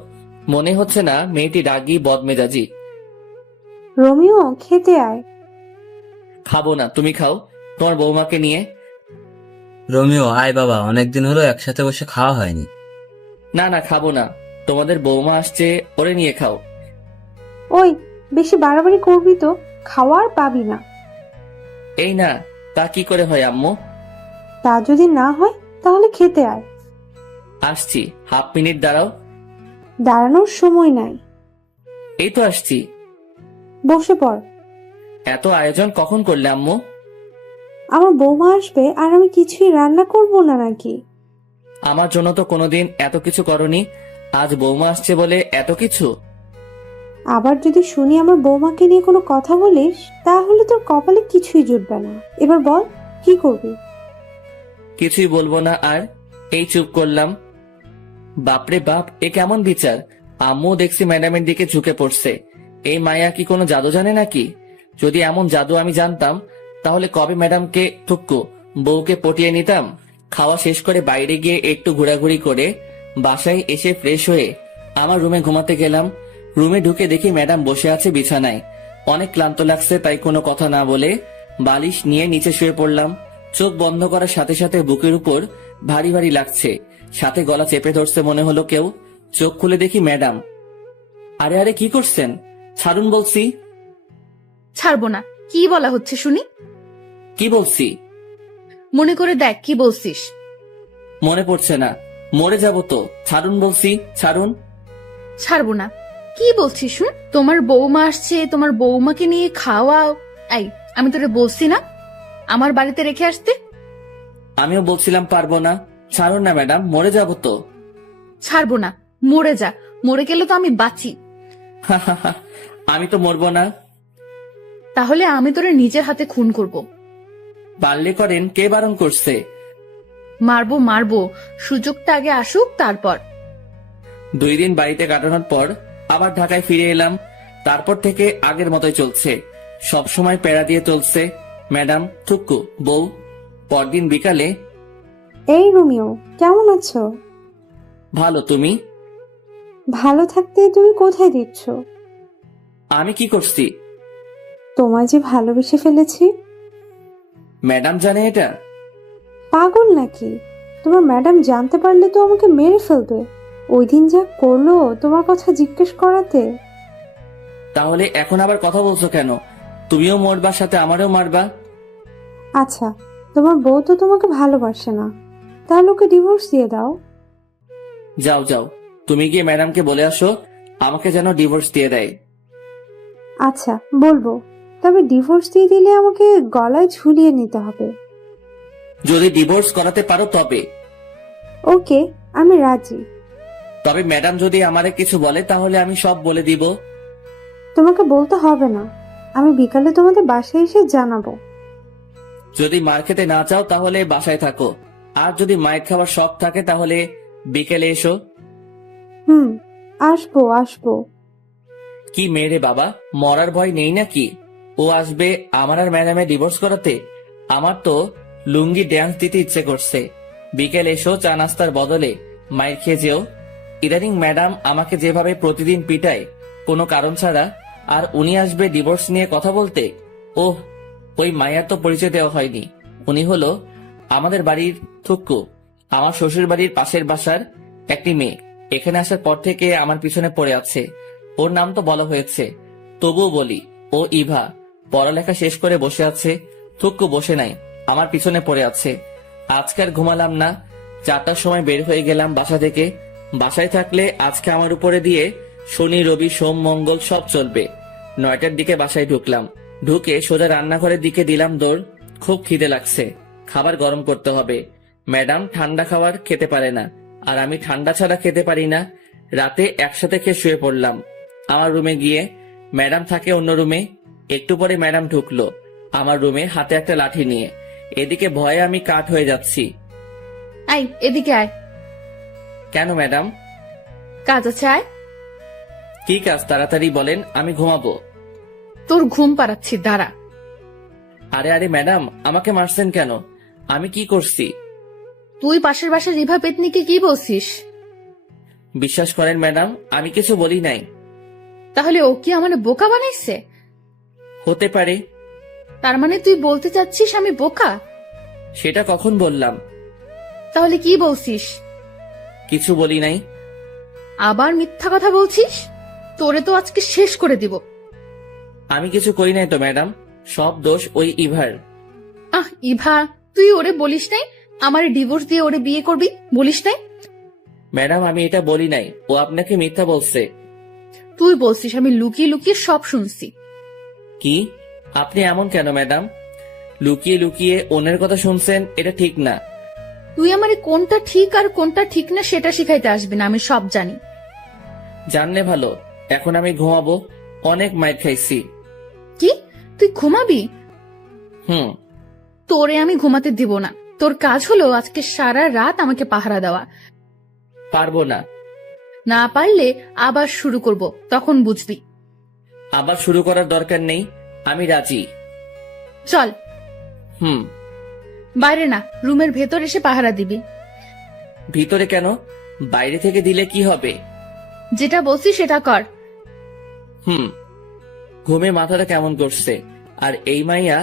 মনে হচ্ছে না মেয়েটি রাগী বদমেজাজি। রোমিও, খেতে আয়। খাবো না, তুমি খাও তোমার বৌমাকে নিয়ে। রোমিও, আয় বাবা, অনেকদিন হলো একসাথে বসে খাওয়া হয়নি। না না, খাবো না, তোমাদের বৌমা আসছে, ওরে নিয়ে খাও। ওই, বেশি বাড়াবাড়ি করবি তো খাওয়ার পাবি না। এই না, তা কি করে হয় আম্মু? তা যদি না হয় তাহলে খেতে আয়। আসছি, হাফ মিনিট দাঁড়াও। দাঁড়ানোর সময় নাই, এই তো আসছি। বসে পড়। এত আয়োজন কখন করলে আম্মু? আমার বৌমা আসবে আর আমি কিছুই রান্না করব না নাকি? আমার জন্য তো কোনোদিন এত কিছু করনি, আজ বৌমা আসছে বলে এত কিছু? আবার যদি শুনি আমার বৌমাকে নিয়ে কোনো কথা বলিস তাহলে তোর কপালে কিছুই জুটবে না। এবার বল, কি করবি? কিছুই বলবো না আর, এই চুপ করলাম। বাপরে বাপ, এ কেমন বিচার! আম্মু দেখছি ম্যাডামের দিকে ঝুঁকে পড়ছে। এই মায়া কি কোনো জাদু জানে নাকি? যদি এমন জাদু আমি জানতাম তাহলে কবে ম্যাডামকে ঠুক্কু বউকে পটিয়ে নিতাম। খাওয়া শেষ করে বাইরে গিয়ে একটু ঘোরাঘুরি করে বাসায় এসে ফ্রেশ হয়ে আমার রুমে ঘুমাতে গেলাম। রুমে ঢুকে দেখি ম্যাডাম বসে আছে বিছানায়। অনেক ক্লান্ত লাগছে তাই কোনো কথা না বলে বালিশ নিয়ে নিচে শুয়ে পড়লাম। চোখ বন্ধ করার সাথে সাথে বুকের উপর ভারী ভারী লাগছে, সাথে গলা চেপে ধরছে মনে হলো কেউ। চোখ খুলে দেখি ম্যাডাম। আরে আরে, কি করছেন? ছাড়ুন বলছি। ছাড়বো না। কি বলা হচ্ছে শুনি? কি বলছি? মনে করে দেখ কি বলছিস। মনে পড়ছে না, মরে যাব তো। ছাড়ুন বলছি, ছাড়ুন। ছাড়বো না। কি বলছিস শুন? তোমার বৌমা আসছে, তোমার বৌমাকে নিয়ে খাওয়াও। এই, আমি তোরে বলছি না আমার বাড়িতে রেখে আসতে? আমিও বলছিলাম পারবো না। ছাড়ুন না ম্যাডাম, মরে যাব তো। ছাড়বো না। মরে যা, মরে গেলে তো আমি বাঁচি। আমি তো মরবো না। তাহলে আমি তোরে নিজের হাতে খুন করব। পারলে করেন, কে বারণ করছে? মারবো মারবো, সুযোগটা আগে আসুক তারপর। 2 দিন বাড়িতে কাটানোর পর আবার ঢাকায় ফিরে এলাম। তারপর থেকে আগের মতোই চলছে, সব সময় প্যারা দিয়ে চলছে। ম্যাডাম, থুক্কু, বউ। পরদিন বিকালে, এই রোমিও, কেমন আছো? ভালো, তুমি? ভালো থাকতে তুমি কোথায় দিচ্ছ? আমি কি করছি? তোমায় যে ভালোবেসে ফেলেছি। ম্যাডাম জানে এটা? পাগল নাকি? তোমার ম্যাডাম জানতে পারলে তো আমাকে মেরে ফেলবে। ওই দিন যা করলো তোমার কথা জিজ্ঞেস করাতে। তাহলে এখন আবার কথা বলছো কেন? তুমিও মরবা, সাথে আমারও মারবা? আচ্ছা, তোমার বউ তো তোমাকে ভালোবাসে না, তাহলে ওকে ডিভোর্স দিয়ে দাও। যাও যাও, তুমি গিয়ে ম্যাডামকে বলে আসো আমাকে যেন ডিভোর্স দিয়ে দেয়। আচ্ছা, বলবো। তবে ডিভোর্স দিয়ে দিলে আমাকে গলায় ঝুলিয়ে নিতে হবে। যদি ডিভোর্স করাতে পারো তবে। ওকে, আমি রাজি। তবে ম্যাডাম যদি আমারে কিছু বলে তাহলে আমি সব বলে দিব। তোমাকে বলতে হবে না, আমি বিকালে তোমাদের বাসায় এসে জানাবো। যদি মার খেতে না চাও তাহলে বাসায় থাকো, আর যদি মায়ের খাবার শখ থাকে তাহলে বিকেলে এসো। হুম, আসবো আসবো। কি মেরে বাবা, মরার ভয় নেই নাকি? ও আসবে আমার আর ম্যাডামে ডিভোর্স করাতে? আমার তো লুঙ্গি ড্যান্স দিতে ইচ্ছে করছে। বিকেল এসো, চা নাস্তার বদলে মায়ের খেয়ে যেও। ইদানিং ম্যাডাম আমাকে যেভাবে প্রতিদিন পিটায় কোনো কারণ ছাড়া, আর উনি আসবে ডিভোর্স নিয়ে কথা বলতে। ওহ, ওই মায়ের তো পরিচয় দেওয়া হয়নি। উনি হলো আমাদের বাড়ির থুক্কু, আমার শ্বশুর বাড়ির পাশের বাসার একটি মেয়ে। এখানে আসার পর থেকে আমার পিছনে পড়ে আছে। ওর নাম তো বলা হয়েছে, তবুও বলি, ও ইভা। পড়ালেখা শেষ করে বসে আছে, থুক্কু বসে নাই, আমার পিছনে পড়ে আছে। আজকে আর ঘুমালাম না, 4টার সময় বের হয়ে গেলাম বাসা থেকে। বাসায় থাকলে আজকে আমার উপরে দিয়ে শনি রবি সোম মঙ্গল সব চলবে। 9টার দিকে বাসায় ঢুকলাম, ঢুকে সোজা রান্নাঘরের দিকে দিলাম দৌড়। খুব খিদে লাগছে, খাবার গরম করতে হবে। ম্যাডাম ঠান্ডা খাবার খেতে পারে না, আর আমি ঠান্ডা ছাড়া খেতে পারি না। রাতে একসাথে খেয়ে শুয়ে পড়লাম আমার রুমে গিয়ে। ম্যাডাম থাকে অন্য রুমে। একটু পরে ম্যাডাম ঢুকলো আমার রুমে, হাতে একটা লাঠি নিয়ে। এদিকে ভয়ে আমি কাঠ হয়ে যাচ্ছি। আই, এদিকে আয়। কেন ম্যাডাম? কাজ আছে, আয়। কি কাজ তাড়াতাড়ি বলেন, আমি ঘুমাবো। তোর ঘুম পাড়াচ্ছি, দাঁড়া। আরে আরে ম্যাডাম, আমাকে মারছেন কেন? আমি কি করছি? তুই পাশের বাসার রিভা পেতনিকে কি বলছিস? বিশ্বাস করেন ম্যাডাম, আমি কিছু বলি নাই। তাহলে ও কি আমার বোকা বানাইছে? হতে পারে। তার মানে তুই বলতে চাচ্ছিস আমি বোকা? সেটা কখন বললাম? তাহলে কি বলছিস? কিছু বলি নাই। আবার মিথ্যা কথা বলছিস? তোরে তো আজকে শেষ করে দিব। আমি কিছু করি নাই তো ম্যাডাম, সব দোষ ওই ইভার। ইভা, তুই ওরে বলিস নাই আমার ডিভোর্স দিয়ে ওরে বিয়ে করবি? বলিস নাই? ম্যাডাম আমি এটা বলি নাই, ও আপনাকে মিথ্যা বলছে। তুই বলছিস, আমি লুকিয়ে লুকিয়ে সব শুনছি। কি? আপনি এমন কেন ম্যাডাম? লুকিয়ে লুকিয়ে অন্যের কথা শুনছেন, এটা ঠিক না। তুই আমারে কোনটা ঠিক আর কোনটা ঠিক না সেটা শিখাইতে আসবি না, আমি সব জানি। জানলে ভালো। এখন আমি ঘুমাবো, অনেক মাইর খাইছি। কি? তুই ঘুমাবি? হুম। তোরে আমি ঘুমাতে দিব না। তোর কাজ হলো আজকে সারা রাত আমাকে পাহারা দেওয়া। পারবো না। না পারলে আবার শুরু করব, তখন বুঝবি। আবার শুরু করার দরকার নেই, আমি রাজি। চল। হুম। বাইরে না, রুমের ভেতর এসে পাহারা দিবি। ভিতরে কেন? বাইরে থেকে দিলে কি হবে? যেটা বলছি সেটা কর। হুম। ঘুমে মাথাটা কেমন করছে, আর এই মাইয়া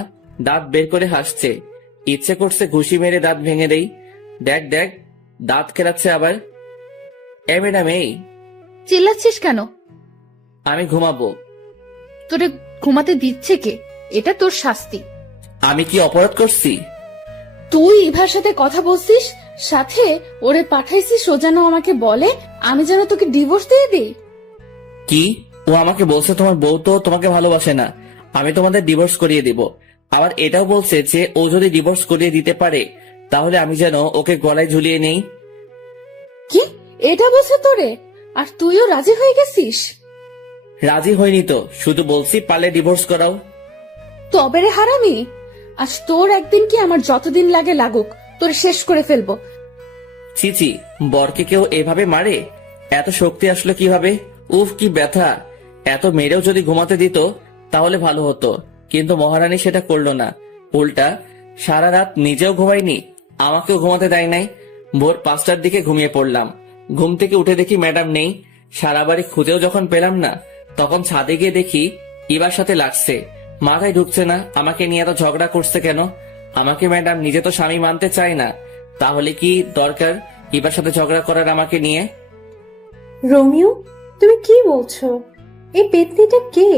দাঁত বের করে হাসছে। ইচ্ছে করছে ঘুষি মেরে দাঁত ভেঙে দেই। দেখ দেখ, দাঁত খেলাচ্ছে আবার। এ ম্যাডাম, এই চিল্লাচ্ছিস কেন? আমি ঘুমাবো। তোরে ঘুমাতে দিচ্ছে কে? এটা তোর শাস্তি। আমি কি অপরাধ করছি? তুই ইভার সাথে কথা বলছিস, সাথে ওরে পাঠাইছিস ও যেন আমাকে বলে আমি যেন তোকে ডিভোর্স দিয়ে দিই। কি? ও আমাকে বলছে তোমার বউ তো তোমাকে ভালোবাসে না, আমি তোমাদের ডিভোর্স করিয়ে দিব। আবার এটাও বলছে যে ও যদি ডিভোর্স করিয়ে দিতে পারে তাহলে আমি যেন ওকে গলায় ঝুলিয়ে নেই। কি? এটা বলছে তোরে? আর তুইও রাজি হয়ে গেছিস? রাজি হয়নি তো, শুধু বলছি পারলে ডিভোর্স করাও। তবে রে হারামি, আজ তোর একদিন কি আমার যতদিন লাগে লাগুক, তোর শেষ করে ফেলবো। চিচি, বরকে কেউ এভাবে মারে? এত শক্তি আসলো কিভাবে? উফ, কি ব্যথা! এত মেরেও যদি ঘুমাতে দিত তাহলে ভালো হতো, কিন্তু মহারানী সেটা করলো না। উল্টা সারা রাত নিজেও ঘুমায়নি, আমাকেও ঘুমাতে দেয় নাই। ভোর 5টার দিকে ঘুমিয়ে পড়লাম। ঘুম থেকে উঠে দেখি ম্যাডাম নেই। সারা বাড়ি খুঁজেও যখন পেলাম না, তখন ছাদে গিয়ে দেখি ইবার সাথে লাগছে। মাথায় ঢুকছে না আমাকে নিয়ে এত ঝগড়া করছে কেন। আমাকে ম্যাডাম নিজে তো স্বামী মানতে চায় না, তাহলে কি দরকার ইবার সাথে ঝগড়া করার আমাকে নিয়ে? রোমিও, তুমি কি বলছো? এই পেতনিটা কে?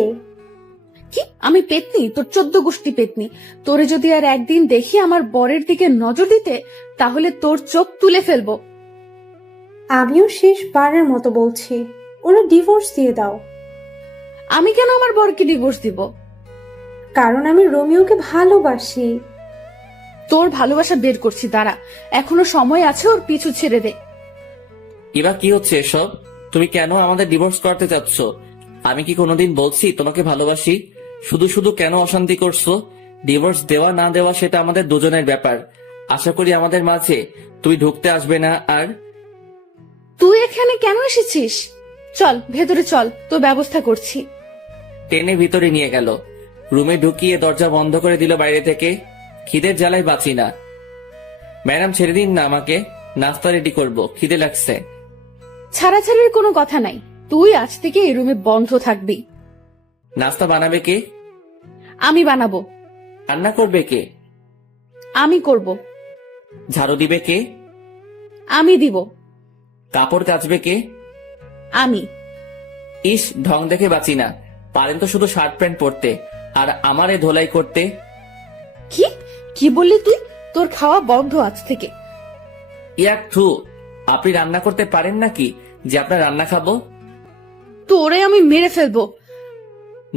কি? আমি পেতনি? তোর 14 গোষ্ঠী পেতনি। তোরে যদি আর একদিন দেখি আমার বরের দিকে নজর দিতে, তাহলে তোর চোখ তুলে ফেলবো। আমিও শেষবারের মতো বলছি, ওরা ডিভোর্স দিয়ে দাও। আমি কেন আমার বরকে ডিভোর্স দিব? কারণ আমি রোমিওকে ভালোবাসি। তোর ভালোবাসা বের করছি, দাঁড়া। এখনো সময় আছে, ওর পিছু ছেড়ে দে। এবার কি হচ্ছে এসব? তুমি কেন আমাদের ডিভোর্স করতে চাচ্ছ? আমি কি কোনোদিন বলছি তোমাকে ভালোবাসি? শুধু শুধু কেন অশান্তি করছো? ডিভোর্স দেওয়া না দেওয়া সেটা আমাদের দুজনের ব্যাপার। আশা করি আমাদের মাঝে তুমি ঢুকতে আসবে না আর। তুই এখানে কেন এসেছিস? চল ভেতরে চল, তোর ব্যবস্থা করছি। টেনে ভিতরে নিয়ে গেল। রুমে ঢুকিয়ে দরজা বন্ধ করে দিল বাইরে থেকে। খিদের জ্বালায় বাঁচি না। ম্যাডাম ছেড়ে দিন না আমাকে, নাস্তা রেডি করব, খিদে লাগছে। ছাড়াছাড়ির কোনো কথা নাই, তুই আজ থেকে এই রুমে বন্ধ থাকবি। নাস্তা বানাবে কে? আমি বানাবো। রান্না করবে কে? আমি করব। ঝাড়ু দিবে কে? আমি দিব। কাপড় কাচবে কে? আমি। ইস, ঢং দেখে বাঁচি না। পারেন তো শুধু শার্ট প্যান্ট পরতে, আর আমারে ধোলাই করতে। কি? কি বললি তুই? তোর খাওয়া বন্ধ আজ থেকে। ইয়াক থু, আপনি রান্না করতে পারেন নাকি যে আপনার রান্না খাবো? তোরে আমি মেরে ফেলবো।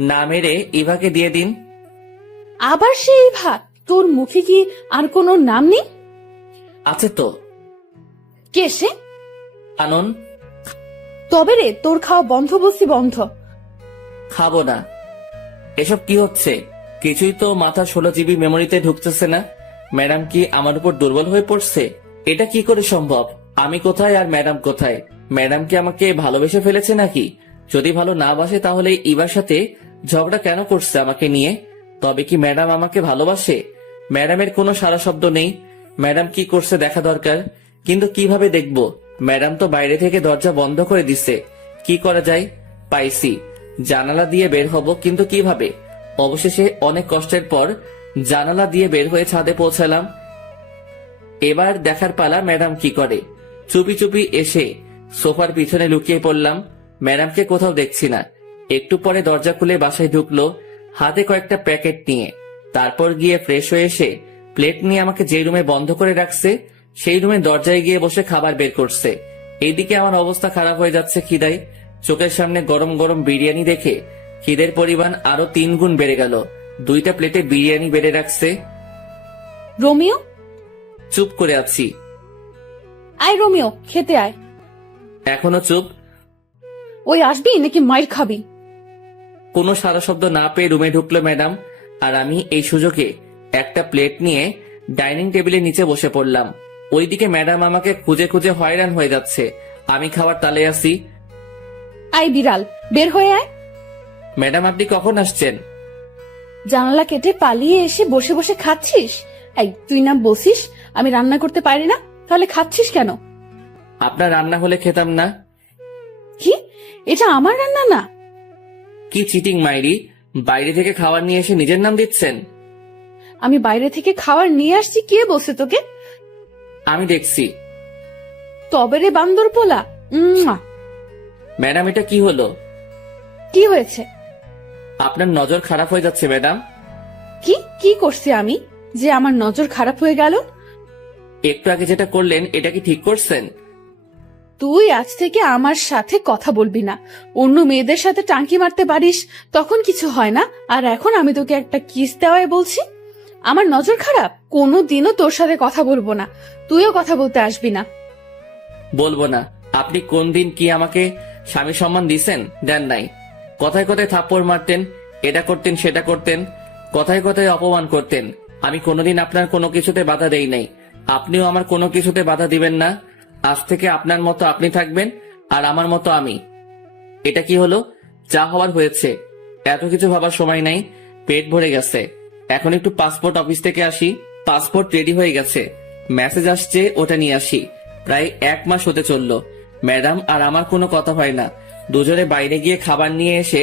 না মেরে ইভাকে দিয়ে দিন। আবার সেই ভাত? তোর মুখে কি আর কোনো নাম নেই? আছে তো। কে সে? আনন। তবে রে, তোর খাওয়া বন্ধ বলছি, বন্ধ। খাবো না। এসব কি হচ্ছে? কিছুই তো মাথা 16 জিবি মেমোরিতে ঢুকতেছে না। ম্যাডাম কি আমার উপর দুর্বল হয়ে পড়ছে? এটা কি করে সম্ভব? আমি কোথায় আর ম্যাডাম কোথায়? ম্যাডাম কি আমাকে ভালোবেসে ফেলেছে নাকি? যদি ভালো না বাসে তাহলে ইবার সাথে ঝগড়া কেন করছে আমাকে নিয়ে? তবে কি ম্যাডাম আমাকে ভালোবাসে? ম্যাডামের কোনো সারা শব্দ নেই। ম্যাডাম কি করছে দেখা দরকার, কিন্তু কিভাবে দেখবো? ম্যাডাম তো বাইরে থেকে দরজা বন্ধ করে দিছে। কি করা যায়? পাইছি, জানালা দিয়ে বের হব, কিন্তু কিভাবে? অবশেষে অনেক কষ্টের পর জানালা দিয়ে বের হয়ে ছাদে পৌঁছালাম। এবার দেখার পালা ম্যাডাম কি করে। চুপি চুপি এসে সোফার পিছনে লুকিয়ে পড়লাম। ম্যাডামকে কোথাও দেখছি না। একটু পরে দরজা খুলে বাসায় ঢুকলো হাতে কয়েকটা প্যাকেট নিয়ে। তারপর গিয়ে ফ্রেশ হয়ে এসে প্লেট নিয়ে আমাকে যে রুমে বন্ধ করে রাখছে সেই রুমে দরজায় গিয়ে বসে খাবার বের করছে। এইদিকে আমার অবস্থা খারাপ হয়ে যাচ্ছে খিদায়। চোখের সামনে গরম গরম বিরিয়ানি দেখে খিদের পরিমাণ আরো 3 গুণ বেড়ে গেল। 2টা প্লেটে বিরিয়ানি বেড়ে রাখছে। রোমিও, চুপ করে আছি। আয় রোমিও, খেতে আয়। এখনো চুপ। ওই আসবি নাকি মাইর খাবি? কোনো সারা শব্দ না পেয়ে রুমে ঢুকলো ম্যাডাম, আর আমি এই সুযোগে একটা প্লেট নিয়ে ডাইনিং টেবিলের নিচে বসে পড়লাম। ওইদিকে ম্যাডাম আমাকে খুঁজে খুঁজে হয়রান হয়ে যাচ্ছে। আমি খাবার তালে আছি। আয় বিড়াল, বের হয়ে আয়। ম্যাডাম, আপনি কখন আসছেন? জানালা কেটে পালিয়ে এসে বসে বসে খাচ্ছিস? এই তুই না বসিস আমি রান্না করতে পারি না, তাহলে খাচ্ছিস কেন? আপনার রান্না হলে খেতাম না। কি, এটা আমার রান্না না? কি চিটিং মাইরি, বাইরে থেকে খাবার নিয়ে এসে নিজের নাম দিচ্ছেন। আমি বাইরে থেকে খাবার নিয়ে আসছি, কে বসে তোকে? আমি দেখছি। তবে রে বান্দর পোলা। ম্যাডাম, এটা কি হলো? কি হয়েছে? আপনার নজর খারাপ হয়ে যাচ্ছে ম্যাডাম। কি কি করছি আমি যে আমার নজর খারাপ হয়ে গেল? একটু আগে যেটা করলেন এটা কি ঠিক করছেন? তুই আজ থেকে আমার সাথে কথা বলবি না। অন্য মেয়েদের সাথে টাঙ্কি মারতে পারিস, তখন কিছু হয় না, আর এখন আমি তোকে একটা কিস দেওয়ায় বলছি আমার নজর খারাপ? কোনোদিনও তোর সাথে কথা বলবো না, তুইও কথা বলতে আসবি না। বলবো না। আপনি কোন দিন কি আমাকে স্বামী সম্মান দিছেন? দেন নাই। কথায় কথায় থাপ্পড় মারতেন, এটা করতেন সেটা করতেন, কথায় কথায় অপমান করতেন। আমি কোনোদিন আপনার কোনো কিছুতে বাধা দেই নাই, আপনিও আমার কোনো কিছুতে বাধা দিবেন না। আজ থেকে আপনার মতো আপনি থাকবেন আর আমার মতো আমি। এটা কি হলো? যা হওয়ার হয়েছে, এত কিছু ভাবার সময় নাই। পেট ভরে গেছে, এখন একটু পাসপোর্ট অফিস থেকে আসি। পাসপোর্ট রেডি হয়ে গেছে, মেসেজ আসছে, ওটা নিয়ে আসি। প্রায় 1 মাস হতে চললো, ম্যাডাম আর আমার কোনো কথা হয় না। দুজনে বাইরে গিয়ে খাবার নিয়ে এসে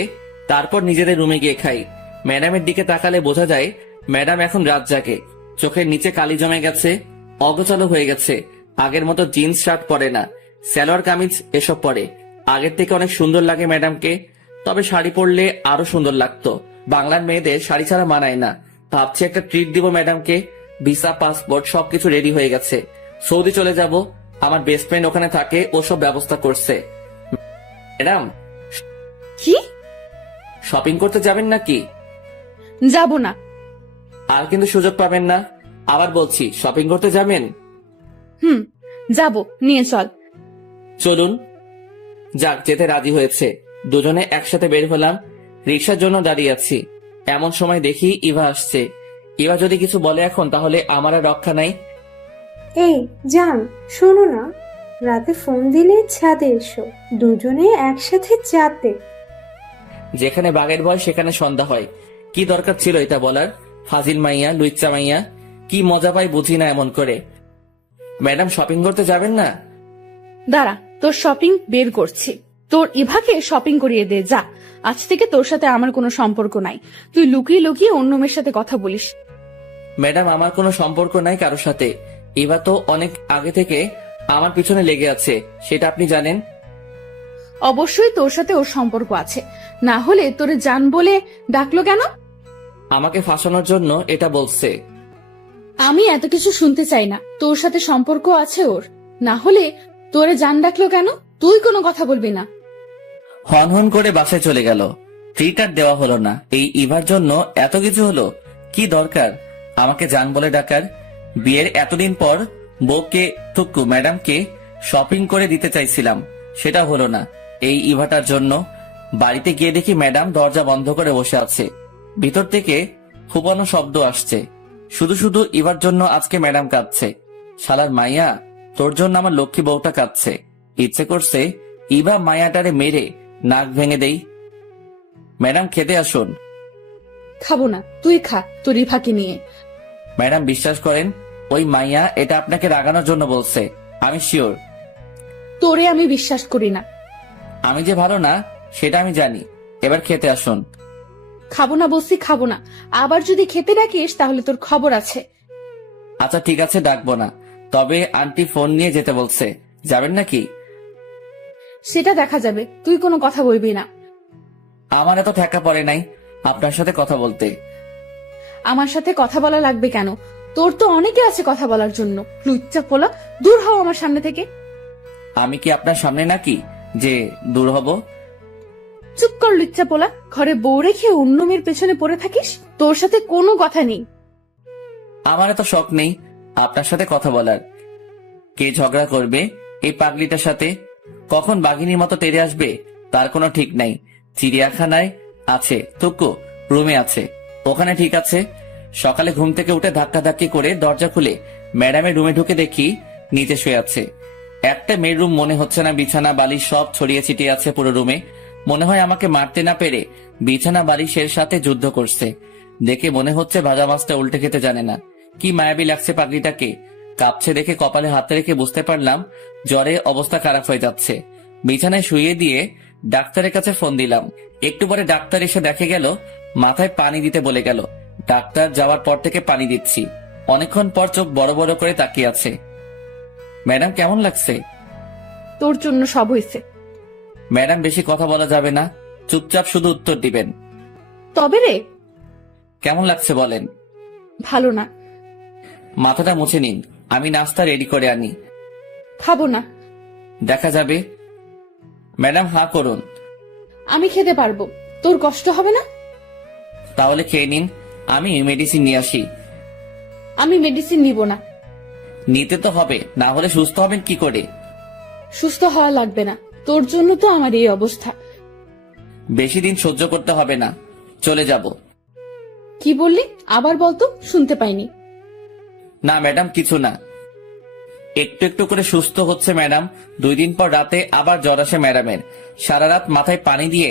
তারপর নিজেদের রুমে গিয়ে খাই। ম্যাডামের দিকে তাকালে বোঝা যায় ম্যাডাম এখন রাত জাগে। চোখের নিচে কালি জমে গেছে, অগোছালো হয়ে গেছে। আগের মতো জিন্স শার্ট পরে না, সালোয়ার কামিজ এসব পরে। আগের থেকে অনেক সুন্দর লাগে ম্যাডামকে, তবে শাড়ি পরলে আরো সুন্দর লাগতো। বাংলার মেয়েদের শাড়ি ছাড়া মানায় না। ভাবছি একটা ট্রিট দিব ম্যাডামকে। ভিসা, পাসপোর্ট সবকিছু রেডি হয়ে গেছে। সৌদি চলে যাব, আমার বেস্ট ফ্রেন্ড ওখানে থাকে, ও সব ব্যবস্থা করছে। ম্যাডাম, কি? শপিং করতে যাবেন নাকি? যাব না। আর কিন্তু সুযোগ পাবেন না। আবার বলছি, শপিং করতে যাবেন? যাব, নিয়ে চল। চলুন। যাক, যেতে রাজি হয়েছে। দুজনে একসাথে বের হলাম। রিক্সার জন্য দাঁড়িয়ে আছি, এমন সময় দেখি ইভা আসছে। ইভা যদি কিছু বলে এখন, তাহলে আমার আর রক্ষা নাই। এই জান, শোনো না, রাতে ফোন দিলে ছাদে এসো, দুজনে একসাথে যাতে। যেখানে বাঘের ভয় সেখানে সন্ধ্যা হয়। কি দরকার ছিল এটা বলার? ফাজিল মাইয়া, লুইচ্চা মাইয়া, কি মজা পাই বুঝি না এমন করে। ম্যাডাম, শপিং করতে যাবেন না? দাঁড়া, তোর শপিং বের করছি। তোর ইভাকে শপিং করিয়ে দে, যা। আজ থেকে তোর সাথে আমার কোনো সম্পর্ক নাই। তুই লুকিয়ে লুকিয়ে অন্য মেয়ের সাথে কথা বলিস। ম্যাডাম, আমার কোনো সম্পর্ক নাই কারোর সাথে। ইভা তো অনেক আগে থেকে আমার পিছনে লেগে আছে, সেটা আপনি জানেন। অবশ্যই তোর সাথে ওর সম্পর্ক আছে, না হলে তোরে জান বলে ডাকলো কেন? আমাকে ফাঁসানোর জন্য এটা বলছে। আমি এত কিছু শুনতে চাই না। তোর সাথে সম্পর্ক আছে ওর, না হলে তোরে জান ডাকলো কেন? তুই কোনো কথা বলবি না। হন হন করে বাসায় চলে গেল। ট্রিট আর দেওয়া হলো না। এই ইভার জন্য এত কিছু হলো। কি দরকার আমাকে জান বলে ডাকার? বিয়ের এতদিন পর বউকে থুক্কু ম্যাডামকে শপিং করে দিতে চাইছিলাম, সেটা হলো না এই ইভাটার জন্য। বাড়িতে গিয়ে দেখি ম্যাডাম দরজা বন্ধ করে বসে আছে। ভিতর থেকে ফুপানো শব্দ আসছে। শুধু শুধু ইভার জন্য আজকে ম্যাডাম কাঁদছে। শালার মাইয়া, তোর জন্য আমার লক্ষ্মী বউটা কাঁদছে। ইচ্ছে করছে ইভা মায়াটারে মেরে নাক ভেঙে দেই। ম্যাডাম, খেতে আসুন। খাবো না, তুই খা তোর ইভাকে নিয়ে। ম্যাডাম, বিশ্বাস করেন, ওই মাইয়া এটা আপনাকে রাগানোর জন্য বলছে। আমি শিওর। তোরে আমি বিশ্বাস করি না। আমি যে ভালো না সেটা আমি জানি। এবার খেতে আসুন। খাবো না বলছি, খাবো না। আবার যদি খেতে ডাকিস তাহলে তোর খবর আছে। আচ্ছা ঠিক আছে, ডাকবো না। তবে আন্টি ফোন নিয়ে যেতে বলছে, যাবেন নাকি? সেটা দেখা যাবে, তুই কোনো কথা বলবি না। আমার এত ঠেকা পড়ে নাই আপনার সাথে কথা বলতে। আমার সাথে কথা বলা লাগবে কেন? তোর তো অনেকে আছে কথা বলার জন্য। লুচ্চা পোলা, দূর হও আমার সামনে থেকে। আমি কি আপনার সামনে নাকি যে দূর হব? চুপ কর লুচ্চা পোলা, ঘরে বউ রেখে অন্য মেয়ের পেছনে পড়ে থাকিস। তোর সাথে কোনো কথা নেই। আমার এত শখ নেই আপনার সাথে কথা বলার। কে ঝগড়া করবে এই পাগলিটার সাথে, কখন বাঘিনীর মতো তেড়ে আসবে তার কোনো ঠিক নাই। চিড়িয়াখানায় আছে তুকু, রুমে আছে, ওখানে ঠিক আছে। সকালে ঘুম থেকে উঠে ধাক্কাধাক্কি করে দরজা খুলে ম্যাডামের রুমে ঢুকে দেখি নিচে শুয়ে আছে। একটা মেয়ের রুম মনে হচ্ছে না, বিছানা বালিশ সব ছড়িয়ে ছিটিয়ে আছে পুরো রুমে। মনে হয় আমাকে মারতে না পেরে বিছানা বালিশের সাথে যুদ্ধ করছে। দেখে মনে হচ্ছে ভাজা মাছটা উল্টে খেতে জানে না। কি মায়াবী লাগছে পাগলিটাকে। কাঁপছে দেখে কপালে হাতে রেখে বুঝতে পারলাম জ্বরে অবস্থা খারাপ হয়ে যাচ্ছে। বিছানায় শুয়ে দিয়ে ডাক্তারের কাছে ফোন দিলাম। একটু পরে ডাক্তার এসে দেখে গেল মাথায় পানি দিতে বলে গেল। ডাক্তার যাওয়ার পর থেকে পানি দিচ্ছি। অনেকক্ষণ পর চোখ বড় বড় করে তাকিয়ে আছে। ম্যাডাম কেমন লাগছে? তোর জন্য সব হয়েছে। ম্যাডাম বেশি কথা বলা যাবে না, চুপচাপ শুধু উত্তর দিবেন। তবে রে, কেমন লাগছে বলেন। ভালো না। মাথাটা মুছে নিন, আমি নাস্তা রেডি করে আনি। খাবো না। দেখা যাবে। ম্যাডাম হাঁ করুন। আমি খেতে পারবো, তোর কষ্ট হবে না। তাহলে খেয়ে নিন, আমি মেডিসিন নিয়ে আসি। আমি মেডিসিন নিব না। নিতে তো হবে, না হলে সুস্থ হবেন কি করে? সুস্থ হওয়া লাগবে না, তোর জন্য তো আমার এই অবস্থা। বেশি দিন সহ্য করতে হবে না, চলে যাব। কি বললি আবার বলতো, শুনতে পাইনি। না ম্যাডাম কিছু না, একটু একটু করে সুস্থ হচ্ছে ম্যাডাম। 2 দিন পর রাতে আবার জ্বর আসে ম্যাডামের। সারা রাত মাথায় পানি দিয়ে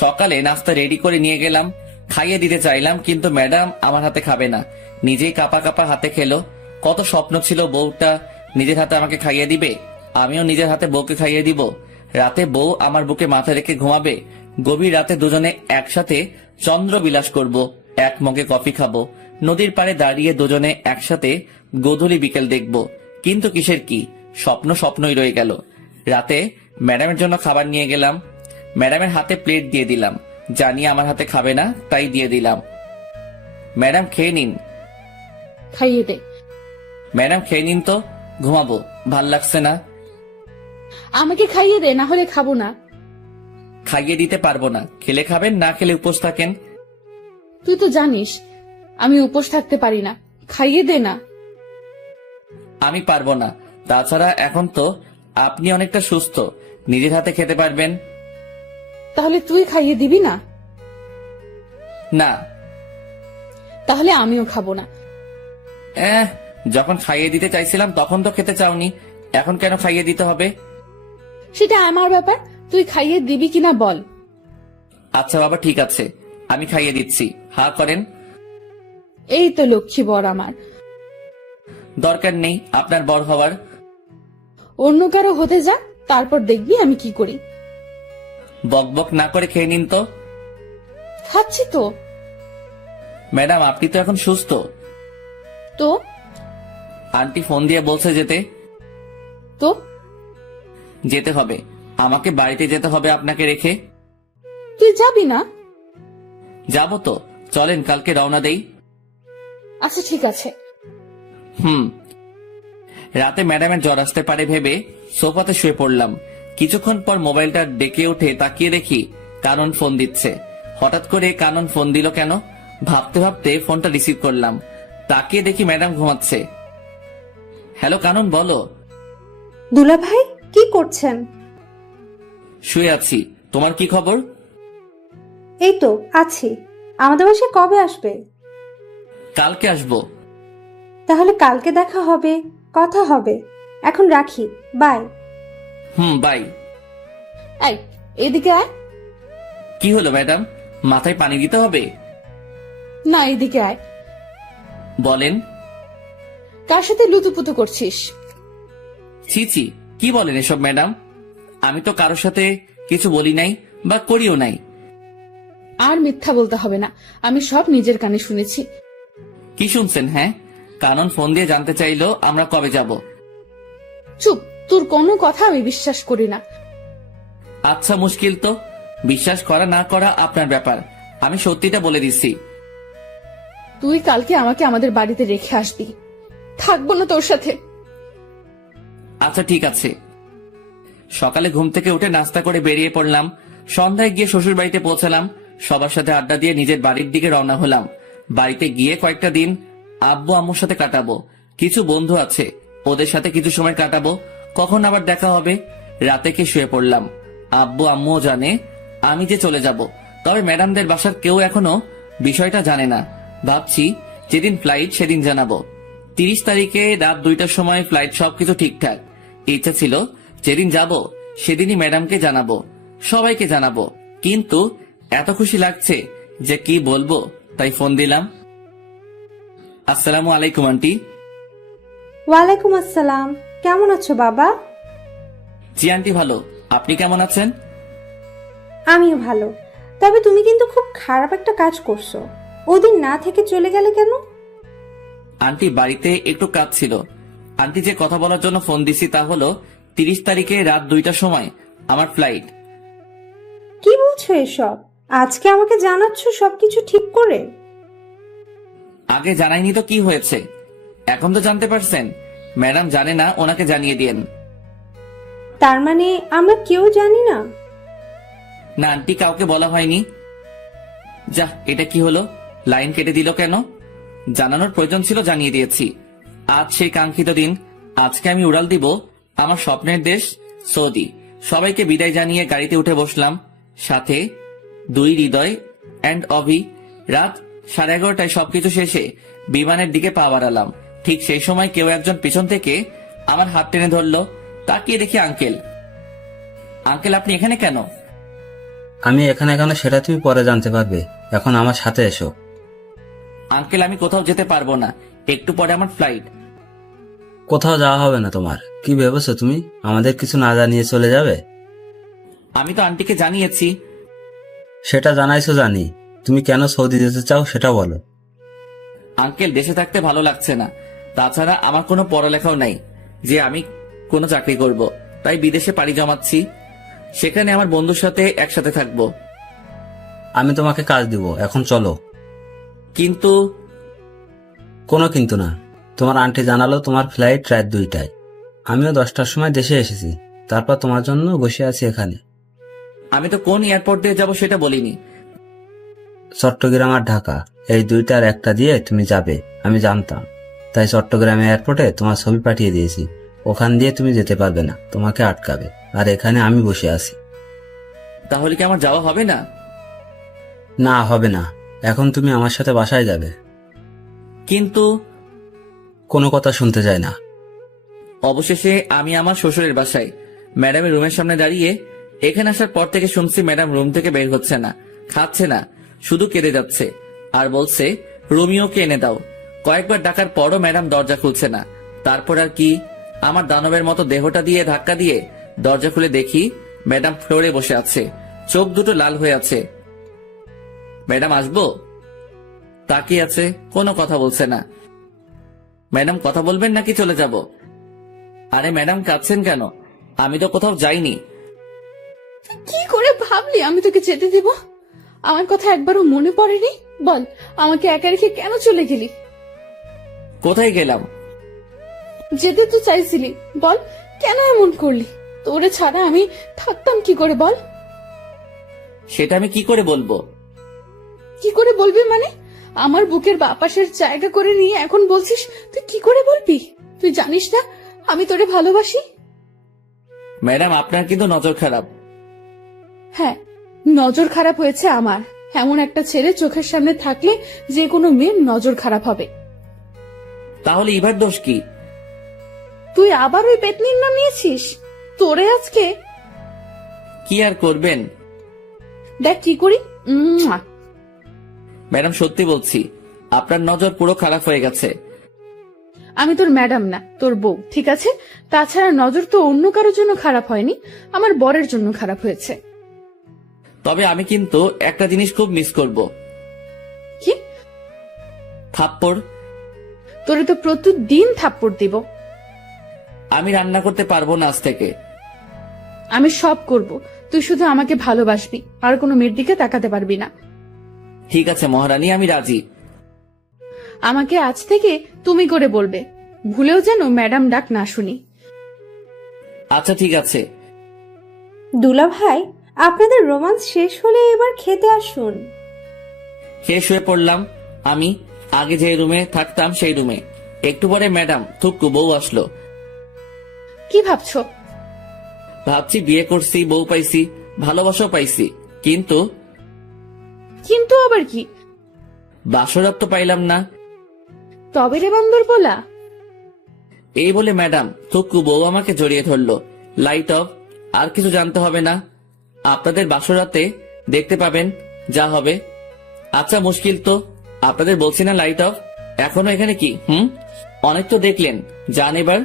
সকালে নাস্তা রেডি করে নিয়ে গেলাম, খাইয়ে দিতে চাইলাম কিন্তু ম্যাডাম আমার হাতে খাবে না, নিজেই কাপা কাপা হাতে খেলো। কত স্বপ্ন ছিল বউটা নিজের হাতে আমাকে খাইয়ে দিবে, আমিও নিজের হাতে বউকে খাইয়ে দিব। রাতে বউ আমার বুকে মাথা রেখে ঘুমাবে, গভীর রাতে দুজনে একসাথে চন্দ্র বিলাস করব, এক মগে কফি খাবো, নদীর পাড়ে দাঁড়িয়ে দুজনে একসাথে গোধূলি বিকেল দেখব। কিন্তু কিসের কি, স্বপ্ন স্বপ্নই রয়ে গেল। রাতে ম্যাডামের জন্য খাবার নিয়ে গেলাম, ম্যাডামের হাতে প্লেট দিয়ে দিলাম, জানি আমার হাতে খাবে না তাই দিয়ে দিলাম। ম্যাডাম খেয়ে নিন। খাইয়ে দে। ম্যাডাম খেয়ে নিন তো, ঘুমাবো, ভাল লাগছে না। আমাকে খাইয়ে দে, না হলে খাবো না। খাইয়ে দিতে পারবো না, খেলে খাবেন, না খেলে উপোস থাকেন। তুই তো জানিস আমি উপোস থাকতে পারি না, খাইয়ে দে না। আমি পারবো না, তাছাড়া এখন তো আপনি অনেকটা সুস্থ, নিজের হাতে খেতে পারবেন। তাহলে তুই খাইয়ে দিবি না? না। তাহলে আমিও খাবো না। যখন খাইয়ে দিতে চাইছিলাম তখন তো খেতে চাওনি, এখন কেন খাইয়ে দিতে হবে? সেটা আমার ব্যাপার, তুই খাইয়ে দিবি কিনা বল। আচ্ছা বাবা ঠিক আছে, আমি খাইয়ে দিচ্ছি, হা করেন। এই তো লক্ষ্মী বর আমার। দরকার নেই আপনার বর হওয়ার। অন্য কারো হতে যা, তারপর দেখবি আমি কি করি। বক বক না করে খেয়ে নিন তো। খাচ্ছি তো। ম্যাডাম আপনি তো এখন সুস্থ। তো আন্টি ফোন দিয়ে বলছে যেতে। তো যেতে হবে, আমাকে বাড়িতে যেতে হবে আপনাকে রেখে। তুই যাবি না? যাবো তো, চলেন কালকে রওনা দেই। আচ্ছা ঠিক আছে। রাতে ম্যাডামের জ্বর আসতে পারে ভেবে সোফাতে শুয়ে পড়লাম। কিছুক্ষণ পর মোবাইলটা ডেকে উঠে তাকিয়ে দেখি কানন ফোন দিচ্ছে। হঠাৎ করে কানন ফোন দিল কেন ভাবতে ভাবতে ফোনটা রিসিভ করলাম। তাকিয়ে দেখি ম্যাডাম ঘুমাচ্ছে। হ্যালো কানন, বলো। দুলা ভাই কি করছেন? শুয়ে আছি, তোমার কি খবর? এই তো আছি। আমাদের বাসায় কবে আসবে? কালকে আসবো। তাহলে কালকে দেখা হবে, কথা হবে। এখন রাখি, বাই। বাই। এই এদিকে আয়। কি হলো ম্যাডাম, মাথায় পানি দিতে হবে? না এদিকে আয়। বলেন। কার সাথে লুতুপুতু করছিস? ছি ছি, কি বলেন এসব ম্যাডাম? আমি তো কারোর সাথে কিছু বলি নাই বা করিও নাই। আর মিথ্যা বলতে হবে না, আমি সব নিজের কানে শুনেছি। কি শুনছেন? হ্যাঁ, কানন ফোন দিয়ে জানতে চাইলো আমরা কবে যাব। চুপ, তোর কোনো কথা আমি বিশ্বাস করি না। আচ্ছা মুশকিল তো, বিশ্বাস করা না করা আপনার ব্যাপার, আমি সত্যিটা বলে দিচ্ছি। তুই কালকে আমাকে আমাদের বাড়িতে রেখে আসবি। থাকবো না তোর সাথে। আচ্ছা ঠিক আছে। সকালে ঘুম থেকে উঠে নাস্তা করে বেরিয়ে পড়লাম। সন্ধ্যায় গিয়ে শ্বশুর বাড়িতে পৌঁছালাম। সবার সাথে আড্ডা দিয়ে নিজের বাড়ির দিকে রওনা হলাম। বাড়িতে গিয়ে কয়েকটা দিন আব্বু আম্মুর সাথে কাটাবো। কিছু বন্ধু আছে, ওদের সাথে কিছু সময় কাটাবো। কখন আবার দেখা হবে। রাতে কে শুয়ে পড়লাম। আব্বু আম্মুও জানে আমি যে চলে যাব, তবে ম্যাডামদের বাসার কেউ এখনো বিষয়টা জানে না। ভাবছি যেদিন ফ্লাইট সেদিন জানাবো। 30 তারিখে রাত 2টার সময় ফ্লাইট, সবকিছু ঠিকঠাক। ইচ্ছা ছিল যেদিন যাব সেদিনই ম্যাডামকে জানাবো, সবাইকে জানাবো। কিন্তু এত খুশি লাগছে যে কি বলবো, তাই ফোন দিলাম। আসসালামু আলাইকুম আন্টি। ওয়ালাইকুম আসসালাম। কেমন আছো বাবা? জি আন্টি ভালো, আপনি কেমন আছেন? আমিও ভালো। তবে তুমি কিন্তু খুব খারাপ একটা কাজ করছো। ওদিন না থেকে চলে গেলে কেন? আন্টি বাড়িতে একটু কাজ ছিল। আন্টি যে কথা বলার জন্য ফোন দিছি তা হলো 30 তারিখে রাত 2টার সময় আমার ফ্লাইট। কি বলছো এসব? আজকে আমাকে জানাচ্ছ সবকিছু ঠিক করে? আগে জানাইনি তো কি হয়েছে, এখন তো জানতে পারছেন। ম্যাডাম জানে না, ওনাকে জানিয়ে দিয়েন। তার মানে আমরা কেউ জানি না? না আন্টি, কাউকে বলা হয়নি। যা, এটা কি হলো? লাইন কেটে দিল কেন? জানানোর প্রয়োজন ছিল, জানিয়ে দিয়েছি। আজ সেই কাঙ্ক্ষিত দিন। আজকে আমি উড়াল দিব আমার স্বপ্নের দেশ সৌদি। সবাইকে বিদায় জানিয়ে গাড়িতে উঠে বসলাম। সাথে 2 হৃদয় অ্যান্ড অভি। রাত 11:30টায় সবকিছু শেষে বিমানের দিকে পা বাড়ালাম। ঠিক সেই সময় কেউ একজন পিছন থেকে আমার হাত টেনে ধরলো। তাকিয়ে দেখি আঙ্কেল। আঙ্কেল আপনি এখানে কেন? আমি এখানে কেন সেটা তুমি পরে জানতে পারবে, এখন আমার সাথে এসো। আঙ্কেল আমি কোথাও যেতে পারবো না, একটু পরে আমার ফ্লাইট। কোথাও যাওয়া হবে না তোমার। কি ভেবেছো তুমি আমাদের কিছু না জানিয়ে চলে যাবে? আমি তো আন্টিকে জানিয়েছি। সেটা জানাইছো জানি, তুমি কেন সৌদি যেতে চাও সেটা বলো। আঙ্কেল দেশে থাকতে ভালো লাগছে না। তাছাড়া আমার কোনো পড়ালেখাও নাই যে আমি কোনো চাকরি করব, তাই বিদেশে পাড়ি জমাচ্ছি। সেখানে আমার বন্ধুর সাথে একসাথে থাকবো। আমি তোমাকে কাজ দিব, এখন চলো। কিন্তু কোনো কিন্তু না। তোমার আন্টি জানালো তোমার ফ্লাইট রাত 2টায়। আমিও 10টার সময় দেশে এসেছি, তারপর তোমার জন্য বসে আছি এখানে। আমি তো কোন এয়ারপোর্ট দিয়ে যাব সেটা বলিনি। চট্টগ্রাম আর ঢাকা, এই 2টার একটা দিয়ে তুমি যাবে আমি জানতাম, তাই চট্টগ্রাম এয়ারপোর্টে তোমার ছবি পাঠিয়ে দিয়েছি। ওখান দিয়ে তুমি যেতে পারবে না, তোমাকে আটকাবে, আর এখানে আমি বসে আছি। তাহলে কি আমার যাওয়া হবে না? না, হবে না। এখন তুমি আমার সাথে বাসায় যাবে। কিন্তু কোনো কথা শুনতে চাই না। অবশেষে আমি আমার শ্বশুরের বাসায় ম্যাডামের রুমের সামনে দাঁড়িয়ে। এখানে আসার পর থেকে শুনছি ম্যাডাম রুম থেকে বের হচ্ছে না, খাচ্ছে না, শুধু কেঁদে যাচ্ছে আর বলছে রোমিওকে এনে দাও। কয়েকবার ডাকার পরও ম্যাডাম দরজা খুলছে না। তারপর আর কি, আমার দানবের মতো দেহটা দিয়ে ধাক্কা দিয়ে দরজা খুলে দেখি ম্যাডাম ফ্লোরে বসে আছে, চোখ দুটো লাল হয়ে আছে। ম্যাডাম আসবো? তাকিয়ে আছে, কোনো কথা বলছে না। ম্যাডাম কথা বলবেন নাকি চলে যাব? আরে ম্যাডাম কাঁদছেন কেন? আমি তো কোথাও যাইনি। কি করে ভাবলি আমি তোকে যেতে দিব? আমার কথা একবারও মনে পড়েনি? বল, আমাকে একা রেখে কেন চলে গেলি? কোথায় গেলাম? যেতে তো চাইছিলি, বল কেন এমন করলি? তোরে ছাড়া আমি থাকতাম কি করে বল? সেটা আমি কি করে বলবো? কি করে বলবি মানে? আমার বুকের বাপাসের জায়গা করে নিয়ে এখন বলছিস তুই কি করে বলবি? তুই জানিস না আমি তোরে ভালোবাসি? ম্যাডাম আপনার কিন্তু নজর খারাপ। হ্যাঁ, নজর খারাপ হয়েছে আমার। এমন একটা ছেলে চোখের সামনে থাকলে যে কোনো মেয়ের নজর খারাপ হবে। তাহলে এবার দোষ কি? তুই আবার ওই পেতনির নাম নিয়েছিস? তোরে আজকে কি আর করবেন? দেখ কি করি। উম্মুয়া। ম্যাডাম সত্যি বলছি, আপনার নজর পুরো খারাপ হয়ে গেছে। আমি তোর ম্যাডাম না, তোর বউ, ঠিক আছে? তাছাড়া নজর তো অন্য কারোর জন্য খারাপ হয়নি, আমার বরের জন্য খারাপ হয়েছে। তবে আমি কিন্তু একটা জিনিস খুব মিস করব। কি? থাপ্পড়। তোরে তো প্রতিদিন থাপ্পড় দিব। আমি রান্না করতে পারবো না আজ থেকে। আমি সব করব, তুই শুধু আমাকে ভালোবাসবি, আর কোনো মেয়ের দিকে তাকাতে পারবি না। ঠিক আছে মহারানী, আমি রাজি। আমাকে আজ থেকে তুমি করে বলবে। ভুলেও যেন ম্যাডাম ডাক না শুনি। আচ্ছা ঠিক আছে। দুলা ভাই, আপনাদের রোমান্স শেষ হলে এবার খেতে আসুন। খেয়ে শুয়ে পড়লাম। আমি আগে যে রুমে থাকতাম সেই রুমে। একটু পরে ম্যাডাম থুকু বউ আসলো। কি ভাবছো? ভাবছি বিয়ে করছি, বউ পাইছি, ভালোবাসাও পাইছি, কিন্তু কিন্তু আবার কি? বাসরাত তো পাইলাম না। তবে রে বান্দর বলা। এই বলে ম্যাডাম থুকু বউ আমাকে জড়িয়ে ধরলো। Light off. আর কিছু জানতে হবে না, আপনাদের বাসরাতে দেখতে পাবেন যা হবে। আচ্ছা মুশকিল তো, আপনাদের বলছি না লাইট অফ। এখনো এখানে কি? অনেক তো দেখলেন, যান এবার।